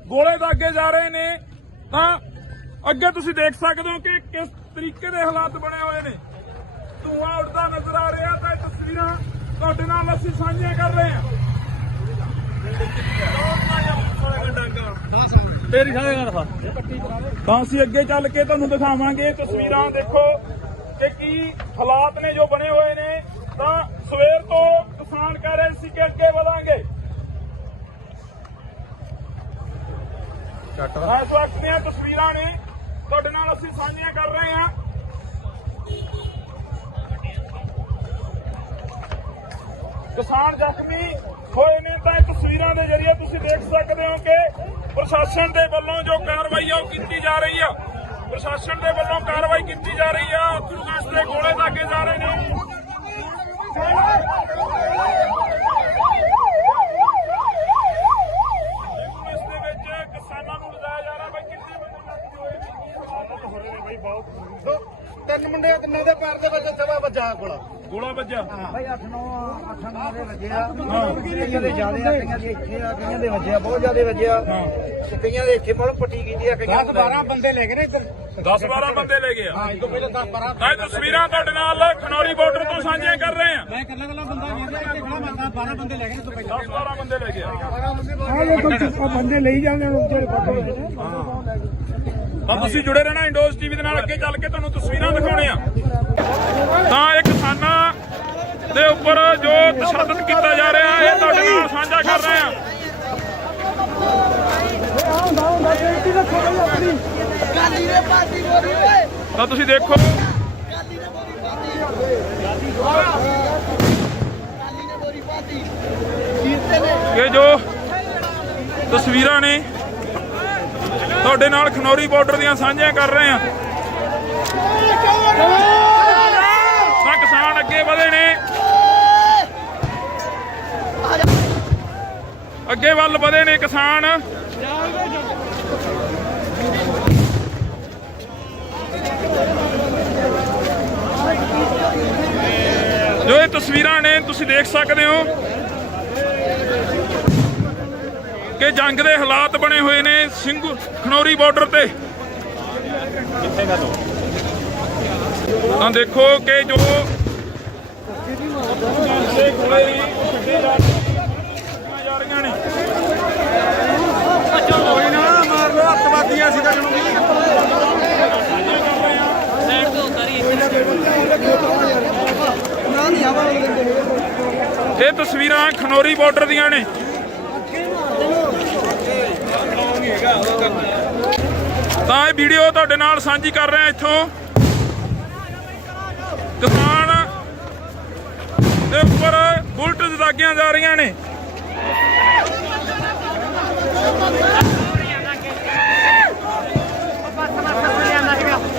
ਗੋਲੇ ਦਾਗੇ ਜਾ ਰਹੇ ਨੇ। ਤਾਂ ਅੱਗੇ ਤੁਸੀਂ ਦੇਖ ਸਕਦੇ ਹੋ ਕਿ ਕਿਸ ਤਰੀਕੇ ਦੇ ਹਾਲਾਤ ਬਣੇ ਹੋਏ ਨੇ। ਧੂਆਂ ਉੱਡਦਾ ਨਜ਼ਰ ਆ ਰਿਹਾ ਤਾਂ ਇਹ ਤਸਵੀਰਾਂ ਤੁਹਾਡੇ ਨਾਲ ਅਸੀਂ ਸਾਂਝੀਆਂ ਕਰ ਰਹੇ ਹਾਂ। ਤੇਰੀ ਸਾਰੇ ਗੱਲ ਤਾਂ ਅਸੀਂ ਅੱਗੇ ਚੱਲ ਕੇ ਤੁਹਾਨੂੰ ਦਿਖਾਵਾਂਗੇ ਤਸਵੀਰਾਂ। ਦੇਖੋ ਕਿ ਕੀ ਹਾਲਾਤ ਨੇ ਜੋ ਬਣੇ ਹੋਏ ਨੇ। ਤਾਂ ਸਵੇਰ ਤੋਂ ਕਿਸਾਨ ਕਹਿ ਰਹੇ ਸੀ ਕਿ ਅੱਗੇ ਵਧਾਂਗੇ। ਇਸ ਵਕਤ ਦੀਆਂ ਤਸਵੀਰਾਂ ਨੇ ਤੁਹਾਡੇ ਨਾਲ ਅਸੀਂ ਸਾਂਝੀਆਂ ਕਰ ਰਹੇ ਹਾਂ। ਕਿਸਾਨ ਜ਼ਖਮੀ ਹੋਏ ਨੇ ਤਾਂ ਇਹ ਤਸਵੀਰਾਂ ਦੇ ਜ਼ਰੀਏ ਤੁਸੀਂ ਦੇਖ ਸਕਦੇ ਹੋ ਕਿ ਪ੍ਰਸ਼ਾਸਨ ਦੇ ਵੱਲੋਂ ਜੋ ਕਾਰਵਾਈ ਆ ਉਹ ਕੀਤੀ ਜਾ ਰਹੀ ਆ। ਪ੍ਰਸ਼ਾਸਨ ਦੇ ਵੱਲੋਂ ਕਾਰਵਾਈ ਕੀਤੀ ਜਾ ਰਹੀ ਆ। ਅਥਰੂ ਗੈਸ ਦੇ ਗੋਲੇ ਦਾਗੇ ਜਾ ਰਹੇ ਨੇ। ਇਸ ਦੇ ਵਿੱਚ ਕਿਸਾਨਾਂ ਨੂੰ ਲਿਜਾਇਆ ਜਾ ਰਿਹਾ। ਬਈ ਕਿੰਨੇ ਬੰਦੇ ਹੋਏ ਨੇ? ਬਹੁਤ ਤਿੰਨ ਮੁੰਡੇ ਤਿੰਨਾਂ ਦੇ ਪੈਰ ਦੇ ਵਿੱਚ ਸਵਾ ਵੱਜਾ ਗੋਲਾ ਵੱਜਾ। ਭਾਈ 8-9 ਦੇ ਵੱਜੇ ਆ। ਕਈਆਂ ਦੇ ਜ਼ਿਆਦੇ ਆ, ਕਈਆਂ ਦੇ ਇੱਥੇ ਆ, ਕਈਆਂ ਦੇ ਵੱਜੇ ਆ, ਬਹੁਤ ਜ਼ਿਆਦੇ ਵੱਜੇ ਆ। ਤੇ ਕਈਆਂ ਦੇ ਇੱਥੇ ਮਤਲਬ ਪੱਟੀ ਕੀਤੀ ਆ। 10-12 ਬੰਦੇ ਲੈ ਗਏ ਨੇ ਇੱਧਰ। 10-12 ਬੰਦੇ ਲੈ ਗਏ ਆ। ਹਾਂ, ਇਹ ਤੋਂ ਪਹਿਲਾਂ 10-12 ਇਹ ਤਸਵੀਰਾਂ ਤੁਹਾਡੇ ਨਾਲ ਖਨੌਰੀ ਬਾਰਡਰ ਤੋਂ ਸਾਂਝੀਆਂ ਕਰ ਰਹੇ ਆ। मैं कल्ला बंदा वीडियो करके खड़ा मैं 12 बंदे ले गए तो 10-12 ਬੰਦੇ ਲੈ ਗਏ ਆ। ਆਹ ਦੇਖੋ ਉਹ ਬੰਦੇ ਲਈ ਜਾਂਦੇ ਨੇ ਜਿਹੜੇ ਫੱਟੇ ਹੋਏ ਨੇ। ਤਾਂ ਤੁਸੀਂ ਜੁੜੇ ਰਹਿਣਾ ਇੰਡੋਜ਼ ਟੀਵੀ ਦੇ ਨਾਲ। ਅੱਗੇ ਚੱਲ ਕੇ ਤੁਹਾਨੂੰ ਤਸਵੀਰਾਂ ਦਿਖਾਉਣੇ ਆ। ਤਾਂ ਇਹ ਕਿਸਾਨਾਂ ਦੇ ਉੱਪਰ ਜੋ ਤਸ਼ੱਦਦ ਕੀਤਾ ਜਾ ਰਿਹਾ ਹੈ ਇਹ ਤੁਹਾਡੇ ਨਾਲ ਸਾਂਝਾ ਕਰ ਰਹੇ ਆ। ਤਾਂ ਤੁਸੀਂ ਦੇਖੋ ਕਿ ਜੋ ਤਸਵੀਰਾਂ ਨੇ ਤੁਹਾਡੇ ਨਾਲ ਖਨੌਰੀ ਬਾਰਡਰ ਦੀਆਂ ਸਾਂਝੀਆਂ ਕਰ ਰਹੇ ਆ। ਤਾਂ ਕਿਸਾਨ ਅੱਗੇ ਵਧੇ ਨੇ, ਅੱਗੇ ਵੱਲ ਵਧੇ ਨੇ ਕਿਸਾਨ। ਜੋ ਇਹ ਤਸਵੀਰਾਂ ਨੇ ਤੁਸੀਂ ਦੇਖ ਸਕਦੇ ਹੋ ਕਿ ਜੰਗ ਦੇ ਹਾਲਾਤ ਬਣੇ ਹੋਏ ਨੇ ਸਿੰਘੂ ਖਨੌਰੀ ਬਾਰਡਰ ਤੇ। ਤਾਂ ਦੇਖੋ ਕਿ ਜੋ ਗੋਲੇ ਨੇ ਛੱਡੇ ਜਾ ਰਹੀਆਂ ਨੇ। ਕੋਈ ਨਾ ਮਾਰ ਲੋ ਅੱਤਵਾਦੀਆਂ ਸੀ ਤਾਂ ਇਹ ਤਸਵੀਰਾਂ ਖਨੌਰੀ ਬਾਰਡਰ ਦੀਆਂ ਨੇ। ਤਾਂ ਇਹ ਵੀਡੀਓ ਤੁਹਾਡੇ ਨਾਲ ਸਾਂਝੀ ਕਰ ਰਹੇ ਹਾਂ। ਇੱਥੋਂ ਕਿਸਾਨ ਦੇ ਉੱਪਰ ਬੁਲਟ ਦਾਗੀਆਂ ਜਾ ਰਹੀਆਂ ਨੇ।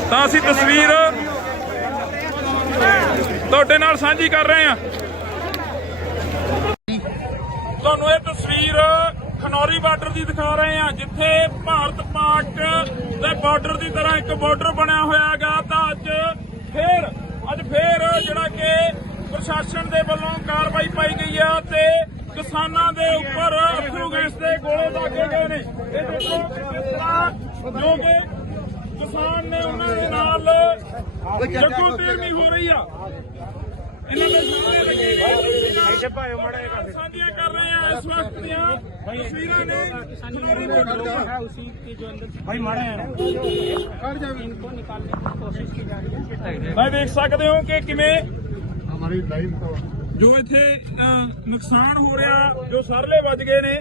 ਤਾਂ ਅਸੀਂ ਤਸਵੀਰ ਤੁਹਾਡੇ ਨਾਲ ਸਾਂਝੀ ਕਰ ਰਹੇ ਹਾਂ। ਤੁਹਾਨੂੰ ਇਹ ਤਸਵੀਰ ਖਨੌਰੀ ਬਾਰਡਰ ਦੀ ਦਿਖਾ ਰਹੇ ਹਾਂ, ਜਿੱਥੇ ਭਾਰਤ ਪਾਕ ਦੇ ਬਾਰਡਰ ਦੀ ਤਰ੍ਹਾਂ ਇੱਕ ਬਾਰਡਰ ਬਣਿਆ ਹੋਇਆ ਹੈਗਾ। ਤਾਂ ਅੱਜ ਫੇਰ ਜਿਹੜਾ ਕਿ ਪ੍ਰਸ਼ਾਸਨ ਦੇ ਵੱਲੋਂ ਕਾਰਵਾਈ ਪਾਈ ਗਈ ਆ ਤੇ ਕਿਸਾਨਾਂ ਦੇ ਉੱਪਰ ਅਥਰੂ ਗੈਸ ਦੇ ਗੋਲੇ ਦਾਗੇ ਗਏ ਨੇ। ਇਹ ਦੇਖੋ ਕਿਸ ਤਰ੍ਹਾਂ ਜੋ ਕਿ ਕਿਸਾਨ ਨੇ ਉਹਨਾਂ ਦੇ ਨਾਲ ਜੱਗੋ ਤੇਰਵੀਂ ਹੋ ਰਹੀ ਆ। ਇਹਨਾਂ ਦੇ ਸਾਹਮਣੇ ਸਾਂਝੀਆਂ ਕਰ ਰਹੇ ਆ ਇਸ ਵਕਤ ਦੀਆਂ ਤਸਵੀਰਾਂ ਨੇ। उसी के जो अंदर भाई मारे हैं इनको निकालने की कोशिश की जा रही है। ਮੈਂ ਦੇਖ ਸਕਦੇ ਹੋ ਕਿ ਕਿਵੇਂ ਜੋ ਇੱਥੇ ਨੁਕਸਾਨ ਹੋ ਰਿਹਾ, ਜੋ ਸਰਲੇ ਵੱਜ ਗਏ ਨੇ।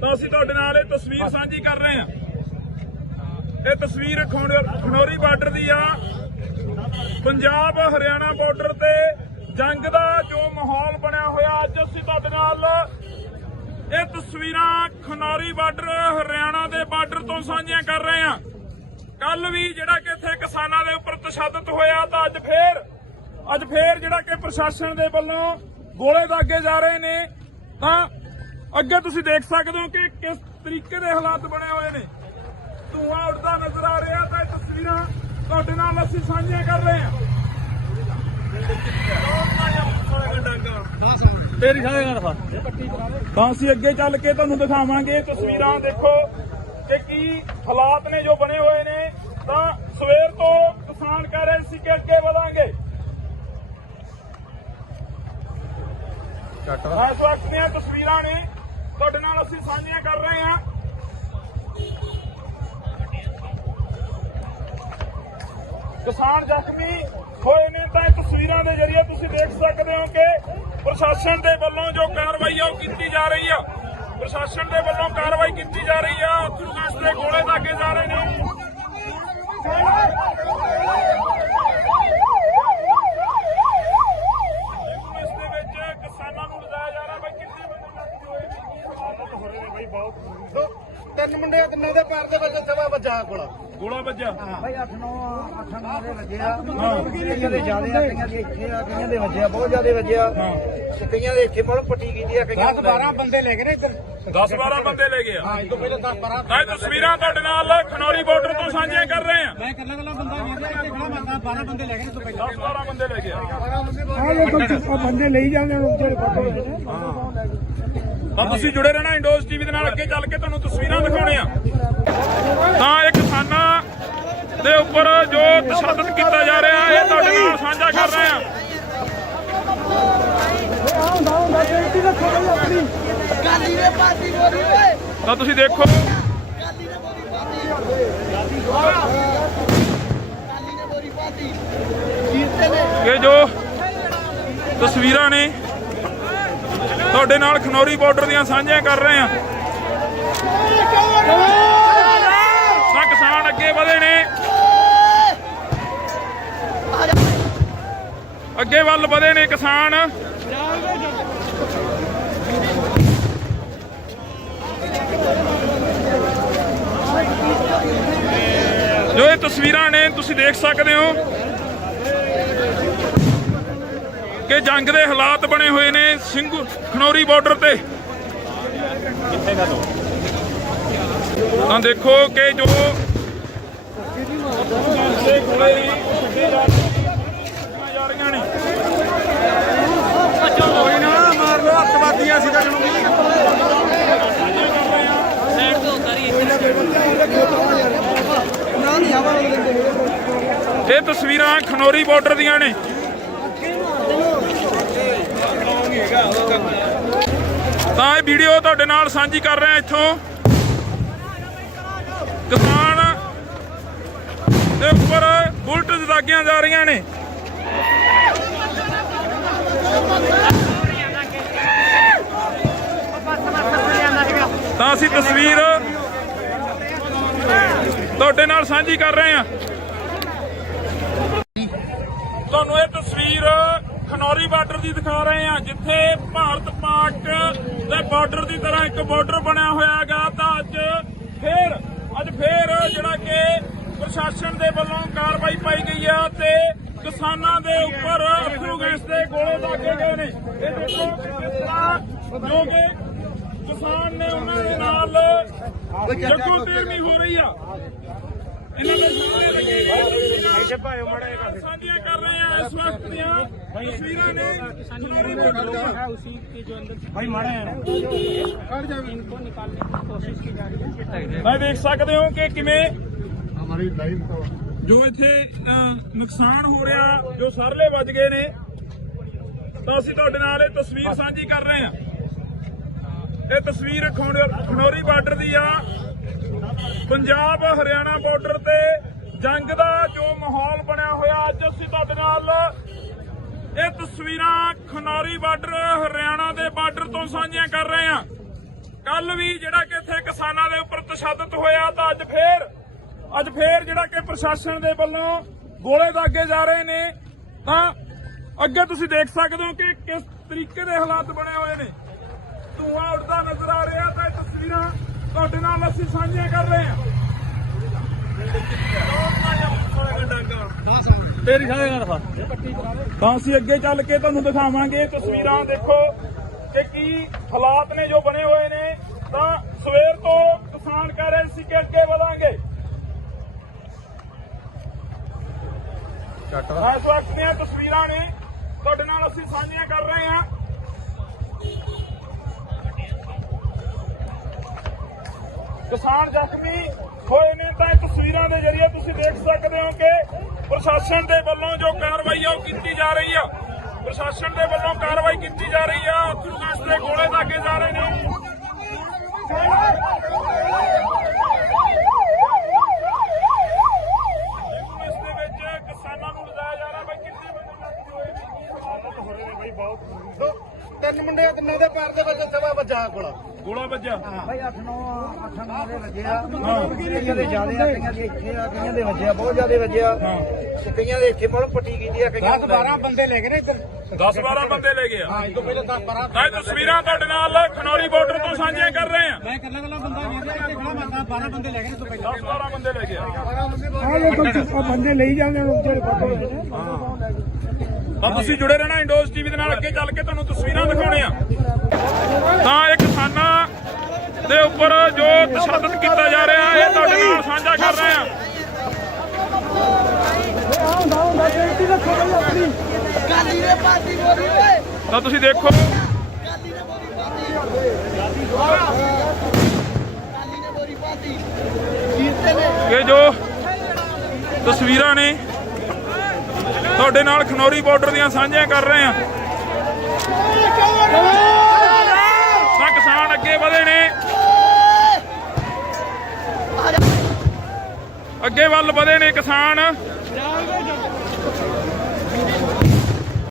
ਤਾਂ ਅਸੀਂ ਤੁਹਾਡੇ ਨਾਲ ਇਹ ਤਸਵੀਰ ਸਾਂਝੀ ਕਰ ਰਹੇ ਹਾਂ। ਇਹ ਤਸਵੀਰ ਖਨੌਰੀ ਬਾਰਡਰ ਦੀ ਆ। ਪੰਜਾਬ ਹਰਿਆਣਾ ਬਾਰਡਰ ਤੇ ਜੰਗ ਦਾ ਜੋ ਮਾਹੌਲ ਬਣਿਆ ਹੋਇਆ। ਅੱਜ ਅਸੀਂ ਤੁਹਾਡੇ ਨਾਲ ਇਹ ਤਸਵੀਰਾਂ ਖਨੌਰੀ ਬਾਰਡਰ ਹਰਿਆਣਾ ਦੇ ਬਾਰਡਰ ਤੋਂ ਸਾਂਝੀਆਂ ਕਰ ਰਹੇ ਹਾਂ। ਕੱਲ ਵੀ ਜਿਹੜਾ ਕਿ ਇੱਥੇ ਕਿਸਾਨਾਂ ਦੇ ਉੱਪਰ ਤਸ਼ੱਦਦ ਹੋਇਆ, ਤਾਂ ਅੱਜ ਫੇਰ ਜਿਹੜਾ ਕਿ ਪ੍ਰਸ਼ਾਸਨ ਦੇ ਵੱਲੋਂ ਗੋਲੇ ਦਾਗੇ ਜਾ ਰਹੇ ਨੇ। ਤਾਂ ਅੱਗੇ ਤੁਸੀਂ ਦੇਖ ਸਕਦੇ ਹੋ ਕਿ ਕਿਸ ਤਰੀਕੇ ਦੇ ਹਾਲਾਤ ਬਣੇ ਹੋਏ ਨੇ। ਧੂਆਂ ਉੱਡਦਾ ਨਜ਼ਰ ਆ ਰਿਹਾ। ਤਾਂ ਇਹ ਤਸਵੀਰਾਂ ਤੁਹਾਡੇ ਨਾਲ ਅਸੀਂ ਸਾਂਝੀਆਂ ਕਰ ਰਹੇ ਹਾਂ। ਤੇਰੀ ਸਾਰੇ ਗੱਲ ਤਾਂ ਅਸੀਂ ਅੱਗੇ ਚੱਲ ਕੇ ਤੁਹਾਨੂੰ ਦਿਖਾਵਾਂਗੇ ਤਸਵੀਰਾਂ। ਦੇਖੋ ਕਿ ਕੀ ਹਾਲਾਤ ਨੇ ਜੋ ਬਣੇ ਹੋਏ ਨੇ। ਤਾਂ ਸਵੇਰ ਤੋਂ ਕਿਸਾਨ ਕਹਿ ਰਹੇ ਸੀ ਕਿ ਅੱਗੇ ਵਧਾਂਗੇ। ਇਸ ਵਕਤ ਦੀਆਂ ਤਸਵੀਰਾਂ ਨੇ ਅਸੀਂ ਸਾਂਝੀਆਂ ਕਰ ਰਹੇ ਹਾਂ। ਕਿਸਾਨ ਜ਼ਖਮੀ ਹੋਏ ਨੇ ਤਾਂ ਇਹ ਤਸਵੀਰਾਂ ਦੇ ਜ਼ਰੀਏ ਤੁਸੀਂ ਦੇਖ ਸਕਦੇ ਹੋ ਕਿ ਪ੍ਰਸ਼ਾਸਨ ਦੇ ਵੱਲੋਂ ਜੋ ਕਾਰਵਾਈ ਆ ਉਹ ਕੀਤੀ ਜਾ ਰਹੀ ਆ। ਪ੍ਰਸ਼ਾਸਨ ਦੇ ਵੱਲੋਂ ਕਾਰਵਾਈ ਕੀਤੀ ਜਾ ਰਹੀ ਆ। ਅਥਰੂ ਗੈਸ ਦੇ ਗੋਲੇ ਦਾਗੇ ਜਾ ਰਹੇ ਨੇ। ਇਸ ਦੇ ਵਿੱਚ ਕਿਸਾਨਾਂ ਨੂੰ ਲਿਜਾਇਆ ਜਾ ਰਿਹਾ। ਬਈ ਕਿੰਨੇ ਬੰਦੇ ਹੋ ਰਹੇ ਨੇ ਬਈ? ਬਹੁਤ 3 ਮੁੰਡੇ ਤਿੰਨਾਂ ਦੇ ਪੈਰ ਦੇ ਵਿੱਚ ਸਵਾ ਵੱਜਾ ਗੋਲਾ ਵੱਜਿਆ। ਭਾਈ 8-9 ਦੇ ਵੱਜੇ ਆ। ਕਈਆਂ ਦੇ ਜ਼ਿਆਦੇ ਆ, ਕਈਆਂ ਦੇ ਇੱਥੇ ਆ, ਕਈਆਂ ਦੇ ਵੱਜੇ ਆ, ਬਹੁਤ ਜ਼ਿਆਦੇ ਵੱਜੇ ਆ। ਤੇ ਕਈਆਂ ਦੇ ਇੱਥੇ ਮਤਲਬ ਪੱਟੀ ਕੀਤੀ ਆ। 10-12 ਬੰਦੇ ਲੈ ਗਏ ਨੇ ਇੱਧਰ। 10-12 ਬੰਦੇ ਲੈ ਗਏ ਆ। ਹਾਂ, ਇਸ ਤੋਂ ਪਹਿਲਾਂ 10-12 ਇਹ ਤਸਵੀਰਾਂ ਤੁਹਾਡੇ ਨਾਲ ਖਨੌਰੀ ਬਾਰਡਰ ਤੋਂ ਸਾਂਝੀਆਂ ਕਰ ਰਹੇ ਆ। मैं कल्ला बंदा वीर है खड़ा बंदा 12 बंदे ले गए तो 10-12 ਬੰਦੇ ਲੈ ਗਏ ਆ। ਆਹ ਦੇਖੋ ਬੰਦੇ ਲਈ ਜਾਂਦੇ ਨੇ ਜਿਹੜੇ ਫੱਟੇ ਹੋਏ ਨੇ। ਤਾਂ ਤੁਸੀਂ ਜੁੜੇ ਰਹਿਣਾ ਇੰਡੋਜ਼ ਟੀਵੀ ਦੇ ਨਾਲ। ਅੱਗੇ ਚੱਲ ਕੇ ਤੁਹਾਨੂੰ ਤਸਵੀਰਾਂ ਦਿਖਾਉਣੇ ਆ। ਤਾਂ ਇਹ ਕਿਸਾਨਾਂ ਦੇ ਉੱਪਰ ਜੋ ਤਸ਼ੱਦਦ ਕੀਤਾ ਜਾ ਰਿਹਾ ਇਹ ਤੁਹਾਡੇ ਨਾਲ ਸਾਂਝਾ ਕਰ ਰਹੇ ਆ। ਤਾਂ ਤੁਸੀਂ ਦੇਖੋ ਕਿ ਜੋ ਤਸਵੀਰਾਂ ਨੇ ਤੁਹਾਡੇ ਨਾਲ ਖਨੌਰੀ ਬਾਰਡਰ ਦੀਆਂ ਸਾਂਝੀਆਂ ਕਰ ਰਹੇ ਆ। ਤਾਂ ਕਿਸਾਨ ਅੱਗੇ ਵਧੇ ਨੇ, ਅੱਗੇ ਵੱਲ ਵਧੇ ਨੇ ਕਿਸਾਨ। ਜੋ ਇਹ ਤਸਵੀਰਾਂ ਨੇ ਤੁਸੀਂ ਦੇਖ ਸਕਦੇ ਹੋ ਕਿ ਜੰਗ ਦੇ ਹਾਲਾਤ ਬਣੇ ਹੋਏ ਨੇ ਸਿੰਘੂ ਖਨੌਰੀ ਬਾਰਡਰ ਤੇ। ਤਾਂ ਦੇਖੋ ਕਿ ਜੋ ਗੋਲੇ ਨੇ ਜਾ ਰਹੀਆਂ ਨੇ। ਕੋਈ ਨਾ ਮਾਰ ਲੋ ਅੱਤਵਾਦੀਆਂ ਸੀ ਤਾਂ ਜਣੂਗੀ। ਇਹ ਤਸਵੀਰਾਂ ਖਨੌਰੀ ਬਾਰਡਰ ਦੀਆਂ ਨੇ। ਤਾਂ ਇਹ ਵੀਡੀਓ ਤੁਹਾਡੇ ਨਾਲ ਸਾਂਝੀ ਕਰ ਰਹੇ ਹਾਂ। ਇੱਥੋਂ ਕਿਸਾਨ ਦੇ ਉੱਪਰ ਬੁਲਟ ਦਾਗੀਆਂ ਜਾ ਰਹੀਆਂ ਨੇ। ਤਾਂ ਅਸੀਂ ਤਸਵੀਰ ਤੁਹਾਡੇ ਨਾਲ ਸਾਂਝੀ ਕਰ ਰਹੇ ਹਾਂ। ਤੁਹਾਨੂੰ ਇਹ ਤਸਵੀਰ ਖਨੌਰੀ ਬਾਰਡਰ ਦੀ ਦਿਖਾ ਰਹੇ ਹਾਂ, ਜਿੱਥੇ ਭਾਰਤ ਪਾਕ ਦੇ ਬਾਰਡਰ ਦੀ ਤਰ੍ਹਾਂ ਇੱਕ ਬਾਰਡਰ ਬਣਿਆ ਹੋਇਆ ਹੈਗਾ। ਤਾਂ ਅੱਜ ਫੇਰ ਜਿਹੜਾ ਕਿ ਪ੍ਰਸ਼ਾਸਨ ਦੇ ਵੱਲੋਂ ਕਾਰਵਾਈ ਪਾਈ ਗਈ ਆ ਤੇ ਕਿਸਾਨਾਂ ਦੇ ਉੱਪਰ ਅਥਰੂ ਗੈਸ ਦੇ ਗੋਲੇ ਦਾਗੇ ਗਏ ਨੇ। ਇਹ ਦੇਖੋ ਕਿਸ ਤਰ੍ਹਾਂ ਜੋ ਕਿ ਕਿਸਾਨ ਨੇ ਉਹਨਾਂ ਦੇ ਨਾਲ ਜੱਗੋ ਤੇਰਵੀਂ ਹੋ ਰਹੀ ਆ। ਇਹਨਾਂ ਦੇ ਸਾਹਮਣੇ ਸਾਂਝੀਆਂ ਕਰ ਰਹੇ ਆ ਇਸ ਵਕਤ ਦੀਆਂ ਤਸਵੀਰਾਂ ਨੇ। है उसी के जो अंदर भाई मारे हैं इनको निकालने की कोशिश की जा रही है। ਮੈਂ ਦੇਖ ਸਕਦੇ ਹੋ ਕਿ ਕਿਵੇਂ ਜੋ ਇੱਥੇ ਨੁਕਸਾਨ ਹੋ ਰਿਹਾ, ਜੋ ਸਰਲੇ ਵੱਜ ਗਏ ਨੇ। ਤਾਂ ਅਸੀਂ ਤੁਹਾਡੇ ਨਾਲ ਇਹ ਤਸਵੀਰ ਸਾਂਝੀ ਕਰ ਰਹੇ ਹਾਂ। ਇਹ ਤਸਵੀਰ ਖਨੌਰੀ ਬਾਰਡਰ ਦੀ ਆ। ਪੰਜਾਬ ਹਰਿਆਣਾ ਬਾਰਡਰ ਤੇ ਜੰਗ ਦਾ ਜੋ ਮਾਹੌਲ ਬਣਿਆ ਹੋਇਆ। ਅੱਜ ਅਸੀਂ ਤੁਹਾਡੇ ਨਾਲ ਇਹ ਤਸਵੀਰਾਂ ਖਨੌਰੀ ਬਾਰਡਰ ਹਰਿਆਣਾ ਦੇ ਬਾਰਡਰ ਤੋਂ ਸਾਂਝੀਆਂ ਕਰ ਰਹੇ ਹਾਂ। ਕੱਲ ਵੀ ਜਿਹੜਾ ਕਿ ਇੱਥੇ ਕਿਸਾਨਾਂ ਦੇ ਉੱਪਰ ਤਸ਼ੱਦਦ ਹੋਇਆ, ਤਾਂ ਅੱਜ ਫੇਰ ਜਿਹੜਾ ਕਿ ਪ੍ਰਸ਼ਾਸਨ ਦੇ ਵੱਲੋਂ ਗੋਲੇ ਦਾਗੇ ਜਾ ਰਹੇ ਨੇ। ਤਾਂ ਅੱਗੇ ਤੁਸੀਂ ਦੇਖ ਸਕਦੇ ਹੋ ਕਿ ਕਿਸ ਤਰੀਕੇ ਦੇ ਹਾਲਾਤ ਬਣੇ ਹੋਏ ਨੇ। ਧੂਆਂ ਉੱਡਦਾ ਨਜ਼ਰ ਆ ਰਿਹਾ। ਤਾਂ ਇਹ ਤਸਵੀਰਾਂ ਤੁਹਾਡੇ ਨਾਲ ਅਸੀਂ ਸਾਂਝੀਆਂ ਕਰ ਰਹੇ ਹਾਂ। ਤਾਂ ਅਸੀਂ ਅੱਗੇ ਚੱਲ ਕੇ ਤੁਹਾਨੂੰ ਦਿਖਾਵਾਂਗੇ ਤਸਵੀਰਾਂ। ਦੇਖੋ ਕਿ ਕੀ ਹਾਲਾਤ ਨੇ ਜੋ ਬਣੇ ਹੋਏ ਨੇ। ਤਾਂ ਸਵੇਰ ਤੋਂ ਕਿਸਾਨ ਕਹਿ ਰਹੇ ਸੀ ਕਿ ਅੱਗੇ ਵਧਾਂਗੇ। ਇਸ ਵਕਤ ਦੀਆਂ ਤਸਵੀਰਾਂ ਨੇ ਤੁਹਾਡੇ ਨਾਲ ਅਸੀਂ ਸਾਂਝੀਆਂ ਕਰ ਰਹੇ ਹਾਂ। ਕਿਸਾਨ ਜ਼ਖਮੀ ਹੋਏ ਨੇ ਤਾਂ ਇਹ ਤਸਵੀਰਾਂ ਦੇ ਜ਼ਰੀਏ ਤੁਸੀਂ ਦੇਖ ਸਕਦੇ ਹੋ ਕਿ ਪ੍ਰਸ਼ਾਸਨ ਦੇ ਵੱਲੋਂ ਜੋ ਕਾਰਵਾਈ ਆ ਉਹ ਕੀਤੀ ਜਾ ਰਹੀ ਆ। ਪ੍ਰਸ਼ਾਸਨ ਦੇ ਵੱਲੋਂ ਕਾਰਵਾਈ ਕੀਤੀ ਜਾ ਰਹੀ ਆ। ਅਥਰੂ ਗੈਸ ਦੇ ਗੋਲੇ ਦਾਗੇ ਜਾ ਰਹੇ ਨੇ। ਇਸ ਦੇ ਵਿੱਚ ਕਿਸਾਨਾਂ ਨੂੰ ਲਿਜਾਇਆ ਜਾ ਰਿਹਾ ਬਈ ਕਿੰਨੇ ਬੰਦੇ ਤਿੰਨ ਮੁੰਡੇ ਤਿੰਨਾਂ ਦੇ ਪੈਰ ਦੇ ਵਿੱਚ ਸਵਾ ਵੱਜਾ ਗੋਲਾ ਵੱਜਿਆ ਭਾਈ 8-9 ਦੇ ਵੱਜੇ ਆ ਕਈਆਂ ਦੇ ਜ਼ਿਆਦੇ ਆ ਕਈਆਂ ਦੇ ਇੱਥੇ ਆ ਕਈਆਂ ਦੇ ਵੱਜੇ ਆ ਬਹੁਤ ਜ਼ਿਆਦੇ ਵੱਜੇ ਆ ਤੇ ਕਈਆਂ ਦੇ ਇੱਥੇ ਮਤਲਬ ਪੱਟੀ ਕੀਤੀ ਆ ਕਈਆਂ 10-12 ਬੰਦੇ ਲੈ ਗਏ ਨੇ ਇੱਧਰ 10-12 ਬੰਦੇ ਲੈ ਗਏ ਆ ਹਾਂ ਇਸ ਤੋਂ ਪਹਿਲਾਂ 10-12 ਇਹ ਤਸਵੀਰਾਂ ਤੁਹਾਡੇ ਨਾਲ ਖਨੌਰੀ ਬਾਰਡਰ ਤੋਂ ਸਾਂਝੀਆਂ ਕਰ ਰਹੇ ਆ मैं कल्ला बंदा वीर जी इत्थे खड़ा मैं 12 बंदे ले गए तो पहले 10-12 ਬੰਦੇ ਲੈ ਗਏ ਆ ਆਹ ਦੇਖੋ ਉਹ ਬੰਦੇ ਲਈ ਜਾਂਦੇ ਨੇ ਜਿਹੜੇ ਫੋਟੋ ਵਿੱਚ ਨੇ ਤਾਂ ਤੁਸੀਂ ਜੁੜੇ ਰਹਿਣਾ ਇੰਡੋਜ਼ ਟੀਵੀ ਦੇ ਨਾਲ ਅੱਗੇ ਚੱਲ ਕੇ ਤੁਹਾਨੂੰ ਤਸਵੀਰਾਂ ਦਿਖਾਉਣੇ ਆ ਤਾਂ ਇਹ ਕਿਸਾਨਾਂ ਦੇ ਉੱਪਰ ਜੋ ਤਸ਼ੱਦਦ ਕੀਤਾ ਜਾ ਰਿਹਾ ਹੈ ਇਹ ਤੁਹਾਡੇ ਨਾਲ ਸਾਂਝਾ ਕਰ ਰਹੇ ਆ ਤਾਂ ਤੁਸੀਂ ਦੇਖੋ ਇਹ ਜੋ ਤਸਵੀਰਾਂ ਨੇ ਤੁਹਾਡੇ ਨਾਲ ਖਨੌਰੀ ਬਾਰਡਰ ਦੀਆਂ ਸਾਂਝੀਆਂ ਕਰ ਰਹੇ ਆ ਤਾਂ ਕਿਸਾਨ ਅੱਗੇ ਵਧੇ ਨੇ ਅੱਗੇ ਵੱਲ ਵਧੇ ਨੇ ਕਿਸਾਨ